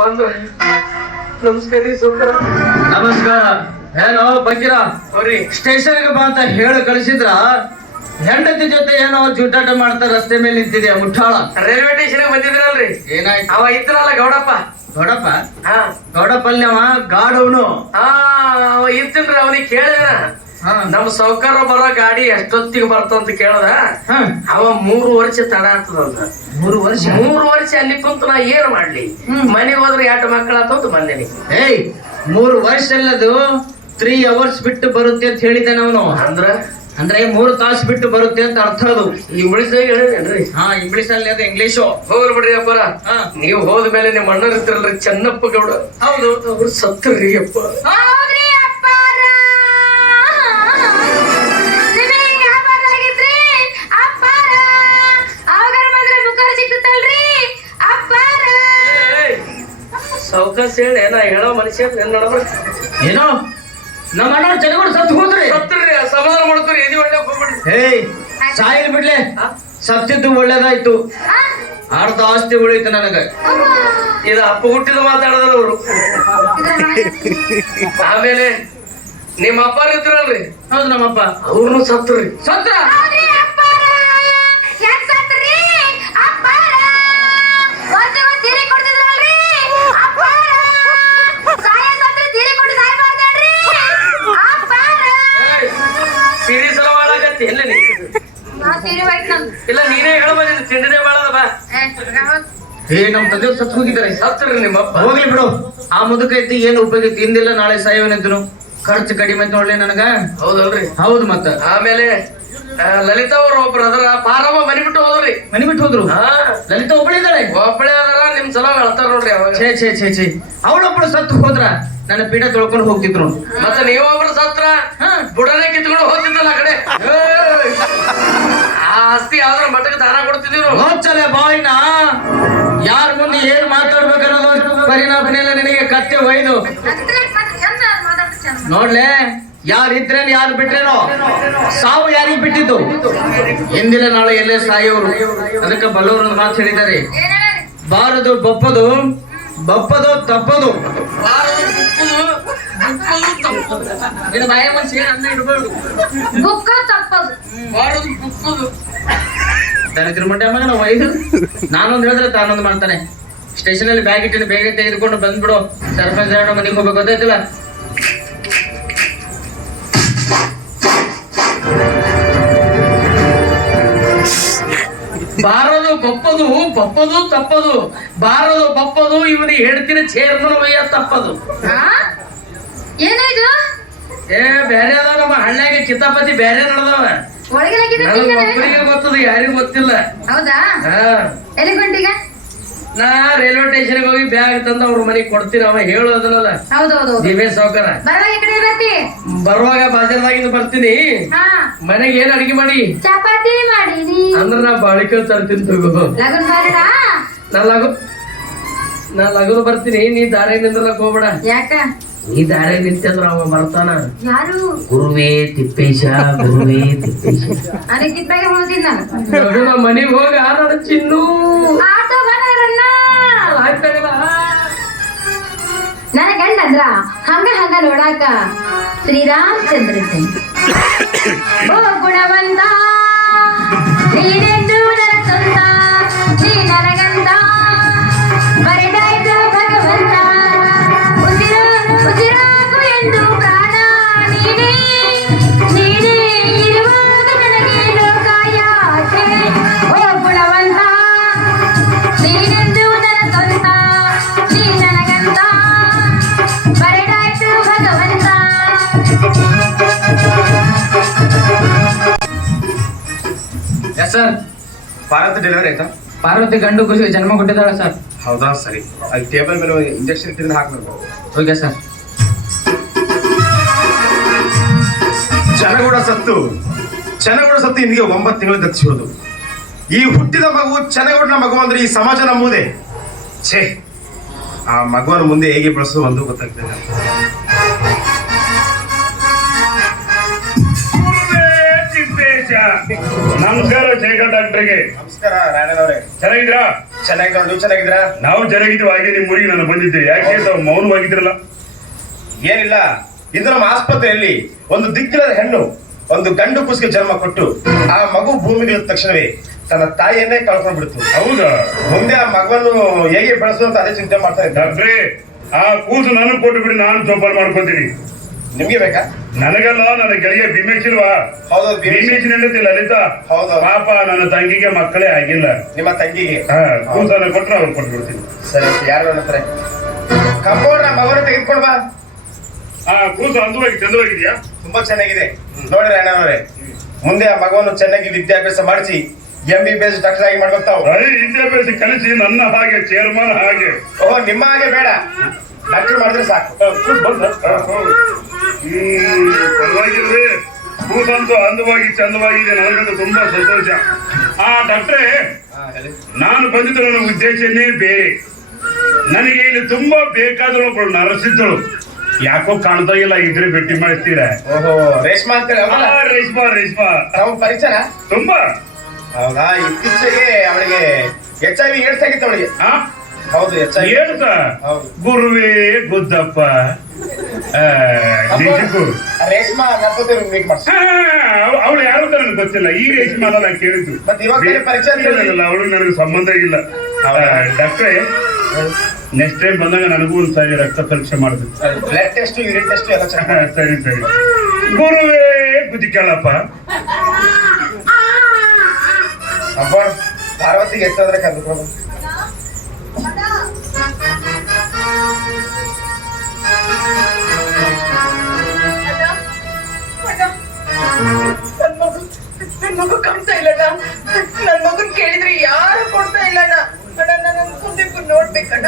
ಬಂದು ನಮಸ್ಕಾರ ಸೂಕರ ನಮಸ್ಕಾರ ಏನೋ ಬಕೀರ ಸ್ಟೇಷನ್ಗೆ ಬಾ ಅಂತ ಹೇಳಿ ಕಳಿಸಿದ್ರ ಹೆಂಡತಿ ಜೊತೆ ಏನೋ ಜೂಟಾಟ ಮಾಡ್ತಾ ರಸ್ತೆ ಮೇಲೆ ನಿಂತಿದೆ ಮುಠಾಳ ರೈಲ್ವೆ ಸ್ಟೇಷನ್ ಬಂದಿದ್ರಲ್ರಿ ಏನಾಯ್ತು ಅವ ಇದ್ರಲ್ಲ ಗೌಡಪ್ಪ ಗೌಡಪ್ಪ ಅಲ್ಲಿ ಅವ ಗಾಡವನು ಅವ ಇರ್ತೀನ್ರಿ ಅವನಿಗೆ ಕೇಳಿದ ನಮ್ ಸೌಕರ್ಯ ಬರೋ ಗಾಡಿ ಎಷ್ಟೊತ್ತಿಗೆ ಬರ್ತಂತ ಕೇಳ್ದ ಅವ 3 ವರ್ಷ ತಡ ಆಗ್ತದಂತ 3 ವರ್ಷ ಅಲ್ಲಿ ಕುಂತು ನಾ ಏನ್ ಮಾಡ್ಲಿ ಮನೆಗೆ ಹೋದ್ರೆ 2 ಮಕ್ಕಳ ಆತಂತ ಬಂದೇನಿ ಏಯ್ 3 ವರ್ಷ ಅಲ್ಲದು 3 hours ಬಿಟ್ಟು ಬರುತ್ತೆ ಅಂತ ಹೇಳಿದ್ದಾನೆ ಅವನು. ಅಂದ್ರೆ 3 ತಾಸು ಬಿಟ್ಟು ಬರುತ್ತೆ ಅಂತ ಅರ್ಥ ಅದು. ಇಂಗ್ಲಿಷ್ ಹೇಳಿ. ಹಾ ಇಂಗ್ಲಿಷ್ ಅಲ್ಲಿ ಅದು ಇಂಗ್ಲಿಷು. ಹೋಗ್ಲಿ ಬಿಡ್ರಿ ಅಪ್ಪರ. ನೀವು ಹೋದ ಮೇಲೆ ನಿಮ್ಮ ಅಣ್ಣರ್ ಇರ್ತಾರಲ್ರಿ ಚೆನ್ನಪ್ಪ ಗೌಡ. ಹೌದು ಅವ್ರು ಸತ್ತರಿ ಅಪ್ಪ. ಹೌದ್ರಿ ಅಪ್ಪಾರ. ನಿಮಗೆ ವ್ಯಾಪಾರ ಆಗಿದ್ರಿ ಅಪ್ಪಾರ. ಅವಾಗಾರ ಬಂದ್ರೆ ಮುಖರ ಸಿಕ್ಕುತ್ತಲ್ರಿ ಅಪ್ಪಾರ. ಸಾವಕಾಶ ಹೇಳಿ ನಾ ಹೇಳೋ ಮನುಷ್ಯ ಏನೋ ನಮ್ಮ ಅಣ್ಣ ಜನಗಳು ಸತ್ತು ಹೋದ್ರಿ. ಸತ್ತರಿ ಸಮಾಧಾನ ಮಾಡ್ತೀರಿ ಎದಿ ಒಳ್ಳೆ ಹೋಗ್ಬಿಡ್ರಿ. ಏಯ್ ಸಾಯಿಲ್ ಬಿಡ್ಲೆ. ಸತ್ತಿದ್ದು ಒಳ್ಳೇದಾಯ್ತು. ಅರ್ಧ ಆಸ್ತಿ ಉಳಿತು ನನಗೆ. ಇದು ಅಪ್ಪ ಹುಟ್ಟಿದ ಮಾತಾಡಿದ್ರು ಅವರು. ಆಮೇಲೆ ನಿಮ್ಮ ಅಪ್ಪ ಇದ್ರಲ್ರಿ. ಹೌದು ನಮ್ಮಪ್ಪ. ಅವ್ರನ್ನು ಸತ್ರಿ. ಸತ್ರ ಹೌದ್ರಿ ಅಪ್ಪಾರ. ಯಾಕ್ ಸತ್ರಿ ಅಪ್ಪಾರ? ವರ್ಷಕ್ಕೆ ತೀರಿ ಕೊಡ್ತಿದ್ರಲ್ರಿ ಅಪ್ಪಾರ. ಸಾಯ ಸತ್ರಿ ತೀರಿ ಕೊಟ್ಟು ಸಾಯ್ಬಾರ್ದೇನ್ರಿ ಅಪ್ಪಾರ. ಸೀರಿಯಸ್ ಎಲ್ಲ ಮಾಡಾಕತ್ತಿ ಇಲ್ಲ ನೀ. ನಾ ತೀರಿ ಹೋಯ್ತು ನಂದು. ಇಲ್ಲ ನೀನೇ ಹೇಳ ಬಂದಿದ್ದು ತಿಂಡಿನೇ ಬಾಳದ ಬಾ. ನಮ್ ತಂದೆ ಸತ್ತು ಹೋಗಿದ್ದಾರೆ. ಸತ್ರಿ ನಿಮ್ಮಪ್ಪ. ಹೋಗ್ಲಿ ಬಿಡು. ಆ ಮುದುಕ ಐತಿ ಏನು ಉಪಯೋಗ ಐತಿ? ಇಂದಿಲ್ಲ ನಾಳೆ ಸಾಯವನಿದ್ರು ಖರ್ಚು ಕಡಿಮೆ ಅಂತ ನೋಡ್ಲಿ ನನಗ. ಹೌದಲ್ರಿ. ಹೌದು ಮತ್ತ. ಆಮೇಲೆ ಲಲಿತಾ ಅವ್ರ ಒಬ್ರು ಅದರ ಪಾರಮ್ಮ ಮನಿ ಬಿಟ್ಟು ಹೋದ್ರಿ. ಮನಿ ಬಿಟ್ಟು ಹೋದ್ರು. ಲಲಿತಾ ಒಬ್ಬಳಿದ್ದಾಳೆ. ಒಬ್ಬಳೆ ಅದರ ನಿಮ್ ಸಲ ಹೇಳ್ತಾರ ನೋಡ್ರಿ ಅವಾಗ. ಛೇ ಛೇ ಛೇ ಛೇ ಅವಳೊಬ್ಳು ಸತ್ತು ಹೋದ್ರ ನನ್ನ ಪೀಠ ತೊಳ್ಕೊಂಡು ಹೋಗ್ತಿದ್ರು. ಮತ್ತೆ ನೀವೊಬ್ರು ಸತ್ರ ಬುಡನೆ ಕಿತ್ಕೊಂಡು ಹೋಗ್ತಿದ್ದಲ್ಲ ಆ ಕಡೆ. ಆ ಆಸ್ತಿ ಯಾವ್ದಾರ ಮಠಕ್ಕೆ ದಾನ ಕೊಡ್ತಿದ್ದೀವಿ. ಹೋಗ್ಚಲೆ ಬಾಯ್ನ ಯಾರ ಮುಂದೆ ಏನ್ ಮಾತಾಡ್ಬೇಕನ್ನೋದು ಪರಿಣಾಮ ಎಲ್ಲ ನಿನಗೆ ಕತ್ತೆ ಒಯ್ದು ನೋಡ್ಲೆ. ಯಾರಿದ್ರೇನು ಯಾರು ಬಿಟ್ರೇನೋ ಸಾವು ಯಾರಿಗೆ ಬಿಟ್ಟಿದ್ದು? ಎಂದಿನ ನಾಳೆ ಎಲ್ಲೇ ಸಾಯೋರು. ಅದಕ್ಕೆ ಬಲ್ಲವರು ಒಂದು ಮಾತು ಹೇಳಿದ್ದಾರೆ, ಬಾರದು ಬಪ್ಪದು, ಬಪ್ಪದು ತಪ್ಪದು. ಇದು ಬಾಯ ಮನ್ಸಿ ಅನ್ನ ಇಡ್ಬೋದು. ಬುಕ್ಕ ತಪ್ಪದು. ಬಾರದು ಬುಕ್ಕದು. ದರಿದ್ರ ಮಂಡ್ಯ ಮಗ ನಾವು ಒಯ್ದು ನಾನೊಂದು ಹೇಳಿದ್ರೆ ತಾನೊಂದು ಮಾಡ್ತಾನೆ. ಸ್ಟೇಷನ್ ಅಲ್ಲಿ ಬ್ಯಾಗ್ ಇಟ್ಟಿನ ಬೇಗ ತೆಗೆದುಕೊಂಡು ಬಂದ್ಬಿಡು. ಸರ್ಪಂಚ್ ಹೇಳೋ ಮನೆಗೆ ಹೋಗ್ಬೇಕು ಗೊತ್ತಾಯ್ತಿಲ್ಲ. ಬಾರದು ಬಪ್ಪದು, ಬಪ್ಪದು ತಪ್ಪದು. ಬಾರದು ಬಪ್ಪದು ಇವನಿಗೆ ಹೇಳ್ತಿನ ಚೇರ್ಮನ್ ವಯ್ಯ ತಪ್ಪದು. ಏನಾಯ್ತು? ಏ ಬೇರೆ ಅದಾವ ನಮ್ಮ ಹಳ್ಳಿಯಾಗ ಕಿತಾಪತಿ ಬೇರೆ ನಡೆದವ. ಒಳಗೆ ನನಗೆ ಒಬ್ಬರಿಗೆ ಗೊತ್ತದ, ಯಾರಿಗೂ ಗೊತ್ತಿಲ್ಲ. ಹೌದಾ? ಹಾ ಎಲ್ಲಿ ಗಂಟಿಗ? ನಾ ರೈಲ್ವೆ ಸ್ಟೇಷನ್ಗೆ ಹೋಗಿ ಬ್ಯಾಗ್ ತಂದ ಅವ್ರ ಮನೆಗೆ ಕೊಡ್ತೀನಿ. ಅವ ಹೇಳೋದನ್ನಲ್ಲ ಹೌದೌದು. ದಿವೇಶ್ ಸಾವ್ಕಾರ. ಬರುವಾಗ ಈ ಕಡೆ ಬರ್ತಿ? ಬರುವಾಗ ಬಾಜಾರ್ದಾಗಿಂದ ಬರ್ತೀನಿ. ಹಾ ಮನೆಗೆ ಏನ್ ಅಡಿಗೆ ಮಾಡಿ ಚಪಾತಿ ಮಾಡೀನಿ ಅಂದ್ರ ನಾ ಬಾಳಿಕೆ ತರ್ತೀನಿ ತಗೋ. ಲಗನ್ ಬಾರಡ. ನಾ ಲಗನು ಬರ್ತೀನಿ. ನೀ ದಾರಿ ನಿಂದ್ರಲಕ್ ಹೋಗ್ಬೇಡ. ಯಾಕ? ನೀ ದಾರಿ ನಿಂತಂದ್ರ ಅವ ಬರ್ತಾನ. ಯಾರು? ಗುರುವೇ ತಿಪ್ಪೇಶ, ಗುರುವೇ ತಿಪ್ಪೇಶ. ನನಗೆ ತಿಪ್ಪಾಗೆ ಹೋಗ್ತೀನಿ ನಾನು. ಲಗು ನಾ ಮನೆಗೆ ಹೋಗ ನನ್ನ ಚಿನ್ನು. ಆಟೋ ಬರೋರನ್ನ ಆಯ್ತಾಗಲ್ಲ. ನನ್ನ ಗಂಡ ಅಂದ್ರ ಹಂಗ ನೋಡಾಕ ಶ್ರೀರಾಮಚಂದ್ರ ಸಿಂಗ್. ಓ ಗುಣವಂತ ನೀನೆಂದು ನನ್ನ ಸ್ವಂತ, ನೀ ನನಗಂತ ಬರೆದಾಯ್ತು ಭಗವಂತ. ಉಸಿರಾಗು ಎಂದು ಪ್ರಾಣ ನೀನೇ, ನೀನೇ ಇರುವಾಗ ನನಗೆ ಲೋಕ ಯಾಕೆ? ಓ ಗುಣವಂತ ನೀನೆಂದು ನನ್ನ ಸ್ವಂತ, ನೀ ನನಗಂತ ಬರೆದಾಯ್ತು ಭಗವಂತ. Yes sir. ಪಾರ್ವತಿ ಡೆಲಿವರಿ ಆಯ್ತಾ? ಪಾರ್ವತಿ ಗಂಡು ಖುಷಿ ಜನ್ಮ ಕೊಟ್ಟಿದ್ದಾಳೆ ಸರ್. ಹೌದಾ, ಸರಿ. ಅಲ್ಲಿ ಟೇಬಲ್ ಮೇಲೆ ಇಂಜೆಕ್ಷನ್ ಇಟ್ಟಿದ್ರೆ ಹಾಕ್ಬೇಕು. Okay sir. ಚನಗೌಡ ಸತ್ತು ಇಂದಿಗೆ 9 ತಿಂಗಳು ಗತಿಸಿರೋದು. ಈ ಹುಟ್ಟಿದ ಮಗು ಚನಗೌಡನ ಮಗು ಅಂದ್ರೆ ಈ ಸಮಾಜ ನಂಬುವುದೇ? ಛೇ, ಆ ಮಗುವನ್ನು ಮುಂದೆ ಹೇಗೆ ಬೆಳೆಸೋದು ಒಂದು ಗೊತ್ತಾಗ್ತದೆ. ನಮಸ್ಕಾರ ಶೇಖರ್ ಡಾಕ್ಟರ್ಗೆ. ನಮಸ್ಕಾರ ರಾಯಣ್ಣನವರೇ. ಚೆನ್ನಾಗಿದ್ರಾ? ಚೆನ್ನಾಗಿದ್ರು. ನೀವು ಚೆನ್ನಾಗಿದ್ರಾ? ನಾವು ಚೆನ್ನಾಗಿದ್ದೀವಿ. ಹಾಗೆ ನಿಮ್ಮ ಊರಿಗೆ ನಾನು ಬಂದಿದ್ದೆ. ಯಾಕೆ ತಾವು ಮೌನವಾಗಿದ್ರಲ್ಲ? ಏನಿಲ್ಲ, ಇಂದು ನಮ್ಮ ಆಸ್ಪತ್ರೆಯಲ್ಲಿ ಒಂದು ದಿಕ್ಕಿಲ್ಲದ ಹೆಣ್ಣು ಒಂದು ಗಂಡು ಕೂಸಿಗೆ ಜನ್ಮ ಕೊಟ್ಟು ಆ ಮಗು ಭೂಮಿಗೆ ಇಳಿದ ತಕ್ಷಣವೇ ತನ್ನ ತಾಯಿಯನ್ನೇ ಕಳ್ಕೊಂಡು ಬಿಡ್ತು. ಹೌದಾ? ಮುಂದೆ ಆ ಮಗವನ್ನು ಹೇಗೆ ಬೆಳೆಸು ಅಂತ ಅದೇ ಚಿಂತೆ ಮಾಡ್ತಾ ಇದ್ದಾರೆ. ಡಾಕ್ಟ್ರೇ, ಆ ಕೂಸು ನನಗೆ ಕೊಟ್ಟು ಬಿಡಿ, ನಾನು ಜೋಪಾನ ಮಾಡ್ಕೊತೀನಿ. ನಿಮ್ಗೆ ಬೇಕಾ? ನನಗಲ್ಲ, ನನ್ನ ಗೆಳೆಯ ಭೀಮೇಶ್ ಇಲ್ವಾ? ಹೌದು, ಭೀಮೇಶ್ ನೆನತಿ ಲಲಿತಾ. ಹೌದು. ಪಾಪ ನನ್ನ ತಂಗಿಗೆ ಮಕ್ಕಳೇ ಆಗಿಲ್ಲ. ನಿಮ್ಮ ತಂಗಿಗೆ ಕೂಸನ್ನ ಕೊಟ್ಟರೆ ಅವ್ರು ಕೊಟ್ಬಿಡ್ತೀನಿ. ಸರಿ, ಯಾರು ಹತ್ರ ಕಂಪೌಂಡ್ರ ಮಗನ ತೆಗೆದುಕೊಂಡು ಬಾ. ಕೂಸು ಅಂದವಾಗಿ ಚಂದವಾಗಿದ್ಯಾ? ತುಂಬಾ ಚೆನ್ನಾಗಿದೆ. ನೋಡ್ರಿ ಅಣ್ಣನವರೇ, ಮುಂದೆ ಆ ಮಗವನ್ನು ಚೆನ್ನಾಗಿ ವಿದ್ಯಾಭ್ಯಾಸ ಮಾಡಿಸಿ MBBS ಡಾಕ್ಟರ್ ಆಗಿ ಮಾಡ್ಕೊತಾವ್. ವಿದ್ಯಾಭ್ಯಾಸ ಕಲಿಸಿ ನನ್ನ ಹಾಗೆ ಚೇರ್ಮನ್ ಹಾಗೆ. ಓಹೋ, ನಿಮ್ಮ ಹಾಗೆ ಬೇಡ, ಡಾಕ್ಟರ್ ಮಾಡಿದ್ರೆ ಸಾಕು. ಪರವಾಗಿಲ್ವೇ? ಕೂಸಂತೂ ಅಂದವಾಗಿ ಚಂದವಾಗಿದೆ, ನನಗಂತೂ ತುಂಬಾ ಸಂತೋಷ. ಡಾಕ್ಟ್ರೇ, ನಾನು ಬಂದಿದ್ದು ನನ್ನ ಉದ್ದೇಶನೇ ಬೇರೆ. ನನಗೆ ಇಲ್ಲಿ ತುಂಬಾ ಬೇಕಾದಳು ಒಬ್ಬಳು ನರಸಿದ್ದಳು, ಯಾಕೋ ಕಾಣ್ತಾ ಇಲ್ಲ, ಇದ್ರೆ ಭೇಟಿ ಮಾಡ್ತೀರಾ? ಓಹೋ, ರೇಷ್ಮಾ ಅಂತ ರೇಷ್ಮಾ ನಾವು ಪರಿಚಯ ತುಂಬಾ. ಹೌದಾ? ಇತ್ತೀಚೆಗೆ ಅವಳಿಗೆ HIV ಏಡ್ಸ್ ಆಗಿತ್ತು ಅವಳಿಗೆ. ಹೌದು, HIV ಏಡ್ಸ. ಗುರುವೇ ಗುದ್ದಪ್ಪ. ರೇಷ್ಮಾ ನರ್ಸೋದೇವ್ರಿಗೆ ಮೀಟ್ ಮಾಡ್ಸಿ. ಅವಳು ಯಾರು ಅಂತ ನನಗೆ ಗೊತ್ತಿಲ್ಲ. ಈ ರೇಷ್ಮಾ ಅಲ್ಲ ನಾನು ಕೇಳಿದ್ದು. ಮತ್ತೆ ಇವಾಗ ಪರಿಚಯ ಇಲ್ಲ, ಅವಳು ನನಗೆ ಸಂಬಂಧ ಇಲ್ಲ. ಡಾಕ್ಟ್ರೇ, ನೆಕ್ಸ್ಟ್ ಟೈಮ್ ಬಂದಾಗ ನನಗೂ ಒಂದು ಸಾರಿ ರಕ್ತ ಪರೀಕ್ಷೆ ಮಾಡ್ಬೇಕು. ಬ್ಲಡ್ ಟೆಸ್ಟ್, ಯೂರಿನ್ ಟೆಸ್ಟ್ ಎಲ್ಲ ಸರಿ ಸರಿ. ಗುರುವೇ ಗುದಿಕಳಪ್ಪ. ಅಪ್ಪ, ಪಾರ್ವತಿಗೆ ಎಷ್ಟಾದ್ರೆ ಕರೆದುಕೊಂಡು ನನ್ ಮಗು ಕಾಣ್ತಾ ಇಲ್ಲಣ್ಣ. ನನ್ ಮಗನ್ ಕೇಳಿದ್ರೆ ಯಾರು ಕೊಡ್ತಾ ಇಲ್ಲಣ್ಣ. ಅಣ್ಣ, ನನ್ನ ಕುಂದಿಕ್ಕೂ ನೋಡ್ಬೇಕಣ್ಣ.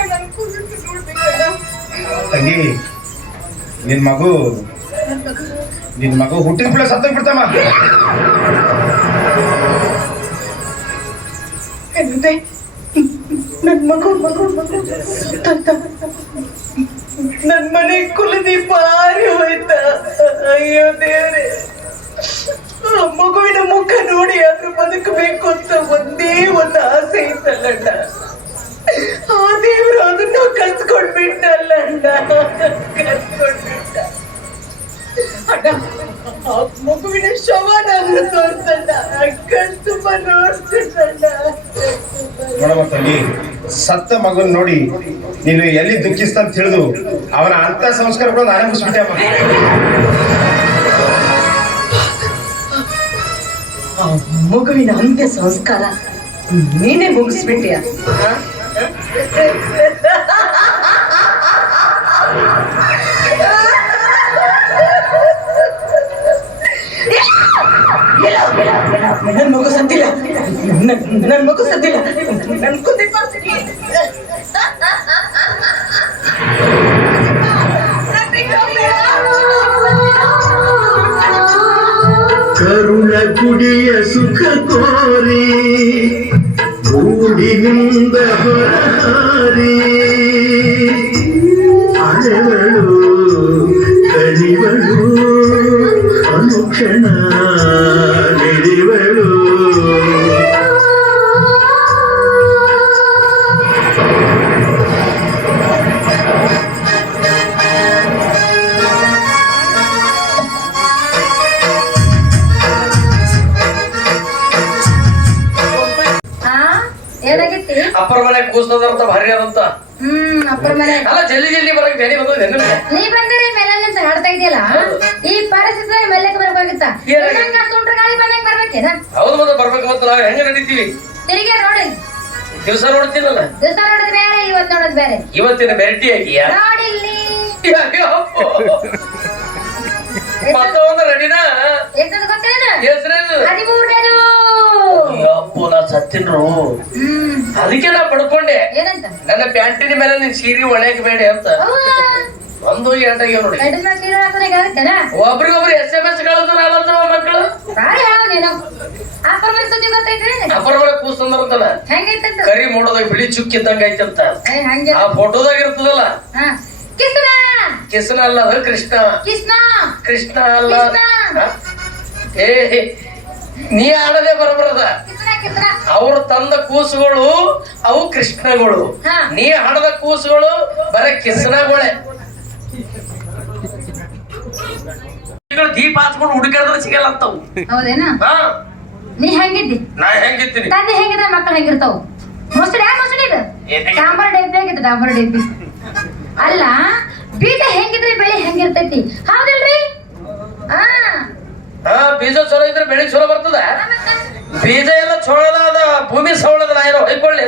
ನನ್ನ ಕುಂದಿಕ್ಕೂ ನೋಡ್ಬೇಕಣ್ಣ. ತಂಗಿ, ನಿನ್ ಮಗು ಹುಟ್ಟಿದ ಕೂಡ ಸತ್ತೋಗ್ ಬಿಡ್ತಮ್ಮ. ಏನಂತೆ? ನನ್ ಮಗು ನನ್ ಮನೆ ಕುಲದೀಪ ಆರಿ ಹೋಯ್ತ. ಅಯ್ಯೋ ದೇವ್ರೆ, ಮಗುವಿನ ಮುಖ ನೋಡಿ ಆದ್ರೂ ಬದುಕಬೇಕು ಅಂತ ಒಂದೇ ಒಂದು ಆಸೆ ಇತ್ತಲ್ಲಣ್ಣ. ಆ ದೇವ್ರು ಅದನ್ನ ಕಲ್ಸ್ಕೊಂಡ್ಬಿಟ್ಟಲ್ಲಣ್ಣ, ಕಲ್ಸ್ಕೊಂಡ್ಬಿಟ್ಟ. ಅಣ್ಣ, ಆ ಮಗುವಿನ ಶವನಾದ್ರೂ ತೋರ್ಸಣ್ಣ, ಕಣ್ ತುಂಬ ನೋಡ್ತಿದ್ದಣ್ಣ. ನೋಡಮ್ಮ ತಂಗಿ, ಸತ್ತ ಮಗನ್ ನೋಡಿ ನೀನು ಎಲ್ಲಿ ದುಃಖಿಸ್ತ ತಿಳಿದು ಅವನ ಅಂತ ಸಂಸ್ಕಾರಗಳು ನಾನೇ ಮುಗಿಸ್ಬಿಟ್ಟೆ ಅಮ್ಮ. ಮಗುವಿನ ಅಂತ್ಯ ಸಂಸ್ಕಾರ ನೀನೇ ಮುಗಿಸ್ಬಿಟ್ಟಿಯ? ನನ್ ಮಗು ಸತ್ತಿಲ್ಲ, ನನ್ ಮಗು ಸತ್ತಿಲ್ಲ. ನನ್ ಕುಂದಿಪ್ಪ ಕರುಣ ಕುಡಿಯ ಸುಖ ಕೋರಿ ಗೂಡಿನಿಂದ ಹೊರಹಾರಿ ಅಳೆವಳು ಕಣಿವಳು ಅನುಕ್ಷಣ ನಿಡಿವಳು. ಏನಾಗಿತ್ತಿ? ಅಪ್ಪರ ಮನೆ ಕೂಸ್ತದಂತ ಭಾರಿ ಅದಂತ. ಅಪ್ಪರ ಮನೆ ಅಲ್ಲ, ಜಲ್ದಿ ಜಲ್ದಿ ಬರಕ್ ಧ್ಯಾನಿ ಬಂದದ. ನೀ ಬಂದರೆ ಮೇಲೆ ನಿಂತ ಹಾಡ್ತಾ ಇದೆಯಲ್ಲ, ಈ ಪರಿಸ್ಥಿತಿ ಮೆಲ್ಲಕ್ಕೆ ಬರ್ಬೇಕಿತ್ತ. ಸುಂಟ್ರ ಗಾಳಿ ಬಂದಂಗ್ ಬರ್ಬೇಕೇನ? ಹೌದು, ಮತ್ತೆ ಬರ್ಬೇಕು. ಮತ್ತೆ ನಾವ್ ಹೆಂಗ ನಡೀತೀವಿ? ತಿರುಗಿ ನೋಡಿ, ದಿವಸ ನೋಡ್ತೀನಲ್ಲ. ದಿವಸ ನೋಡೋದು ಬೇರೆ, ಇವತ್ ನೋಡೋದು ಬೇರೆ. ಇವತ್ತಿನ ಬೆರಟಿ ಆಗಿಯಾ? ನೋಡಿಲ್ಲಿ ಮತ್ತೊಂದು ರೆಡಿನಾ? ಎಷ್ಟದು ಗೊತ್ತೇನು? ಹೆಸರೇನು? 13ನೇದು. ಅಪ್ಪು, ನಾ ಸತ್ತಿನ್ರು. ಅದಕ್ಕೆ ನಾ ಪಡ್ಕೊಂಡೆ. ಏನಂತ? ನನ್ನ ಪ್ಯಾಂಟಿನ ಮೇಲೆ ನಿನ್ ಸೀರೆ ಒಳ್ಳೆಕ್ ಬೇಡ ಅಂತ. ಒಂದು ಎಂಟಾಗ್ಯಾವ ನೋಡಿ. ಒಬ್ರಿಗೊಬ್ರು SMS ಕಳ್ತಾರ ಮಕ್ಕಳು. ಅಪ್ಪರ ಮನೆ ಕೂಸ್ತಂದ್ರಂತಲ್ಲ, ಕರಿ ಮಾಡೋದಾಗ ಬಿಳಿ ಚುಕ್ ಇದ್ದಂಗ ಐತಂತ. ಆ ಫೋಟೋದಾಗ ಇರ್ತದಲ್ಲ, ಕಿಸನ ಅಲ್ಲ, ಅದು ಕೃಷ್ಣ. ಕೃಷ್ಣ ಅಲ್ಲ. ಏ, ನೀ ಆಡದೆ ಬರಬರದ. ಅವ್ರು ತಂದ ಕೂಸುಗಳು ಅವು ಕೃಷ್ಣಗಳು, ನೀ ಹಾಡದ ಕೂಸುಗಳು ಬರೇ ಕಿಸನಗಳೇ. ದೀಪ ಹಚ್ಕೊಂಡು ಹುಡುಕಾದ್ರೆ ಸಿಗಲ್ಲ ಅಂತವು. ಹೌದೇನಾ? ನೀ ಹೆಂಗಿದ್ದಿ? ನಾ ಹೆಂಗಿದ್ದೀನಿ? ತಂದೆ ಹೆಂಗಿದ್ರೆ ಮಕ್ಕಳು ಹೆಂಗಿರ್ತಾವ? ಮೊಸರು ಮೊಸರು ಇದು ಡಾಂಬರ್ ಡಬ್ಬಿ ಆಗಿತ್ತು, ಡಾಂಬರ್ ಡಬ್ಬಿ. ಅಲ್ಲ, ಬೀಜ ಹೆಂಗಿದ್ರೆ ಬೆಳೆ ಹೆಂಗಿರ್ತೈತಿ, ಹೌದಿಲ್ರಿ? ಬೀಜ ಚಲೋ ಇದ್ರೆ ಬೆಳಿ ಚಲೋ ಬರ್ತದ. ಬೀಜ ಎಲ್ಲ ಚೋಳದ ಭೂಮಿ ಸವಳದ, ನಾ ಏನೋ ಹೊಯ್ಕೊಳ್ಳಿ.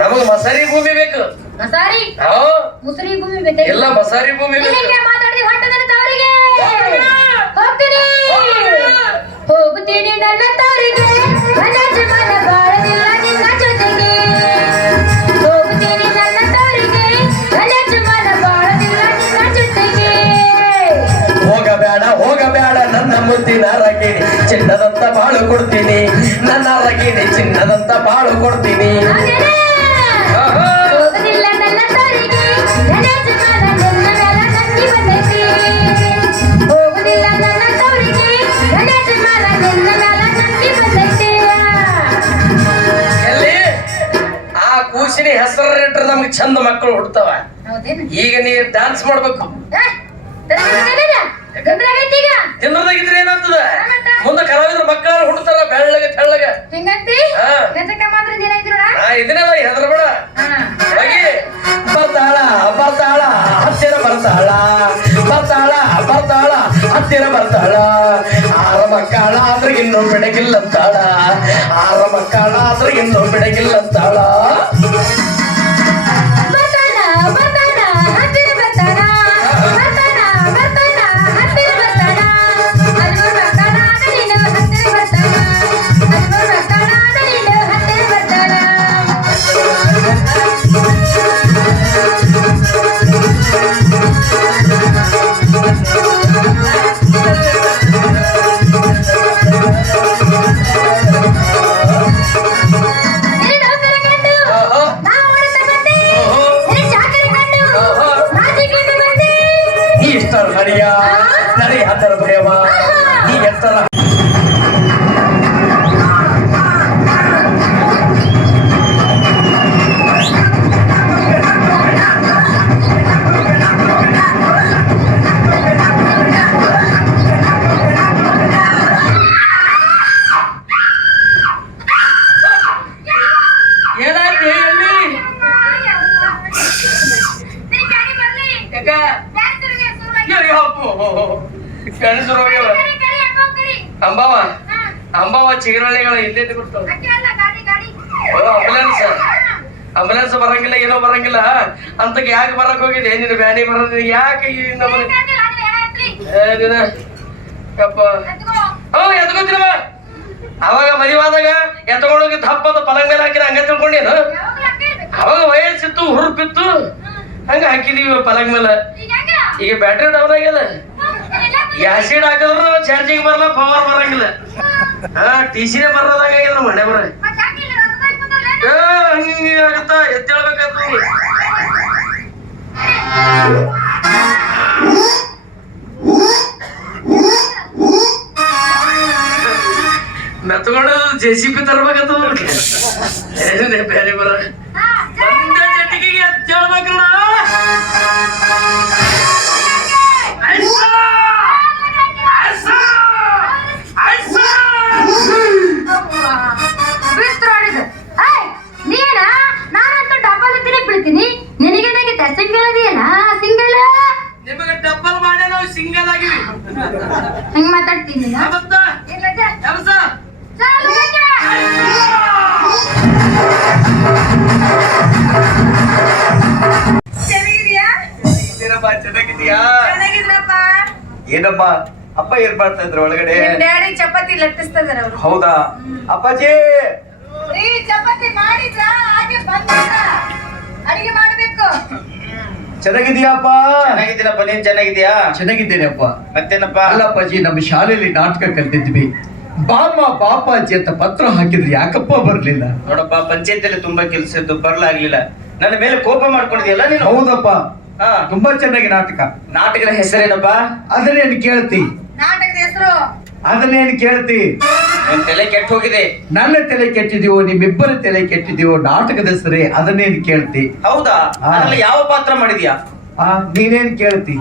ನಮಗ್ ಮಸಾರಿ ಭೂಮಿ ಬೇಕು. ಮಸಾರಿ ಹಾ ಮುಸುರಿ ಭೂಮಿ ಬೇಕಾಗಿ ಎಲ್ಲ ಮಸಾರಿ ಭೂಮಿ ಬೇಕು. ಹಿಂಗೆ ಮಾತಾಡಿ ಹೊಂಟದನ ತವರಿಗೆ ಹೋಗ್ತೀನಿ ಹೋಗುತ್ತೀನಿ ನನ್ನ ತವರಿಗೆ ನನ್ನ ಜೀವನ ಬಾಳಲಿಲ್ಲ ನಿನ್ನ ಜೊತೆಗೆ ಹೋಗುತ್ತೀನಿ ನನ್ನ ತವರಿಗೆ ನನ್ನ ಜೀವನ ಬಾಳಲಿಲ್ಲ ನಿನ್ನ ಜೊತೆಗೆ ಹೋಗಬೇಡ ನನ್ನ ಮುದ್ದಿನ ರಗಿಣಿ ಚಿನ್ನದಂತ ಬಾಳು ಕೊಡ್ತೀನಿ ನನ್ನ ರಗಿಣಿ ಚಿನ್ನದಂತ ಬಾಳು ಕೊಡ್ತೀನಿ ಹೋಗುದಿಲ್ಲ ನನ್ನ ತವರಿಗೆ ನನ್ನ ಜೀವನ ನನ್ನ ಮೇಲೆ ನಂಬಿ ಬಂದೈತಿ ಹೋಗುದಿಲ್ಲ ನನ್ನ ತವರಿಗೆ ನನ್ನ ಜೀವನ ನನ್ನ ಮೇಲೆ ನಂಬಿ ಬಂದೈತಿ ಎಲ್ಲಿ ಆ ಕೂಸಿನ ಹೆಸರು ಇಟ್ರೆ ನಮ್ಗೆ ಚಂದ ಮಕ್ಕಳು ಹುಡ್ತಾವ. ಹೌದೇನು ಈಗ ನೀ ಡ್ಯಾನ್ಸ್ ಮಾಡ್ಬೇಕು. ತಿನ್ನೋದಾಗಿದ್ರೆ ಏನಾಗ್ತದ ಮುಂದೆ ಕಲಾವಿದ್ರ ಮಕ್ಕಳ ಹುಡ್ತಾರ ಬೆಳ್ಳಗ ತೆಳ್ಳಗ. ಹಿಂಗಂತಿ ಹಾ. ಗಜಕ ಮಾತ್ರ ದಿನ ಇದ್ರು ಇದನ್ನೆಲ್ಲ ಹೆದರ್ಬೇಡ. ಹೋಗಿ ಬರ್ತಾಳ ಹತ್ತಿರ ಬರ್ತಾಳ ಹತ್ತಿರ ಬರ್ತಾಳ ಆರ ಮಕ್ಕಳ ಆದ್ರೆ ಇನ್ನೂ ಬೆಳಗಿಲ್ಲಂತಾಳ ಆರ ಮಕ್ಕಳ ಆದ್ರೆ ಇನ್ನೂ ಬೆಳಗಿಲ್ಲಂತಾಳ. ನಡಿ ಅದರ ಪ್ರೇಮ ನೀ ಎತ್ತರ ಏನಾಯ್ತು ಎಲ್ಲಿ ಗಣಸರು ಅಂಬಾವ ಚಿಗರಳ್ಳಿಗಳು ಇಲ್ಲೇ ಬಿಟ್ಟು ಅಂಬುಲೆನ್ಸ್ ಬರಂಗಿಲ್ಲ ಏನೋ ಬರಂಗಿಲ್ಲ ಅಂತ ಯಾಕೆ ಬರಕ್ ಹೋಗಿದೆ ನಿನ್ನ ಬ್ಯಾನಿ ಬರೋದು ಯಾಕೆ ಎತ್ಕೋತಿರವ ಅವಾಗ ಮದುವಾದಾಗ ಎತ್ಕೊಂಡೋಗಿ ತಪ್ಪದ ಪಲಂಗ ಮೇಲೆ ಹಾಕಿರ ಹಂಗ ತಿಳ್ಕೊಂಡೇನು ಅವಾಗ ವಯಸ್ಸಿತ್ತು ಹುರುಪಿತ್ತು ಹಂಗ ಹಾಕಿದೀವಿ ಪಲಂಗ ಮೇಲೆ ಈಗ ಬ್ಯಾಟ್ರಿ ಡೌನ್ ಆಗ್ಯದ ಆಸಿಡ್ ಹಾಕಿದ್ರು ಚಾರ್ಜಿಂಗ್ ಬರಲ್ಲ ಪವರ್ ಬರಂಗಿಲ್ಲ ಟಿಸಿನೇ ಬರೋದಾಗಿಲ್ಲ ಮನೆ ಬರ ಹಂಗ ಆಗತ್ತ ಎತ್ತೇಳ್ಬೇಕಾದ್ರು ಮೆತ್ಕೊಂಡು JCB ತರ್ಬೇಕಂತ ಬೇರೆ ಬರ ಒಂದೇ ಜಟ್ಟಿಗೆ ಎತ್ತೇಳ್ಬೇಕಲ್ಲ ನಾನಂತೂ ಡಬ್ಬಲ್ ಬೀಳ್ತೀನಿ ನಿನಗೇನಾಗಿತ್ತ ಸಿಂಗಲ್ ಅದೆಯಲ್ಲ ಸಿಂಗಲ್ ನಿಮಗೆ ಡಬ್ಬಲ್ ಮಾಡಿ ನಾವು ಸಿಂಗಲ್ ಆಗಿವಿ ಹೆಂಗ್ ಮಾತಾಡ್ತೀನಿ ಚೆನ್ನಾಗಿದ್ಯಾ ಏನಪ್ಪ ಅಪ್ಪ ಏನ್ ಮಾಡ್ತಾ ಇದ್ರ ಒಳಗಡೆ ಡ್ಯಾಡಿ ಚಪಾತಿ ಲಟ್ಟಿಸ್ತಿದಾರೆ ಅವರು. ಹೌದಾ ಅಪ್ಪಾಜಿ ಚಪಾತಿ ಮಾಡಿದ್ರ ಹಾಗೆ ಬಂದಾಗ ಅಡಿಗೆ ಮಾಡ್ಬೇಕು. ಚೆನ್ನಾಗಿದ್ಯಾಪ್ಪ ಚೆನ್ನಾಗಿದ್ದೀನಪ್ಪ, ನೀನ್ ಚೆನ್ನಾಗಿದ್ಯಾ? ಚೆನ್ನಾಗಿದ್ದೇನೆಪ್ಪ. ಮತ್ತೇನಪ್ಪ? ಅಲ್ಲಪ್ಪಾಜಿ ನಮ್ಮ ಶಾಲೆಯಲ್ಲಿ ನಾಟಕ ಕಲ್ತಿದ್ವಿ. ಬಾಮ ಪಾಪಾಜಿ ಅಂತ ಪತ್ರ ಹಾಕಿದ್ರೆ ಯಾಕಪ್ಪ ಬರ್ಲಿಲ್ಲ? ನೋಡಪ್ಪ, ಪಂಚಾಯತಿಯಲ್ಲಿ ತುಂಬಾ ಕೆಲಸ ಇದ್ದು ಬರ್ಲಾಗ್ಲಿಲ್ಲ. ನನ್ನ ಮೇಲೆ ಕೋಪ ಮಾಡ್ಕೊಂಡಿದ್ಯಲ್ಲ ನೀನು. ಹೌದಪ್ಪ, ತುಂಬಾ ಚೆನ್ನಾಗಿ ನಾಟಕ. ನಾಟಕದ ಹೆಸರೇನಪ್ಪ? ಅದನ್ನೇನು ಕೇಳ್ತಿ? ನಾಟಕದ ಹೆಸರು ಅದನ್ನೇನು ಕೇಳ್ತಿ? ನಿನ್ ತಲೆ ಕೆಟ್ಟ ಹೋಗಿದೆ. ನನ್ನ ತಲೆ ಕೆಟ್ಟಿದೀವೋ ನಿಮ್ಮಿಬ್ಬರ ತಲೆ ಕೆಟ್ಟಿದೀವೋ ನಾಟಕದ ಹೆಸರೇ, ಅದನ್ನೇನು ಕೇಳ್ತಿ? ಹೌದಾ? ಅದ್ರಲ್ಲಿ ಯಾವ ಪಾತ್ರ ಮಾಡಿದ್ಯಾ? ನೀನೇನ್ ಕೇಳ್ತಿ?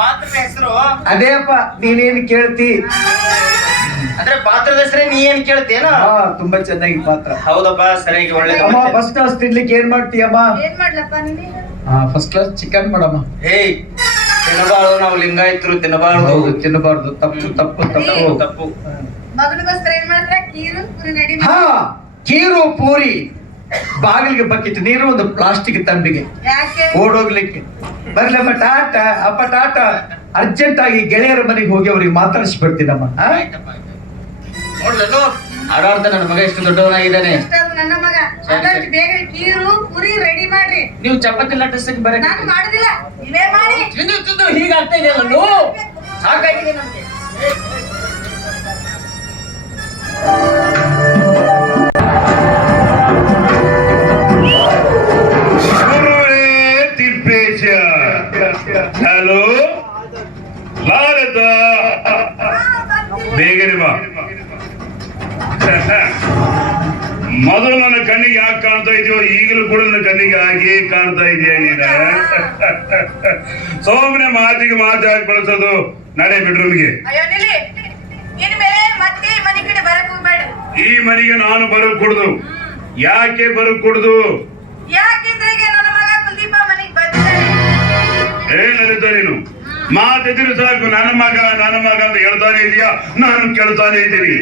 ಪಾತ್ರದ ಹೆಸರು ಅದೇಪ್ಪ, ನೀನೇನ್ ಕೇಳ್ತಿ? ಅಂದ್ರೆ ಪಾತ್ರದ ಹೆಸರೇ ನೀ ಏನ್ ಕೇಳ್ತೇನ? ತುಂಬಾ ಚೆನ್ನಾಗಿ ಪಾತ್ರ. ಹೌದಪ್ಪ, ಸರಿಯಾಗಿ ಒಳ್ಳೆ. ಅಮ್ಮ ಫಸ್ಟ್ ಕ್ಲಾಸ್ ತಿನ್ಲಿಕ್ಕೆ ಏನ್ ಮಾಡ್ತೀಯಮ್ಮ? ಏನ್ ಮಾಡ್ಲಪ್ಪ ನೀನು? ಫಸ್ಟ್ ಕ್ಲಾಸ್ ಚಿಕನ್ ಮಾಡಮ್ಮ. ಹೇಯ್, ತಿನ್ನಬಾರ್ದು, ನಾವು ಲಿಂಗಾಯತರು ತಿನ್ನಬಾರ್ದು. ಹೌದು, ತಿನ್ನಬಾರ್ದು. ತಪ್ಪು ತಪ್ಪು ತಪ್ಪು ತಪ್ಪು. ಮಗನಿಗೋಸ್ಕರ ಏನ್ ಮಾಡ್ತಾರೆ? ಕೀರು ಪೂರಿ ನಡಿ. ಕೀರು ಪೂರಿ ಬಾಗಿಲಿಗೆ ಬಕೆಟ್ ನೀರು, ಒಂದು ಪ್ಲಾಸ್ಟಿಕ್ ತಂಬಿಗೆ ಯಾಕೆ ಓಡೋಗ್ಲಿಕ್ಕೆ. ಬರ್ಲಮ್ಮ ಟಾಟಾ ಅಪ್ಪ ಟಾಟಾ. ಅರ್ಜೆಂಟ್ ಆಗಿ ಗೆಳೆಯರ ಮನೆಗೆ ಹೋಗಿ ಅವ್ರಿಗೆ ಮಾತಾಡಿಸಿ ಬರ್ತೀನಮ್ಮ. ನೋಡ್ಲೇನು ಆಡಾಡ್ದ ನನ್ನ ಮಗ ಎಷ್ಟು ದೊಡ್ಡವನಾಗಿದ್ದಾನೆ. ಎಷ್ಟದು ನನ್ನ ಮಗ ಆದಷ್ಟು ಬೇಗ ಕೀರು ಪುರಿ ರೆಡಿ ಮಾಡ್ರಿ. ನೀವು ಚಪಾತಿ ಲಟ್ಟಿಸಿ ಬರೀ ನಾನು ಮಾಡುದಿಲ್ಲ, ನೀವೇ ಮಾಡಿ. ತಿಂದು ಹೀಗಾಗ್ತಾ ಇದೆಯಲ್ಲ ಸಾಕಾಗಿದೆ ನಮ್ಗೆ. ತಿಪ್ಪೇಶ, ಹಲೋ ಭಾರತ, ಬೇಗನೆ ಬಾ. ಮೊದಲು ನನ್ನ ಕಣ್ಣಿಗೆ ಯಾಕೆ ಕಾಣ್ತಾ ಇದೆಯೋ ಈಗಲೂ ಕೂಡ ನನ್ನ ಕಣ್ಣಿಗೆ ಹಾಗೆ ಕಾಣ್ತಾ ಇದೆಯಾ ನೀನ? ಸೋಮನೆ ಮಾತಿಗೆ ಮಾತಾಡಿ ಬಳಸೋದು. ನಡೆ ಬೆಡ್ರೂಮ್ಗೆ. ಅಯ್ಯೋ ನಿಲ್ಲಿ, ಇನ್ಮೇಲೆ ಮತ್ತೆ ಈ ಮನೆ ಕಡೆ ಬರಕ್ ಹೋಗ್ಬೇಡ. ಈ ಮನೆಗೆ ನಾನು ಬರೋಕ್ ಕುಡ್ದು. ಯಾಕೆ ಬರೋಕ್ ಕುಡ್ದು? ಯಾಕೆಂದ್ರೆ ಈಗ ನನ್ನ ಮಗ ಕುಲ್ದೀಪ ಮನೆಗೆ ಬಂದಿದ್ದಾನೆ. ಏನಂತ ನೀನು ಮಾತೆದಿರು ಸಾಕು. ನನ್ನ ಮಗ ಅಂತ ಹೇಳ್ತಾನೆ ಇದೆಯಾ? ನಾನು ಕೇಳ್ತಾನೆ ಇದ್ದೀನಿ.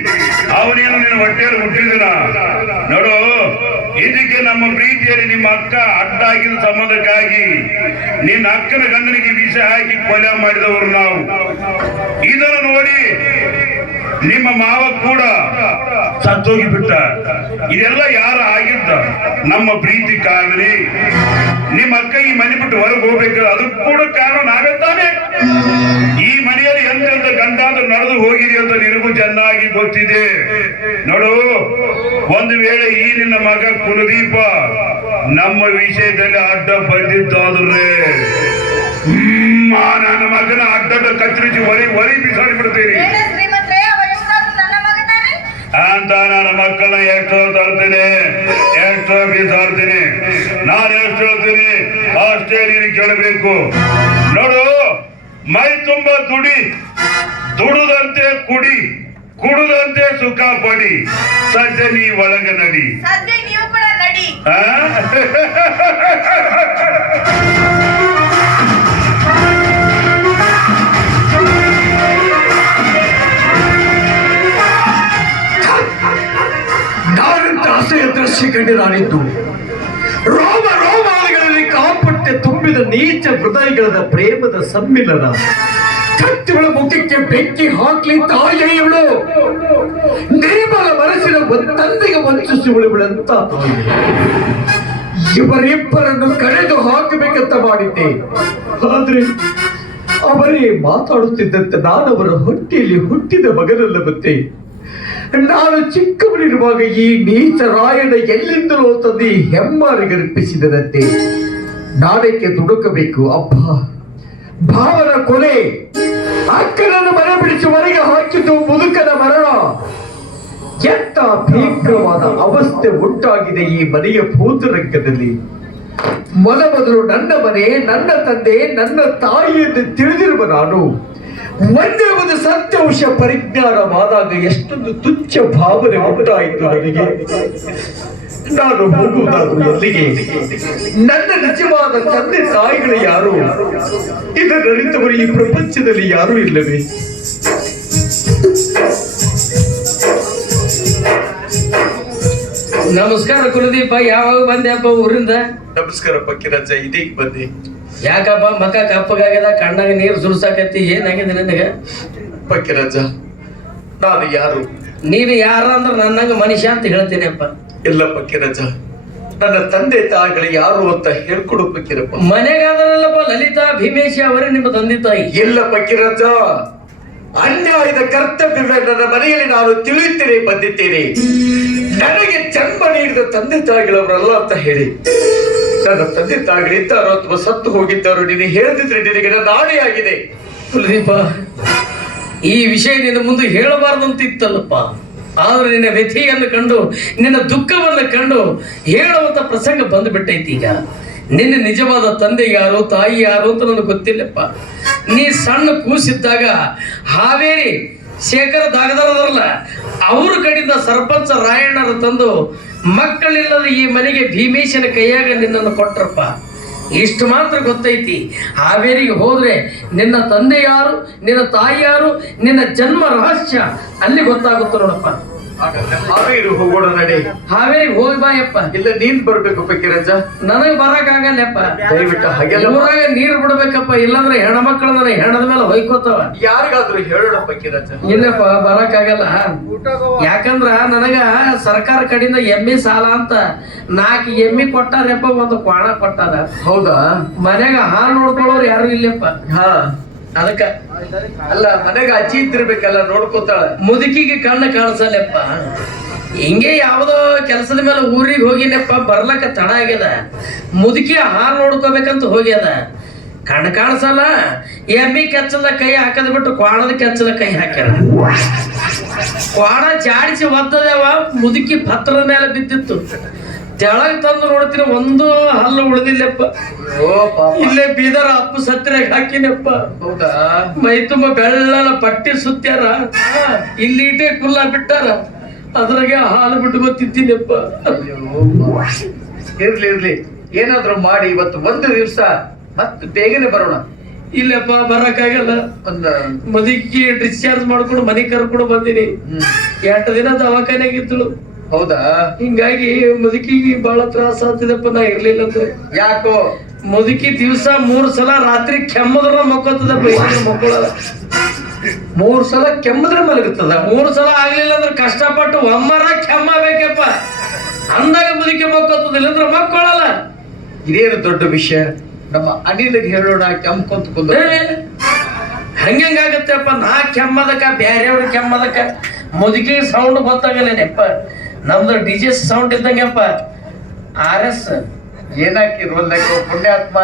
ಅವನೇನು ನಿನ್ನ ಹೊಟ್ಟೆಯಲ್ಲಿ ಹುಟ್ಟಿದಿನ ನೋಡು. ಇದಕ್ಕೆ ನಮ್ಮ ಪ್ರೀತಿಯಲ್ಲಿ ನಿಮ್ಮ ಅಕ್ಕ ಅಡ್ಡ ಆಗಿದ್ದ ಸಂಬಂಧಕ್ಕಾಗಿ ನಿನ್ನ ಅಕ್ಕನ ಗಂಡನಿಗೆ ವಿಷ ಹಾಕಿ ಕೊಲೆ ಮಾಡಿದವರು ನಾವು. ಇದನ್ನು ನೋಡಿ ನಿಮ್ಮ ಮಾವ ಕೂಡ ಸತ್ತೋಗಿ ಬಿಟ್ಟ. ಇದೆಲ್ಲ ಯಾರ ಆಗಿದ್ದ? ನಮ್ಮ ಪ್ರೀತಿ ಕಾರಣಿ. ನಿಮ್ಮ ಅಕ್ಕ ಈ ಮನೆ ಬಿಟ್ಟು ಹೊರಗೆ ಹೋಗ್ಬೇಕು, ಅದಕ್ಕೆ ಕೂಡ ಕಾರಣ ನಾವೇ ತಾನೆ. ಈ ಮನೆಯಲ್ಲಿ ಎಂತೆಂತ ಗಂಡಾಂತರ ನಡೆದು ಹೋಗಿದೆ ಅಂತ ನಿನಗೂ ಚೆನ್ನಾಗಿ ಗೊತ್ತಿದೆ. ನೋಡು, ಒಂದು ವೇಳೆ ಈ ನಿನ್ನ ಮಗ ಕುಲದೀಪ ನಮ್ಮ ವಿಷಯದಲ್ಲಿ ಅಡ್ಡ ಬಂದಿದ್ದಾದ್ರೆ ನನ್ನ ಮಗನ ಅಡ್ಡದ ಕತ್ತರಿಸಿ ಹೊರಿ ಬಿಸಾಡಿ ಬಿಡ್ತೀರಿ ಅಂತ ನನ್ನ ಮಕ್ಕಳನ್ನ ಎಷ್ಟೋ ತರ್ತೀನಿ, ಎಷ್ಟೋ ಬಿಸಾಡ್ತೀನಿ. ನಾನು ಎಷ್ಟು ಹೇಳ್ತೀನಿ ಅಷ್ಟೇ ನೀನು ಕೇಳಬೇಕು. ನೋಡು, ಮೈ ತುಂಬ ದುಡುದಂತೆ ಕುಡಿ, ಕುಡುದಂತೆ ಸುಖ ಪಡಿ. ಸದ್ಯ ನೀ ಒಳಗ ನಡಿ. ಸದ್ಯ ನೀವು ಕೂಡ ನಡಿ. ನಾನಂತ ಆಸೆಯ ದೃಶ್ಯ ಕಂಡು ನಾನಿದ್ದು ರೋಮಾದಿಗಳಲ್ಲಿ ಕಾಪಟ್ಟೆ ತುಂಬಿದ ನೀಚ ಹೃದಯಗಳ ಪ್ರೇಮದ ಸಮ್ಮಿಲನ. ಕತ್ತಿಗಳ ಮುಖಕ್ಕೆ ಬೆಂಕಿ ಹಾಕಲಿ ತಾಯಿಯವಳು, ನಿರ್ಮಲ ಮನಸ್ಸಿನ ತಂದೆಗೆ ವಂಚಿಸುವಳುಗಳಂತ ತಾಯಿ. ಇವರಿಬ್ಬರನ್ನು ಕಳೆದು ಹಾಕಬೇಕಂತ ಮಾಡಿದ್ದೆ. ಆದ್ರೆ ಅವರೇ ಮಾತಾಡುತ್ತಿದ್ದಂತೆ ನಾನವರ ಹೊಟ್ಟೆಯಲ್ಲಿ ಹುಟ್ಟಿದ ಮಗನಲ್ಲವಂತೆ. ನಾನು ಚಿಕ್ಕವನಿರುವಾಗ ಈ ನೀಚ ರಾಯಣ ಎಲ್ಲಿಂದಲೋ ತಂದು ಹೆಮ್ಮಾರಿಗರ್ಪಿಸಿದಂತೆ ನಾಡಕ್ಕೆ ದುಡುಕಬೇಕು. ಅಪ್ಪ, ಭಾವನ ಕೊಲೆ, ಅಕ್ಕನನ್ನು ಮನೆ ಬಿಡಿಸಿ ಹೊರಗೆ ಹಾಕಿದ್ದು ಮುದುಕನ ಮರಣ. ಎಂತ ಭೀಕರವಾದ ಅವಸ್ಥೆ ಉಂಟಾಗಿದೆ ಈ ಮನೆಯ ಭೂತರಂಗದಲ್ಲಿ. ಮೊದಲು ನನ್ನ ಮನೆ, ನನ್ನ ತಂದೆ, ನನ್ನ ತಾಯಿ ಎಂದು ತಿಳಿದಿರುವ ನಾನು ಒಂದೇ ಒಂದು ಸತ್ಯಾಂಶ ಪರಿಜ್ಞಾನವಾದಾಗ ಎಷ್ಟೊಂದು ತುಚ್ಛ ಭಾವನೆ ಉಂಟಾಯಿತು ನನಗೆ. ನಾನು ಹೋಗುವುದಾದ್ರು ಎಲ್ಲಿಗೆ? ನನ್ನ ನಿಜವಾದ ತಂದೆ ತಾಯಿಗಳು ಯಾರು? ಇದನ್ನರಿತವರು ಈ ಪ್ರಪಂಚದಲ್ಲಿ ಯಾರೂ ಇಲ್ಲವೇ? ನಮಸ್ಕಾರ ಕುಲದೀಪ, ಯಾವಾಗ ಬಂದ್ಯಪ್ಪ ಊರಿಂದ? ನಮಸ್ಕಾರ ಪಕ್ಕಿರಾಜ, ಇದೀಗ ಬಂದೆ. ಯಾಕಪ್ಪ ಮಕ್ಕ ಕಪ್ಪಗಾಗ್ಯದ, ಕಣ್ಣಾಗ ನೀರು ಸುರಿಸಾಕತ್ತಿ, ಏನಾಗಿದೆ ನನಗ? ಪಕ್ಕಿರಾಜ, ನಾನು ಯಾರು? ನೀನು ಯಾರ ಅಂದ್ರೆ ನನ್ನಂಗ ಮನುಷ್ಯ ಅಂತ ಹೇಳ್ತೀನಿ ಅಪ್ಪ. ಇಲ್ಲ ಪಕ್ಕಿರಾಜ, ನನ್ನ ತಂದೆ ತಾಯಿಗಳು ಯಾರು ಅಂತ ಹೇಳ್ಕೊಡು ಪಕ್ಕಿರಪ್ಪ. ಮನೆಗಾದರಲ್ಲಪ್ಪ ಲಲಿತಾ ಭೀಮೇಶಿ ಅವರೇ ನಿಮ್ಮ ತಂದೆ ತಾಯಿ. ಇಲ್ಲ ಪಕ್ಕಿರಾಜ, ಅನ್ಯಾಯದ ಕರ್ತವ್ಯವೇ ನನ್ನ ಮನೆಯಲ್ಲಿ ನಾನು ತಿಳಿಯುತ್ತೇನೆ ಬಂದಿದ್ದೇನೆ. ನನಗೆ ಜನ್ಮ ನೀಡಿದ ತಂದೆ ತಾಯಿಗಳವರಲ್ಲ ಅಂತ ಹೇಳಿ ನನ್ನ ತಂದೆ ತಾಯಿಗಳಿದ್ದಾರೋ ಅಥವಾ ಸತ್ತು ಹೋಗಿದ್ದಾರೋ ನೀನು ಹೇಳದಿದ್ರೆ ನಿನಗೆ ನನ್ನ ಆಣೆಯಾಗಿದೆ. ಕುಲದೀಪ, ಈ ವಿಷಯ ನಿನ್ನ ಮುಂದೆ ಹೇಳಬಾರ್ದಂತ ಇತ್ತಲ್ಲಪ್ಪ. ಆದ್ರೆ ನಿನ್ನ ವ್ಯಥೆಯನ್ನು ಕಂಡು, ನಿನ್ನ ದುಃಖವನ್ನು ಕಂಡು ಹೇಳುವಂತ ಪ್ರಸಂಗ ಬಂದುಬಿಟ್ಟೈತಿ. ಈಗ ನಿನ್ನ ನಿಜವಾದ ತಂದೆ ಯಾರು, ತಾಯಿ ಯಾರು ಅಂತ ನನಗೆ ಗೊತ್ತಿಲ್ಲಪ್ಪ. ನೀ ಸಣ್ಣ ಕೂಸಿದ್ದಾಗ ಹಾವೇರಿ ಶೇಖರ ದಾಗದಾರದಲ್ಲ, ಅವ್ರ ಕಡೆಯಿಂದ ಸರ್ಪಂಚ ರಾಯಣ್ಣರ ತಂದು ಮಕ್ಕಳಿಲ್ಲದ ಈ ಮನೆಗೆ ಭೀಮೇಶನ ಕೈಯಾಗ ನಿನ್ನನ್ನು ಕೊಟ್ರಪ್ಪ. ಇಷ್ಟು ಮಾತ್ರ ಗೊತ್ತೈತಿ. ಹಾವೇರಿಗೆ ಹೋದ್ರೆ ನಿನ್ನ ತಂದೆ ಯಾರು, ನಿನ್ನ ತಾಯಿ ಯಾರು, ನಿನ್ನ ಜನ್ಮ ರಹಸ್ಯ ಅಲ್ಲಿ ಗೊತ್ತಾಗುತ್ತೆ ನೋಡಪ್ಪ. ಹಾವೇರಿ ಹೋಗೋಣ ನಡಿ. ಹಾವೇರಿಗೆ ಹೋಗಿ ಬಾ ಯಪ್ಪ. ಇಲ್ಲ ನೀನ್ ಬರ್ಬೇಕು ಪಕ್ಕಿರಜ್ಜ. ನನಗ್ ಬರಕ್ ಆಗಲ್ಲಪ್ಪ. ದಯವಿಟ್ಟು ಹಾಗೆಲ್ಲ ಊರಾಗ ನೀರ್ ಬಿಡ್ಬೇಕಪ್ಪ, ಇಲ್ಲಾಂದ್ರೆ ಹೆಣ್ಮಕ್ಳು ನನ್ನ ಹೆಣದ ಮೇಲೆ ಹೊಯ್ಕೋತಾವ. ಯಾರಿಗಾದ್ರೂ ಹೇಳೋಣ ಪಕ್ಕಿರಜ್ಜ. ಇಲ್ಲಪ್ಪ ಬರಕ್ ಆಗಲ್ಲ. ಯಾಕಂದ್ರ ನನಗ ಸರ್ಕಾರ ಕಡೆಯಿಂದ ಎಮ್ಮಿ ಸಾಲ ಅಂತ 4 ಎಮ್ಮಿ ಕೊಟ್ಟಾರಪ್ಪ, 1 ಕ್ವಾಣ ಕೊಟ್ಟಾರ. ಹೌದಾ? ಮನ್ಯಾಗ ಹಾಲು ನೋಡ್ಕೊಳ್ಳೋರು ಯಾರು ಇಲ್ಲಪ್ಪ. ಹಾ ಅದಕ್ಕ ಅಲ್ಲ ಮನೆಗೆ ಅಜ್ಜಿ ಇದ್ದಿರ್ಬೇಕಲ್ಲ, ನೋಡ್ಕೋತಾಳ. ಮುದುಕಿಗೆ ಕಣ್ಣು ಕಾಣಿಸಲ್ಲಪ್ಪ. ಹಿಂಗೆ ಯಾವ್ದೋ ಕೆಲಸದ ಮೇಲೆ ಊರಿಗೆ ಹೋಗಿನಪ್ಪ, ಬರ್ಲಕ್ಕ ತಡ ಆಗ್ಯದ. ಮುದುಕಿ ಹಾಲು ನೋಡ್ಕೋಬೇಕಂತ ಹೋಗ್ಯದ, ಕಣ್ಣು ಕಾಣಿಸಲ್ಲ. ಎಮ್ಮಿ ಕೆಚ್ಚದ ಕೈ ಹಾಕದ್ ಬಿಟ್ಟು ಕ್ವಾಣದ ಕೆಚ್ಚದ ಕೈ ಹಾಕ್ಯಾರ. ಕ್ವಾಣ ಜಾಡಿಸಿ ಒದ್ದದೇವ, ಮುದುಕಿ ಪತ್ರದ ಮೇಲೆ ಬಿದ್ದಿತ್ತು. ತೆಳಗ್ ತಂದು ನೋಡ್ತೀನಿ, 1 ಹಲ್ಲು ಉಳಿದಿಲ್ಲಪ್ಪ. ಇಲ್ಲೇ ಬೀದರ ಅಪ್ಪು ಸತ್ತಿರಾಗ ಹಾಕಿನಪ್ಪ. ಹೌದಾ? ಮೈ ತುಂಬ ಬೆಳ್ಳನ ಪಟ್ಟಿ ಸುತ್ಯಾರ, ಇಲ್ಲಿ ಇಟೇ ಕುಲ್ಲ ಬಿಟ್ಟಾರ, ಅದ್ರಾಗೆ ಹಾಲು ಬಿಟ್ಟು ಗೊತ್ತಿದ್ದೀನಪ್ಪ. ಇರ್ಲಿ ಏನಾದ್ರೂ ಮಾಡಿ ಇವತ್ತು 1 ದಿವಸ ಮತ್ತೆ ಬೇಗನೆ ಬರೋಣ. ಇಲ್ಲಪ್ಪ ಬರಕ್ಕಾಗಲ್ಲ. ಒಂದು ಮುದುಕಿ ಡಿಸ್ಚಾರ್ಜ್ ಮಾಡ್ಕೊಂಡು ಮನೆಗೆ ಕರ್ಕೊಂಡು ಬಂದಿನಿ. 8 ದಿನ ದವಾಖಾನೆಗಿದ್ದಳು. ಹೌದಾ? ಹಿಂಗಾಗಿ ಮುದುಕಿಗೆ ಬಹಳ ತ್ರಾಸ ಆಗ್ತಿದಪ್ಪ. ನಾ ಇರ್ಲಿಲ್ಲ ಅಂದ್ರೆ. ಯಾಕೋ? ಮುದುಕಿ ದಿವ್ಸ 3 ಸಲ ರಾತ್ರಿ ಕೆಮ್ಮದ್ರ ಮಕ್ಕೋತದಪ್ಪ. ಮಕ್ಕಳಲ್ಲ 3 ಸಲ ಕೆಮ್ಮದ್ರೆ ಮಲಗುತ್ತದ. 3 ಸಲ ಆಗ್ಲಿಲ್ಲ ಅಂದ್ರೆ ಕಷ್ಟಪಟ್ಟು ಒಮ್ಮರ ಕೆಮ್ಮ ಬೇಕಪ್ಪ, ಅಂದಾಗ ಮುದುಕಿ ಮಕ್ಕೋತದಿಲ್ಲ ಅಂದ್ರೆ ಮಕ್ಕಳಲ್ಲ. ಇದೇನು ದೊಡ್ಡ ವಿಷಯ. ನಮ್ಮ ಅನಿಲಿಗೆ ಹೇಳೋಣ, ಕೆಮ್ಕೊಂತ ಕುಂದ. ಹಂಗಂಗಾಗತ್ತಪ್ಪ. ನಾ ಕೆಮ್ಮದಕ್ಕ ಬ್ಯಾರೆಯವ್ರ ಕೆಮ್ಮದಕ್ಕ ಮುದುಕಿ ಸೌಂಡ್ ಗೊತ್ತಾಗಲ್ಲೇನಪ್ಪ. ನಮ್ದು DJ ಸೌಂಡ್ ಇದ್ದಂಗಪ್ಪ. RS ಏನಾಕಿರ್ವಲ್ದಕ್ಕೆ ಪುಣ್ಯಾತ್ಮ.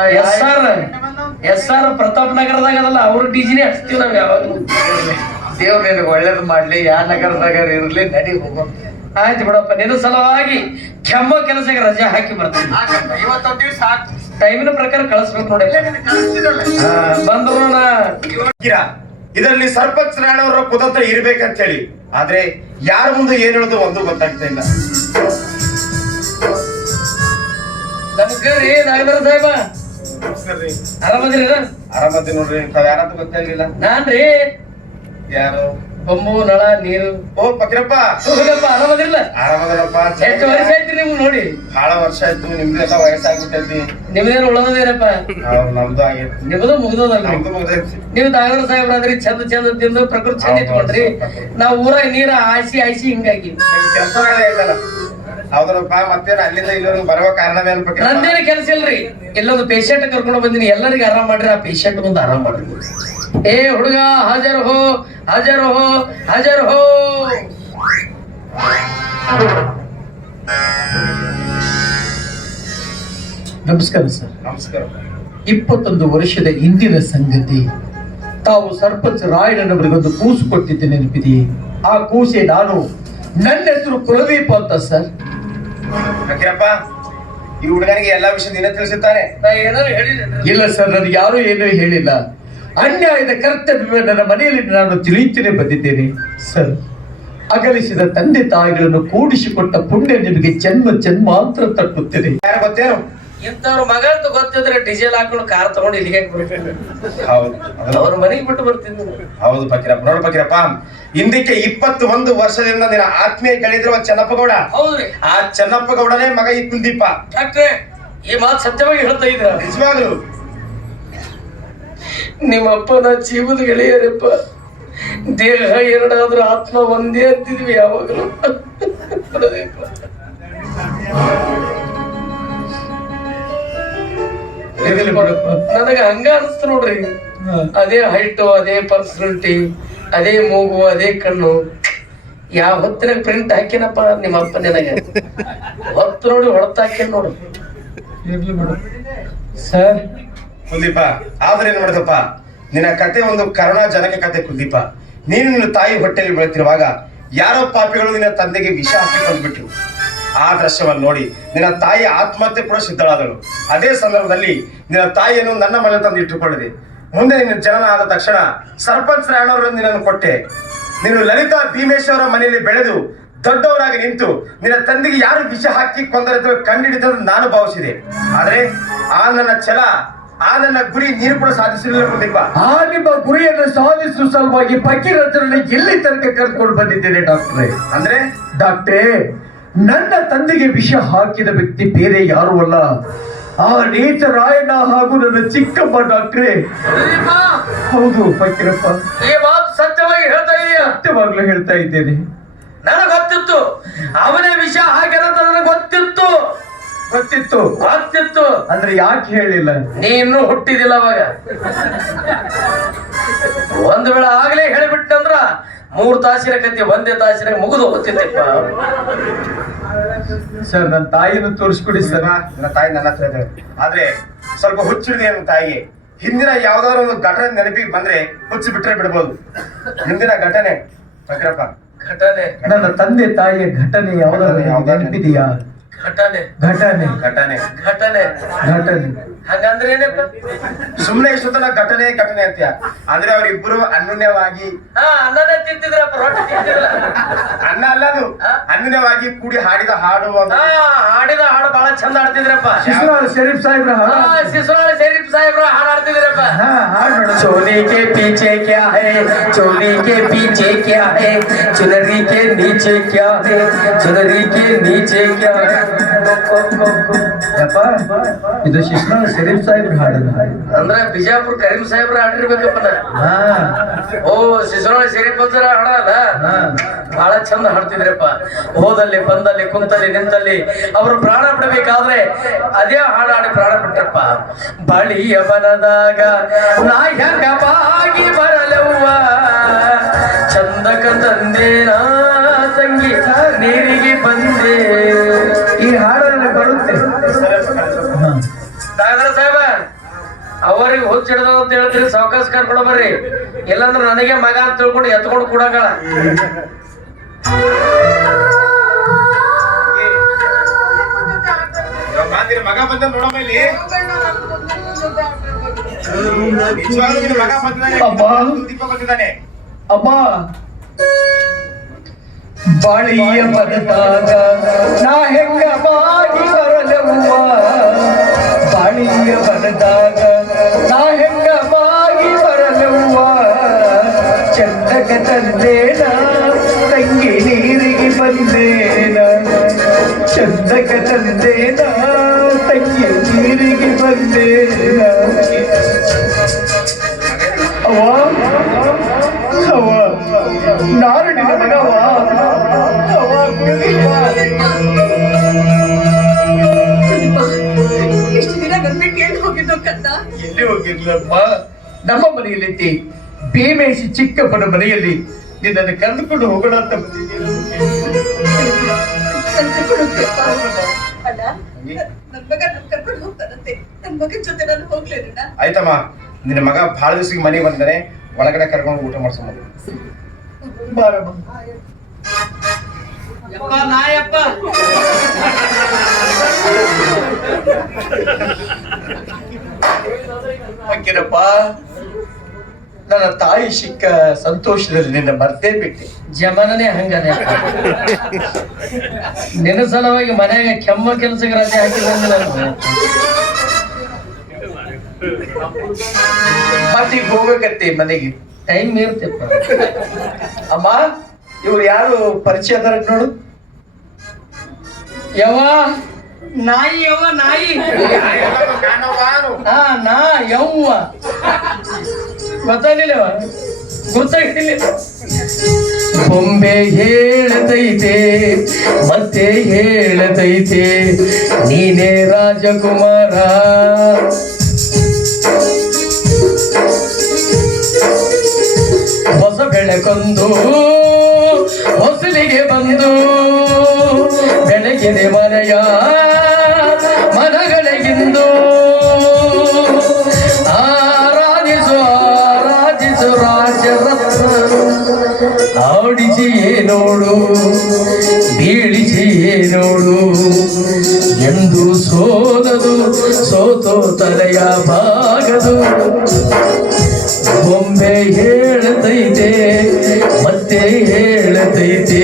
SR ಪ್ರತಾಪ್ ನಗರದಾಗ ಅದಲ್ಲ, ಅವ್ರ ಡಿಜಿನೇ ಹಚ್ತೀವಿ ನಾವ್ ಯಾವಾಗಲೂ. ದೇವ್ರ ನಿನಗೆ ಒಳ್ಳೇದು ಮಾಡ್ಲಿ, ಯಾವ ನಗರದಾಗ ಇರ್ಲಿ, ನಡಿ ಹೋಗೋಣ. ಆಯ್ತು ಬಿಡಪ್ಪ, ನಿನ್ನ ಸಲುವಾಗಿ ಕೆಮ್ಮ ಕೆಲಸಕ್ಕೆ ರಜೆ ಹಾಕಿ ಬರ್ತೀನಿ. ಇವತ್ತೊಂದು ದಿವಸ ಟೈಮಿನ ಪ್ರಕಾರ ಕಳಿಸ್ಬೇಕು ನೋಡಿ. ಬಂದ್ರು ಇದರಲ್ಲಿ ಸರ್ಪಂಚ್ ರಾಣವರ ಕುತಂತ್ರ ಇರ್ಬೇಕಂತ ಹೇಳಿ, ಆದ್ರೆ ಯಾರ ಮುಂದೆ ಏನ್ ಹೇಳೋದು ಒಂದು ಗೊತ್ತಾಗ್ತಾ ಇಲ್ಲ. ನಮಸ್ಕಾರ ರೀ ನಾಗೇಂದ್ರ ಸಾಹೇಬ, ಆರಾಮದಿರಿ? ಆರಾಮದಿ ನೋಡ್ರಿ. ತಾವ್ ಯಾರಂತ ಗೊತ್ತಾಗ್ಲಿಲ್ಲ. ನಾನ್ರಿ ಯಾರು? ಬೊಂಬು ನಳ ನೀರು. ಓ ಪಕ್ರಪ್ಪ, ಆರಾಮದಿರಲ್ಲ? ಆರಾಮದಲ್ಲಪ್ಪ. ಎಷ್ಟು ವರ್ಷ ಆಯ್ತು ನಿಮ್ಗೆ ನೋಡಿ? ಬಹಳ ವರ್ಷ ಆಯ್ತು. ನಿಮ್ದೆಲ್ಲ ವಯಸ್ಸಾಗ್ಬಿಟ್ಟೈತಿ. ನಿಮ್ದೇನು ಉಳದೇನಪ್ಪ? ನಮ್ದು ಆಗೈತಿ. ನಿಮ್ದು ಮುಗ್ದದಲ್ರಿ? ನಮ್ದು ಮುಗ್ದೈತಿ. ನೀವು ನಾಗೇಂದ್ರ ಸಾಹೇಬ್ರಾದ್ರಿ, ಚಂದ ಚಂದ ತಿಂದು ಪ್ರಕೃತಿ ಚಂದ ಇಟ್ಕೊಂಡ್ರಿ. ನಾವ್ ಊರಾಗ ನೀರ ಆಯ್ಸಿ ಹಿಂಗಾಗಿ ಕೆಲಸಗಳೇ ಐತಲ್ಲ. ಹೌದಲ್ಲಪ್ಪ. ಮತ್ತೇನು ಅಲ್ಲಿಂದ ಇಲ್ಲಿವರೆಗೂ ಬರುವ ಕಾರಣವೇನು? ನಂದೇನು ಕೆಲಸ ಇಲ್ರಿ. ಇಲ್ಲೊಂದು ಪೇಷಂಟ್ ಕರ್ಕೊಂಡು ಬಂದಿನಿ, ಎಲ್ಲರಿಗೂ ಆರಾಮ್ ಮಾಡ್ರಿ, ಆ ಪೇಷಂಟ್ ಮುಂದೆ ಆರಾಮ್ ಮಾಡ್ರಿ. ಏ ಹುಡುಗ, ಹಾಜರ್ ಹೋ, ಹಾಜರ್ ಹೋ, ಹಾಜರ್ ಹೋ. ನಮಸ್ಕಾರ ಸರ್. ನಮಸ್ಕಾರ. 21 ವರ್ಷದ ಹಿಂದಿನ ಸಂಗತಿ. ತಾವು ಸರ್ಪಂಚ್ ರಾಯಣ್ಣನವರಿಗೊಂದು ಕೂಸು ಕೊಟ್ಟಿದ್ದೆ ನೆನಪಿದೆಯೇ? ಆ ಕೂಸೆ ನಾನು. ನನ್ನ ಹೆಸರು ಕುಲದೀಪ ಅಂತ ಸರ್. ಫಕೀರಪ್ಪ, ಈ ಹುಡುಗನಿಗೆ ಎಲ್ಲಾ ವಿಷಯ ನೀನೇ ತಿಳಿಸುತ್ತಾನೆ? ನಾ ಏನಾದ್ರು ಹೇಳಿಲ್ಲ. ಇಲ್ಲ ಸರ್, ನನಗೆ ಯಾರು ಏನೂ ಹೇಳಿಲ್ಲ. ಅನ್ಯಾಯದ ಕರ್ತವ್ಯ ನನ್ನ ಮನೆಯಲ್ಲಿ ನಾನು ತಿಳಿಯುತ್ತಲೇ ಬಂದಿದ್ದೇನೆ ಸರ್. ಅಗಲಿಸಿದ ತಂದೆ ತಾಯಿಗಳನ್ನು ಕೂಡಿಸಿಕೊಟ್ಟ ಪುಣ್ಯ ನಿಮಗೆ ಜನ್ಮಾಂತರ ತಟ್ಟುತ್ತದೆ. ಯಾರು ಗೊತ್ತೇನು? ಇಂಥವ್ರ ಮಗ ಅಂತ ಗೊತ್ತಿದ್ರೆ ಡೀಸೆಲ್ ಹಾಕೊಂಡು ಕಾರ್ ತಗೊಂಡು ಇಲ್ಲಿಗೆ ಬರ್ತೀನಿ. ಹೌದು, ಅವ್ರ ಮನೆಗೆ ಬಿಟ್ಟು ಬರ್ತೀನಿ. ಹೌದು ಫಕೀರಪ್ಪ. ನೋಡು ಫಕೀರಪ್ಪ, ಹಿಂದಕ್ಕೆ 21 ವರ್ಷದಿಂದ ನಿನ್ನ ಆತ್ಮೀಯ ಗೆಳೆಯದ್ರು ಚೆನ್ನಪ್ಪಗೌಡ. ಹೌದ್ರಿ, ಆ ಚೆನ್ನಪ್ಪಗೌಡನೇ ಮಗ ಈ ಕುಲ್ದೀಪ. ಡಾಕ್ಟ್ರೆ, ಈ ಮಾತು ಸತ್ಯವಾಗಿ ಹೇಳ್ತಾ ಇದ್ರ? ನಿಜವಾಗ್ಲು ನಿಮ್ಮಪ್ಪ ನಾ ಜೀವದ ಗೆಳೆಯರಪ್ಪ. ದೇಹ ಎರಡಾದ್ರೂ ಆತ್ಮ ಒಂದೇ ಅಂತಿದ್ವಿ ಯಾವಾಗಲೂ. ನನಗ ಹಂಗ ಅನಿಸ್ತು ನೋಡ್ರಿ. ಅದೇ ಹೈಟು, ಅದೇ ಪರ್ಸನಾಲಿಟಿ, ಅದೇ ಮೂಗು, ಅದೇ ಕಣ್ಣು. ಯಾವ ಹೊತ್ತಿನ ಪ್ರಿಂಟ್ ಹಾಕಿನಪ್ಪ ನಿಮ್ಮಪ್ಪ ನಿನಗೆ. ಹೊತ್ತು ನೋಡಿ ಹೊಡೆತ ಹಾಕೇನ್ ನೋಡು. ಸರ್ ಕುಲ್ದೀಪ, ಆದ್ರೆ ಏನ್ ಮಾಡಿದಪ್ಪ, ನಿನ್ನ ಕತೆ ಒಂದು ಕರುಣಾಜನಕ ಕತೆ ಕುಲ್ದೀಪ. ನೀನು ನಿನ್ನ ತಾಯಿ ಹೊಟ್ಟೆಯಲ್ಲಿ ಬೆಳೆತಿರುವಾಗ ಯಾರೋ ಪಾಪಿಗಳು ನಿನ್ನ ತಂದೆಗೆ ವಿಷ ಹಾಕಿಕೊಂಡ್ಬಿಟ್ರು. ಆ ದೃಶ್ಯವನ್ನು ನೋಡಿ ನಿನ್ನ ತಾಯಿ ಆತ್ಮಹತ್ಯೆ ಕೂಡ ಸಿದ್ಧಳಾದಳು. ಅದೇ ಸಂದರ್ಭದಲ್ಲಿ ನಿನ್ನ ತಾಯಿಯನ್ನು ನನ್ನ ಮನೆ ತಂದು ಇಟ್ಟುಕೊಂಡಿದೆ. ಮುಂದೆ ನಿನ್ನ ಜನನ ಆದ ತಕ್ಷಣ ಸರ್ಪಂಚ್ ರಾಣವರು ನಿನ್ನನ್ನು ಕೊಟ್ಟೆ. ನೀನು ಲಲಿತಾ ಭೀಮೇಶ್ವರ ಮನೆಯಲ್ಲಿ ಬೆಳೆದು ದೊಡ್ಡವರಾಗಿ ನಿಂತು ನಿನ್ನ ತಂದೆಗೆ ಯಾರು ವಿಷ ಹಾಕಿ ಕೊಂದರೆ ಕಂಡಿಡಿದ ನಾನು ಭಾವಿಸಿದೆ. ಆದ್ರೆ ಆ ನನ್ನ ಛಲ ಆ ನನ್ನ ಗುರಿ ನೀನು ಕೂಡ ಸಾಧಿಸಲಿಲ್ಲ ಪ್ರದೀಪ. ಆ ನಿಮ್ಮ ಗುರಿಯನ್ನು ಸಾಧಿಸುವ ಸಲುವಾಗಿ ಭಗೀರಥರನ್ನು ಎಲ್ಲಿ ತನಕ ಕರ್ಕೊಂಡು ಬಂದಿದ್ದೇನೆ ಡಾಕ್ಟ್ರೇ. ಅಂದ್ರೆ ಡಾಕ್ಟ್ರೇ, ನನ್ನ ತಂದೆಗೆ ವಿಷ ಹಾಕಿದ ವ್ಯಕ್ತಿ ಬೇರೆ ಯಾರು ಅಲ್ಲ, ಆ ನೀಚ ರಾಯಣ್ಣ ಹಾಗೂ ನನ್ನ ಚಿಕ್ಕಮ್ಮ ಡಾಕ್ಟ್ರೇ. ಹೌದು ಫಕೀರಪ್ಪ, ಈ ಮಾತು ಸತ್ಯವಾಗಿ ಹೇಳ್ತಾ ಇದೀಯ? ಸತ್ಯವಾಗ್ಲೂ ಹೇಳ್ತಾ ಇದ್ದೇನೆ. ನನಗೆ ಗೊತ್ತಿತ್ತು ಅವನೇ ವಿಷ ಹಾಗೆಲ್ಲ ನನಗೆ ಗೊತ್ತಿತ್ತು. ಅಂದ್ರೆ ಯಾಕೆ ಹೇಳಿಲ್ಲ? ನೀ ಇನ್ನೂ ಹುಟ್ಟಿದಿಲ್ಲ ಅವಾಗ. ಒಂದ್ ವೇಳೆ ಆಗ್ಲೇ ಹೇಳಿಬಿಟ್ಟಂದ್ರ 3 ತಾಸಿನ ಕತ್ತಿ ಒಂದೇ ತಾಸಿನಾಗ ಮುಗಿದು ಹೋಗ್ತಿದ್ದಪ್ಪ. ಸರ್, ನನ್ನ ತಾಯಿಯನ್ನು ತೋರಿಸ್ಕೊಡಿ ಸರ್. ನನ್ನ ತಾಯಿ ನನ್ನ ಹತ್ರ ಇದೆ. ಆದ್ರೆ ಸ್ವಲ್ಪ ಹುಚ್ಚಿಡಿದೆ ನನ್ನ ತಾಯಿಗೆ. ಹಿಂದಿನ ಯಾವ್ದಾದ್ರು ಒಂದು ಘಟನೆ ನೆನಪಿಗೆ ಬಂದ್ರೆ ಹುಚ್ಚು ಬಿಟ್ರೆ ಬಿಡ್ಬೋದು. ಹಿಂದಿನ ಘಟನೆ ಫಕೀರಪ್ಪ, ಘಟನೆ ನನ್ನ ತಂದೆ ತಾಯಿಯ ಘಟನೆ ಯಾವ್ದಾದ್ರು ನೆನಪಿದೆಯಾ? ಘಟನೆ ಘಟನೆ ಘಟನೆ ಘಟನೆ ಘಟನೆ ಹಂಗಂದ್ರೆ ಏನಪ್ಪ? ಸುಮ್ನೆ ಇಷ್ಟೊತ್ತನ ಘಟನೆ ಘಟನೆ ಅಂತ್ಯ. ಅಂದ್ರೆ ಅವರಿಬ್ಬರು ಅನ್ಯೋನ್ಯವಾಗಿ ಅನ್ನನೇ ತಿಂತಿದ್ರಪ್ಪ, ರೊಟ್ಟಿ ತಿಂತಿದ್ರಲ್ಲ. ಅನ್ನ ಅಲ್ಲ ಅದು, ಅನ್ಯೋನ್ಯವಾಗಿ ಕೂಡಿ ಹಾಡಿದ ಹಾಡು. ಹಾಡಿದ ಹಾಡು ಬಹಳ ಚಂದ ಆಡ್ತಿದ್ರಪ್ಪ. ಶಿಶುನಾಳ ಶರೀಫ್ ಸಾಹೇಬ್ರ ಶಿಶುನಾಳ ಶರೀಫ್ ಸಾಹೇಬ್ರು ಹಾಡು ಆಡ್ತಿದ್ರಪ್ಪ. ಹಾಡು. चोली के पीछे क्या है, चोली के पीछे क्या है, चुनरी के नीचे क्या है, चुनरी के नीचे क्या है. ಯಪ್ಪ, ಇದು ಶಿಶುನಾಳ ಶರೀಫ್ ಸಾಹೇಬ್ರ ಹಾಡದ. ಅಂದ್ರ ಬಿಜಾಪುರ ಕರೀಂ ಸಾಹೇಬ್ರ ಹಾಡಿರ್ಬೇಕಪ್ಪ. ಓ, ಶಿಶುನಾಳ ಶರೀಫ್ ಸರ ಹಾಡಲ್ಲ, ಬಹಳ ಚಂದ ಹಾಡ್ತಿದ್ರಪ್ಪ. ಹೋದಲ್ಲಿ ಬಂದಲ್ಲಿ ಕುಂತಲ್ಲಿ ನಿಂತಲ್ಲಿ ಅವರು ಪ್ರಾಣ ಬಿಡಬೇಕಾದ್ರೆ ಅದೇ ಹಾಡಾಡಿ ಪ್ರಾಣ ಬಿಟ್ರಪ್ಪ. ಬಳಿಯ ಬನದಾಗ ನಾ ಹೆಂಗ ಬಾಗಿ ಬರಲವ್ವ, ಚಂದಕ ತಂದೇನಾ ತಂಗಿ ನೀರಿಗೆ ಬಂದೆ. ಈ ಹಾಡಲ್ಲಿ ಬರುತ್ತೆ. ಡಾಕ್ಟರ್ ಸಾಹೇಬ, ಅವರಿಗೆ ಹುಚ್ಚಿಡ್ದ ಅಂತ ಹೇಳಿದ್ರಿ, ಸಾವಕಾಶ ಕರ್ಕೊಂಡು ಬರ್ರಿ, ಇಲ್ಲಾಂದ್ರೆ ನನಗೆ ಮಗ ಅಂತ ತಿಳ್ಕೊಂಡು ಎತ್ಕೊಂಡು ಕೂಡಂಗಳ. ಮಗ ಬಂದ ನೋಡಮ್ಮ ಇಲ್ಲಿ. ನಿಜವಾಗ್ಲೂ ನಿನ್ನ ಮಗ ಬಂದಿದ್ದಾನೆ, ದೀಪ ಬಂದಿದ್ದಾನೆ. ಅಮ್ಮ, ಬಾಳಿಯ ಬನದಾಗ ನಾ ಹೆಂಗ ಬಾಗಿ ಬರಲವ್ವ, ಬಾಳಿಯ ಬನದಾಗ ನಾ ಹೆಂಗ ಬಾಗಿ ಬರಲವ್ವ, ಚಂದಕ ತಂದೇನ ತಂಗಿ ನೀರಿಗೆ ಬಂದೇನ, ಚಂದಕ ತಂದೇನ ತಂಗಿ ನೀರಿಗೆ ಬಂದೇನ. ಅವ್ವ ಅವ್ವ, ನಾನು ನಿನ್ನ ಮಗವ. ಇಷ್ಟು ದಿನ ನನ್ಬಿಟ್ಟು ಎಲ್ಲಿ ಹೋಗಿದ್ದು ಕತ್ತ? ಎಲ್ಲಿ ಹೋಗಿರ್ಲಮ್ಮ, ನಮ್ಮ ಮನೆಯಲ್ಲಿದ್ದೆ. ಭೀಮೇಶಿ ಚಿಕ್ಕಪ್ಪನ ಮನೆಯಲ್ಲಿ ನಿನ್ನನ್ನು ಕರೆದುಕೊಂಡು ಹೋಗೋಣ ಅಂತ ಬಂದಿದ್ದೀನಿ. ಅಲ್ಲ, ನನ್ ಮಗ ನನ್ ಕರ್ಕೊಂಡು ಹೋಗ್ತಾನಂತೆ. ನನ್ ಮಗನ ಜೊತೆ ನಾನು ಹೋಗ್ಲೇನ? ಆಯ್ತಮ್ಮ, ನಿನ್ನ ಮಗ ಬಹಳ ದಿವಸಕ್ಕೆ ಮನೆಗೆ ಬಂದಾನೆ, ಒಳಗಡೆ ಕರ್ಕೊಂಡು ಊಟ ಮಾಡ್ಸೋದು. ಬಾರಮ್ಮ. ಯಪ್ಪ ನಾಯಪ್ಪ, ಫಕೀರಪ್ಪ, ನನ್ನ ತಾಯಿ ಸಿಕ್ಕ ಸಂತೋಷದಲ್ಲಿ ನಿನ್ನ ಮರ್ತೇ ಬಿಟ್ಟೆ. ಜಮನನೇ ಹಂಗನೆ. ನಿನ್ನ ಸಲುವಾಗಿ ಮನ್ಯಾಗ ಕೆಮ್ಮ ಕೆಲಸಕ್ಕೆ ರಜೆ ಹಾಕಿ ಬಂದಿಲ್ಲ. ಮತ್ತೀಗ ಹೋಗಕತ್ತೆ ಮನೆಗೆ, ಟೈಮ್ ಇರ್ತಪ್ಪ. ಅಮ್ಮ, ಇವ್ರು ಯಾರು ಪರಿಚಯ ಅದಾರ ನೋಡು. ಯವ್ವ ನಾಯಿ, ಯವ್ವ ನಾಯಿ. ನಾ ಯವ್ವ ಗೊತ್ತಾಗ್ಲಿಲ್ಲವ, ಗೊತ್ತಾಗ್ಲಿಲ್ಲ. ಬೊಂಬೆ ಹೇಳತೈತೆ ಮತ್ತೆ ಹೇಳತೈತೆ, ನೀನೇ ರಾಜಕುಮಾರ. ಹೊಸ ಬೆಳಕೊಂದು ಹೊಸಲಿಗೆ ಬಂದು ಬೆಳಗಿದೆ ಮನೆಯ ಮನಗಳಿಗಿಂದು. ಆರಾಧಿಸು ಆರಾಧಿಸು ರಾಜರತ್ನ, ಆಡಿಸಿಯೇ ನೋಡು ಬೀಳಿಸಿಯೇ ನೋಡು, ಎಂದು ಸೋಲದು ಸೋತೋ ತಲೆಯ ಬಾಗದು. ಬೊಂಬೆ ಹೇಳತೈತೆ ಮತ್ತೆ ಹೇಳತೈತೆ,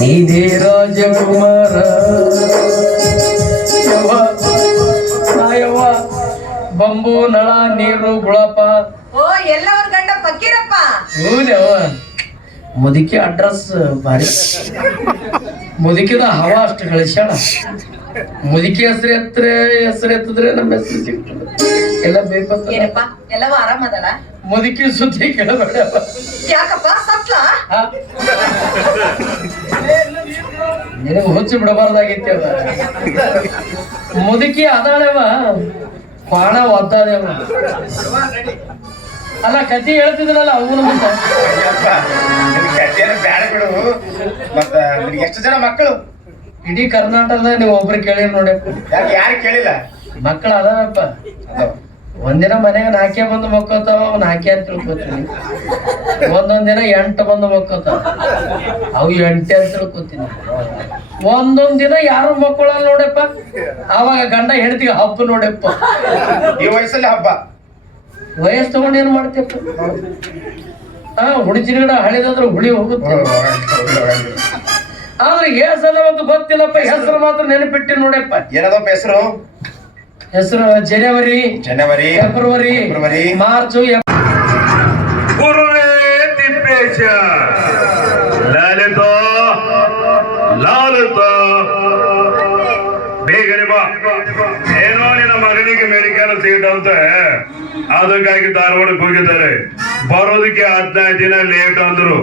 ನೀನೇ ರಾಜಕುಮಾರ. ಯವ್ವ ನಾಯವ್ವ, ಬಂಬೂರ ಎಲ್ಲ ಅವ್ರ ಗಂಡ ಫಕೀರಪ್ಪ. ಹೌದವ ಮುದುಕಿ ಅಡ್ರೆಸ್ ಭಾರಿ ಮುದುಕಿದ ಹವಾ ಅಷ್ಟು ಗಳಿಸ್ಯಾಳ. ಮುದುಕಿ ಹೆಸರು ಎತ್ತಿದ್ರೆ ನಮ್ಮ ಹೆಸರು ಸಿಗ್ತದೆ. ಎಲ್ಲ ಬೇಕಂತ ಏನಪ್ಪ ಎಲ್ಲವ ಆರಾಮದಳ? ಮುದುಕಿ ಸುದ್ದಿ ಕೇಳಬೇಡ. ಯಾಕಪ್ಪ ಸತ್ಲ? ನಿನಗೆ ಹುಚ್ಚು ಬಿಡಬಾರ್ದಾಗಿತ್ತು ಅವ. ಮುದುಕಿ ಅದಾಳೆವ ಕ್ವಾಣ ಒದ್ದಾದೇವ. ಅಲ್ಲ ಕತಿ ಹೇಳ್ತಿದ್ರಲ್ಲ ಅವನು ಮುಂದೆ ಬ್ಯಾಡ ಬಿಡು. ಮತ್ತ ನಿನ್ಗೆ ಎಷ್ಟು ಜನ ಮಕ್ಕಳು? ಇಡೀ ಕರ್ನಾಟಕದಾಗ ನೀವು ಒಬ್ರು ಕೇಳಿರಿ ನೋಡಪ್ಪ. ಯಾರು ಕೇಳಿಲ್ಲ? ಮಕ್ಕಳು ಅದಾವಪ್ಪ. ಒಂದಿನ ಮನೆಗೆ ನಾಕೆ ಬಂದು ಮಕ್ಕೋತಾವ, ಅವ್ನು ಹಾಕಿ ಅಂತ ತಿಳ್ಕೊತೀನಿ. ಒಂದೊಂದ್ ದಿನ 8 ಬಂದು ಮಕ್ಕೋತಾವ, ಅವು 8 ಅಂತ ತಿಳ್ಕೊತೀನಿ. ಒಂದೊಂದ್ ದಿನ ಯಾರು ಮಕ್ಕಳಲ್ಲ ನೋಡಪ್ಪ. ಅವಾಗ ಗಂಡ ಹೆಂಡತಿಗೆ ಹಬ್ಬ ನೋಡಪ್ಪ. ಈ ವಯಸ್ಸಲ್ಲಿ ಹಬ್ಬ. ವಯಸ್ಸು ತಗೊಂಡು ಏನ್ ಮಾಡ್ತೇಪ್ಪ? ಹುಡುಚಿನ ಗಿಡ ಹಳಿದಾದ್ರೆ ಹುಳಿ ಹೋಗುತ್ತೆ. ಆದ್ರೆ ಹೆಸರು ಒಂದು ಗೊತ್ತಿಲ್ಲಪ್ಪ. ಹೆಸರು ಮಾತ್ರ ನೆನಪಿಟ್ಟು ನೋಡಪ್ಪ. ಏನದಪ್ಪ ಹೆಸರು? ಹೆಸರು ಜನವರಿ, ಫೆಬ್ರವರಿ, ಮಾರ್ಚ್, ಗುರುವೇ ತಿಪ್ಪೇಶ ಲಲಿತ ಬೇಗನೆ ಬಾ. ಏನೋ ನಿನ್ನ ಮಗನಿಗೆ ಮೆಡಿಕಲ್ ಸೀಟ್ ಅಂತ ಅದಕ್ಕಾಗಿ ಧಾರವಾಡಕ್ಕೆ ಹೋಗಿದ್ದಾರೆ. ಬರೋದಕ್ಕೆ 15 ದಿನ ಲೇಟ್ ಅಂದ್ರು.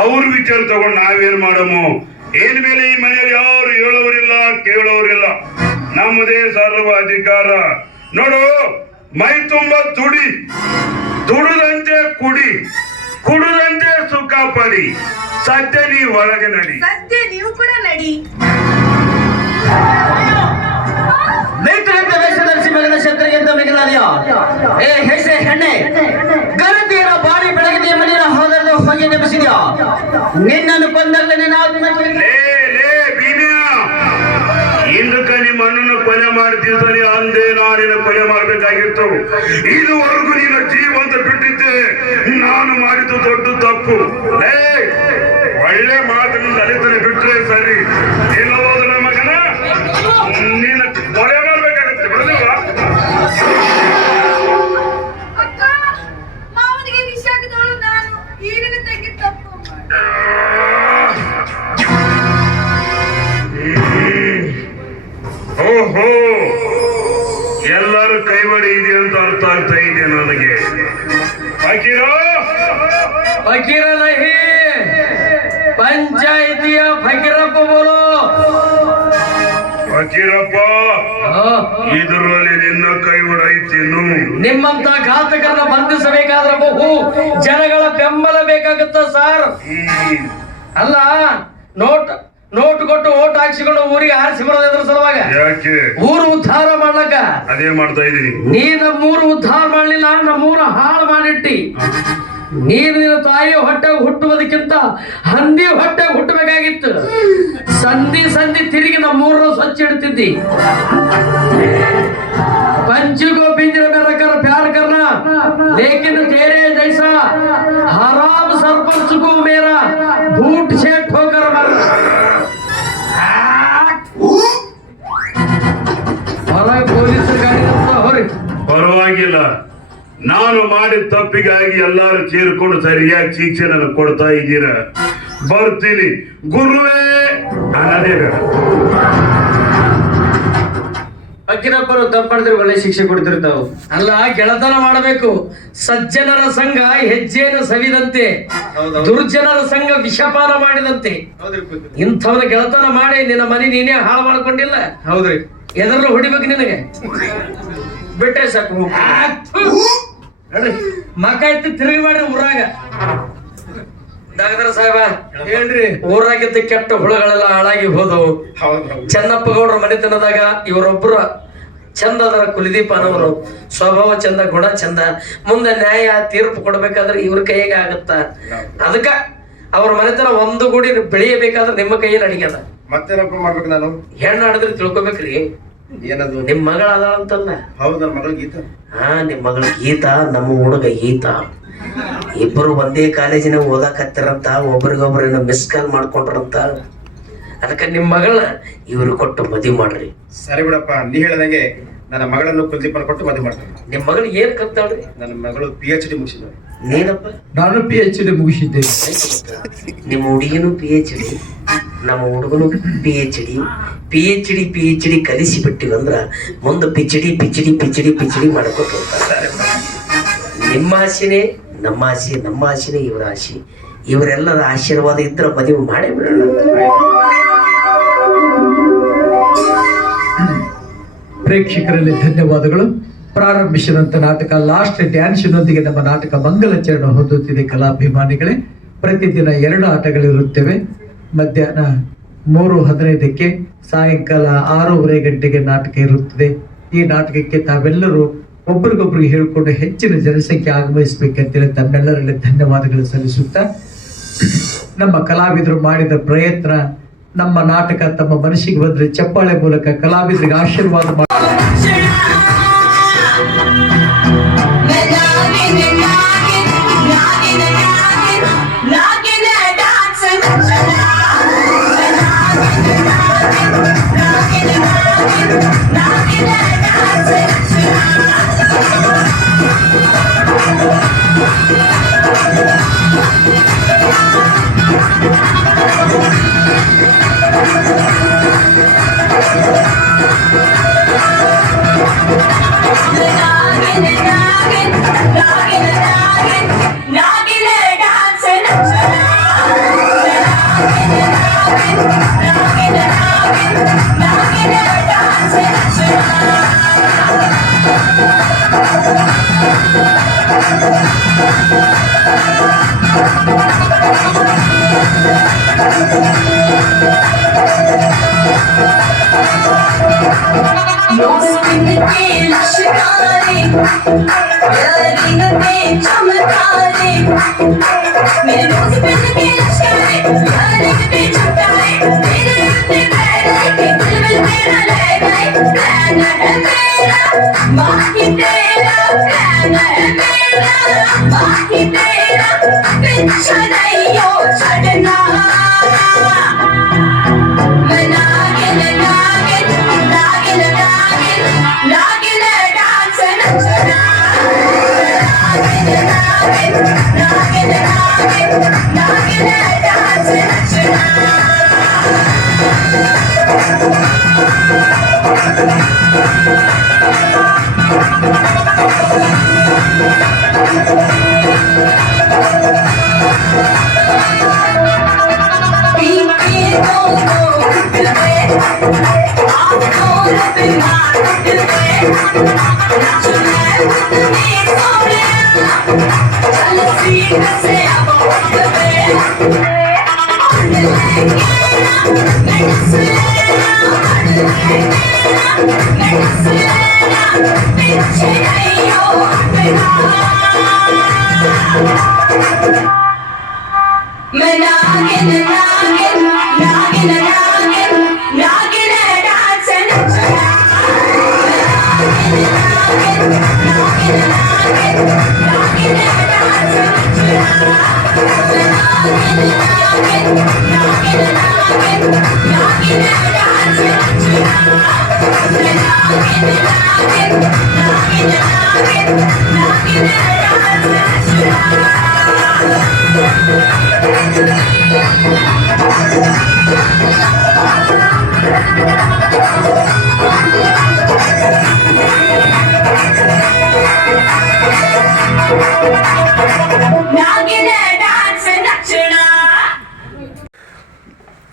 ಅವ್ರ ವಿಚಾರ ತಗೊಂಡು ನಾವೇನ್ ಮಾಡಮು? ಏನ್ ಮೇಲೆ ಈ ಮನೆಯಲ್ಲಿ ಯಾರು ಹೇಳೋರಿಲ್ಲ ಕೇಳೋರಿಲ್ಲ. ನಮ್ಮದೇ ಸರ್ವ ಅಧಿಕಾರ. ನೋಡು, ಮೈ ತುಂಬ ದುಡುದಂತೆ ಕುಡುದಂತೆ ಸುಖ ಪಡಿ. ಸತ್ಯ ನೀ ಒಳಗೆ ನಡಿ. ಸತ್ಯ ನೀವು ಕೂಡ ನಡಿ. ಮಗನ ಶತ್ರುಗಿಂತ ಮಿಗಿಲಾದ್ಯ ಏ ಹೆಸೆ ಹೆಣ್ಣೆ ಗರತಿಯರ ಬಾಡಿ ಬೆಳಗ್ಗೆ ಮನೆಯ ಹೋದಲು ಹೋಗಿ ನೆನೆಸಿದ್ಯಾ? ನಿನ್ನನ್ನು ಕೊಂದಾಗಲೇ ನಿನ್ನ ಇಂದಕ್ಕ ನಿಮ್ಮ ಅಣ್ಣನ ಕೊಲೆ ಮಾಡ್ತಿದ್ದಾನೆ ಅಂದೇ ನಾನಿನ ಕೊಲೆ ಮಾಡ್ಬೇಕಾಗಿತ್ತು. ಇದುವರೆಗೂ ನಿನ್ನ ಜೀವಂತ ಬಿಟ್ಟಿದ್ದೆ. ನಾನು ಮಾಡಿದ್ದು ದೊಡ್ಡ ತಪ್ಪು. ಒಳ್ಳೆ ಮಾತನ್ನು ದಲಿತನೆ ಬಿಟ್ರೆ ಸರಿ. ಇಲ್ಲವಾದ ಮಗನ ನಿನ್ನ ಕೊಲೆ ಮಾಡ್ಬೇಕಾಗತ್ತೆ. ಬರಲಿಲ್ವಾ? ಮಾವನಿಗೆ ವಿಷ ಆಗಿದವಳು ನಾನು. ಈಗಿನ ತೆಗಿ ತಪ್ಪು. ಓಹೋ, ಎಲ್ಲರೂ ಕೈವಾಡಿ ಇದೆ ಅಂತ ಅರ್ಥ ಆಗ್ತಾ ಇದೆ ನನಗೆ. ಫಕೀರ ನಹಿ ಪಂಚಾಯಿತಿಯ ಫಕೀರಪ್ಪ ಬೋಲೋ. ಫಕೀರಪ್ಪ, ಇದರಲ್ಲಿ ನಿನ್ನ ಕೈವಾಡ ಐತೇನು? ನಿಮ್ಮಂತ ಘಾತಕರನ್ನ ಬಂಧಿಸಬೇಕಾದ್ರೆ ಬಹು ಜನಗಳ ಬೆಂಬಲ ಬೇಕಾಗುತ್ತ ಸರ್. ಅಲ್ಲ, ನೋಟ್ ಕೊಟ್ಟು ಓಟ್ ಹಾಕ್ಸಿಕೊಂಡು ಊರಿಗೆ ಆರಿಸಿ ಬರೋದ್ರ ಸಲುವಾಗ ಯಾಕೆ? ಊರು ಉದ್ಧಾರ ಮಾಡ್ಲಕ್ಕ. ಅದೇ ಮಾಡ್ತಾ ಇದೀನಿ. ನೀ ನಮ್ಮೂರು ಉದ್ಧಾರ ಮಾಡ್ಲಿಲ್ಲ, ನಮ್ಮೂರ ಹಾಳು ಮಾಡಿಟ್ಟಿ. ನೀನು ನಿನ್ನ ತಾಯಿ ಹೊಟ್ಟೆ ಹುಟ್ಟುವುದಕ್ಕಿಂತ ಹಂದಿ ಹೊಟ್ಟೆ ಹುಟ್ಟಬೇಕಾಗಿತ್ತು. ಸಂಧಿ ತಿರುಗಿ ನಮ್ಮೂರನ್ನ ಸ್ವಚ್ಛ ಇಡ್ತಿದ್ದಿ. पंचको पिंजरे में रखकर प्यार करना, लेकिन तेरे जैसा हराम सरपंच को मेरा बूट से ठोकर मारना. ಪೊಲೀಸ್ ಗಾಡಿ ಹೊರಿ. ಪರವಾಗಿಲ್ಲ, ನಾನು ಮಾಡಿದ ತಪ್ಪಿಗಾಗಿ ಎಲ್ಲರೂ ಸೇರ್ಕೊಂಡು ಸರಿಯಾಗಿ ಶಿಕ್ಷೆ ನನಗೆ ಕೊಡ್ತಾ ಇದ್ದೀರ. ಬರ್ತೀನಿ ಗುರುವೇ ಅನ್ನದೇ ಬೇಡ. ಫಕೀರಪ್ಪರು ತಪ್ಪಾಡಿದ್ರೆ ಒಳ್ಳೆ ಶಿಕ್ಷೆ ಕೊಡ್ತಿರ್ತಾವ. ಅಲ್ಲ, ಗೆಳತನ ಮಾಡಬೇಕು. ಸಜ್ಜನರ ಸಂಘ ಹೆಜ್ಜೆಯನ್ನು ಸವಿದಂತೆ, ದುರ್ಜನರ ಸಂಘ ವಿಷಪಾನ ಮಾಡಿದಂತೆ. ಇಂಥವ್ರ ಗೆಳತನ ಮಾಡಿ ನಿನ್ನ ಮನೆ ನೀನೇ ಹಾಳು ಮಾಡ್ಕೊಂಡಿಲ್ಲ. ಹೌದ್ರಿ, ಎದರಲ್ಲೂ ಹೊಡಿಬೇಕು ನಿನಗೆ. ಬಿಟ್ಟೆ ಸಾಕು. ನೋಡ್ರಿ, ಮಕ್ಕ ಎತ್ತಿ ತಿರುಗಿ ಮಾಡ್ರಿ ಊರಾಗ. ಡಾಕ್ಟರ್ ಸಾಹೇಬ ಹೇಳ್ರಿ, ಊರಾಗಿದ್ದ ಕೆಟ್ಟ ಹುಳುಗಳೆಲ್ಲ ಹಾಳಾಗಿ ಹೋದವು. ಚೆನ್ನಪ್ಪ ಗೌಡ್ರ ಮನೆತನದಾಗ ಇವರೊಬ್ಬರು ಚಂದ ಅದರ. ಕುಲದೀಪ ಅನ್ನೋರು ಸ್ವಭಾವ ಚಂದ, ಗುಣ ಚಂದ. ಮುಂದೆ ನ್ಯಾಯ ತೀರ್ಪು ಕೊಡ್ಬೇಕಾದ್ರೆ ಇವ್ರ ಕೈಗೆ ಆಗತ್ತ. ಅದಕ್ಕ ಅವ್ರ ಮನೆತನ ಒಂದು ಗೂಡಿ ಬೆಳೆಯಬೇಕಾದ್ರೆ ನಿಮ್ಮ ಕೈಯಲ್ಲಿ ಅಡಿಗೆದ. ಮತ್ತೇನಪ್ಪ ಮಾಡ್ಬೇಕು ನಾನು? ಹೆಣ್ಣು ಆಡಿದ್ರೆ ತಿಳ್ಕೊಬೇಕ್ರಿ. ಏನದು? ನಿಮ್ ಮಗಳ ಅದಾಳಂತಲ್ಲ? ಹೌದು, ನನ್ನ ಮಗಳು ಗೀತಾ. ನಿಮ್ ಮಗಳ ಗೀತಾ, ನಮ್ಮ ಹುಡುಗ ಗೀತಾ. ಇಬ್ಬರು ಒಂದೇ ಕಾಲೇಜಿನ ಓದಾಕತ್ತಿರಂತ, ಒಬ್ರಿಗೊಬ್ರನ್ನ ಮಿಸ್ ಕಾಲ್ ಮಾಡ್ಕೊಂಡ್ರಂತ. ಅದಕ್ಕೆ ನಿಮ್ ಮಗಳನ್ನ ಇವ್ರು ಕೊಟ್ಟು ಮದುವೆ ಮಾಡ್ರಿ. ಸರಿ ಬಿಡಪ್ಪ, ನೀ ಹೇಳ್ದಂಗೆ ನನ್ನ ಮಗಳನ್ನು ಕುಲ್ದೀಪನ ಕೊಟ್ಟು ಮದುವೆ ಮಾಡ್ತೀನಿ. ನಿಮ್ ಮಗಳಿಗೆ ಏನ್ ಕಲ್ತಾಳ್ರಿ? ನನ್ನ ಮಗಳು PhD ಮುಗಿಸಿದ್ದಾರೆ. ನೀನಪ್ಪ? ನಾನು PhD ಮುಗಿಸಿದ್ದೇನೆ. ನಿಮ್ಮ ಹುಡುಗಿನೂ PhD, ನಮ್ಮ ಹುಡುಗನು PhD ಕಲಿಸಿ ಬಿಟ್ಟಿವಂದ್ರ ಮುಂದೆ ಪಿಚಡಿ ಮಾಡ್ಕೊತ ಹೋಗ್ತಾರೆ. ನಿಮ್ಮ ಆಸೆನೇ ನಮ್ಮ ಆಸೆ, ನಮ್ಮ ಆಸೆನೇ ಇವರ ಆಸೆ. ಇವರೆಲ್ಲರ ಆಶೀರ್ವಾದ ಇದ್ರ ಮದುವೆ ಮಾಡೇ ಬಿಡೋಣ. ಪ್ರೇಕ್ಷಕರಲ್ಲಿ ಧನ್ಯವಾದಗಳು. ಪ್ರಾರಂಭಿಸಿದಂತ ನಾಟಕ ಲಾಸ್ಟ್ ಡ್ಯಾನ್ಸ್ನೊಂದಿಗೆ ನಮ್ಮ ನಾಟಕ ಮಂಗಲಾಚರಣೆ ಹೊಂದುತ್ತಿದೆ. ಕಲಾಭಿಮಾನಿಗಳೇ, ಪ್ರತಿದಿನ 2 ಆಟಗಳಿರುತ್ತವೆ. ಮಧ್ಯಾಹ್ನ 3:15ಕ್ಕೆ, ಸಾಯಂಕಾಲ 6:30 ಗಂಟೆಗೆ ನಾಟಕ ಇರುತ್ತದೆ. ಈ ನಾಟಕಕ್ಕೆ ತಾವೆಲ್ಲರೂ ಒಬ್ರಿಗೊಬ್ರಿಗೆ ಹೇಳಿಕೊಂಡು ಹೆಚ್ಚಿನ ಜನಸಂಖ್ಯೆ ಆಗಮಿಸಬೇಕಂತೇಳಿ ತಮ್ಮೆಲ್ಲರಲ್ಲಿ ಧನ್ಯವಾದಗಳು ಸಲ್ಲಿಸುತ್ತಾ, ನಮ್ಮ ಕಲಾವಿದರು ಮಾಡಿದ ಪ್ರಯತ್ನ, ನಮ್ಮ ನಾಟಕ ತಮ್ಮ ಮನಸ್ಸಿಗೆ ಬಂದ್ರೆ ಚಪ್ಪಾಳೆ ಮೂಲಕ ಕಲಾವಿದರಿಗೆ ಆಶೀರ್ವಾದ ಮಾಡಿ.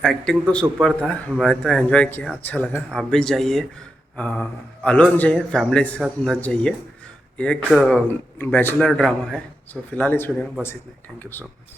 एक्टिंग तो सुपर था, मैं तो एंजॉय किया, अच्छा लगा। आप भी जाइए, अलोन जाइए, फैमिली के साथ न जाइए। एक बैचलर ड्रामा है। सो फिलहाल इस वीडियो में बस इतना ही। Thank you so much.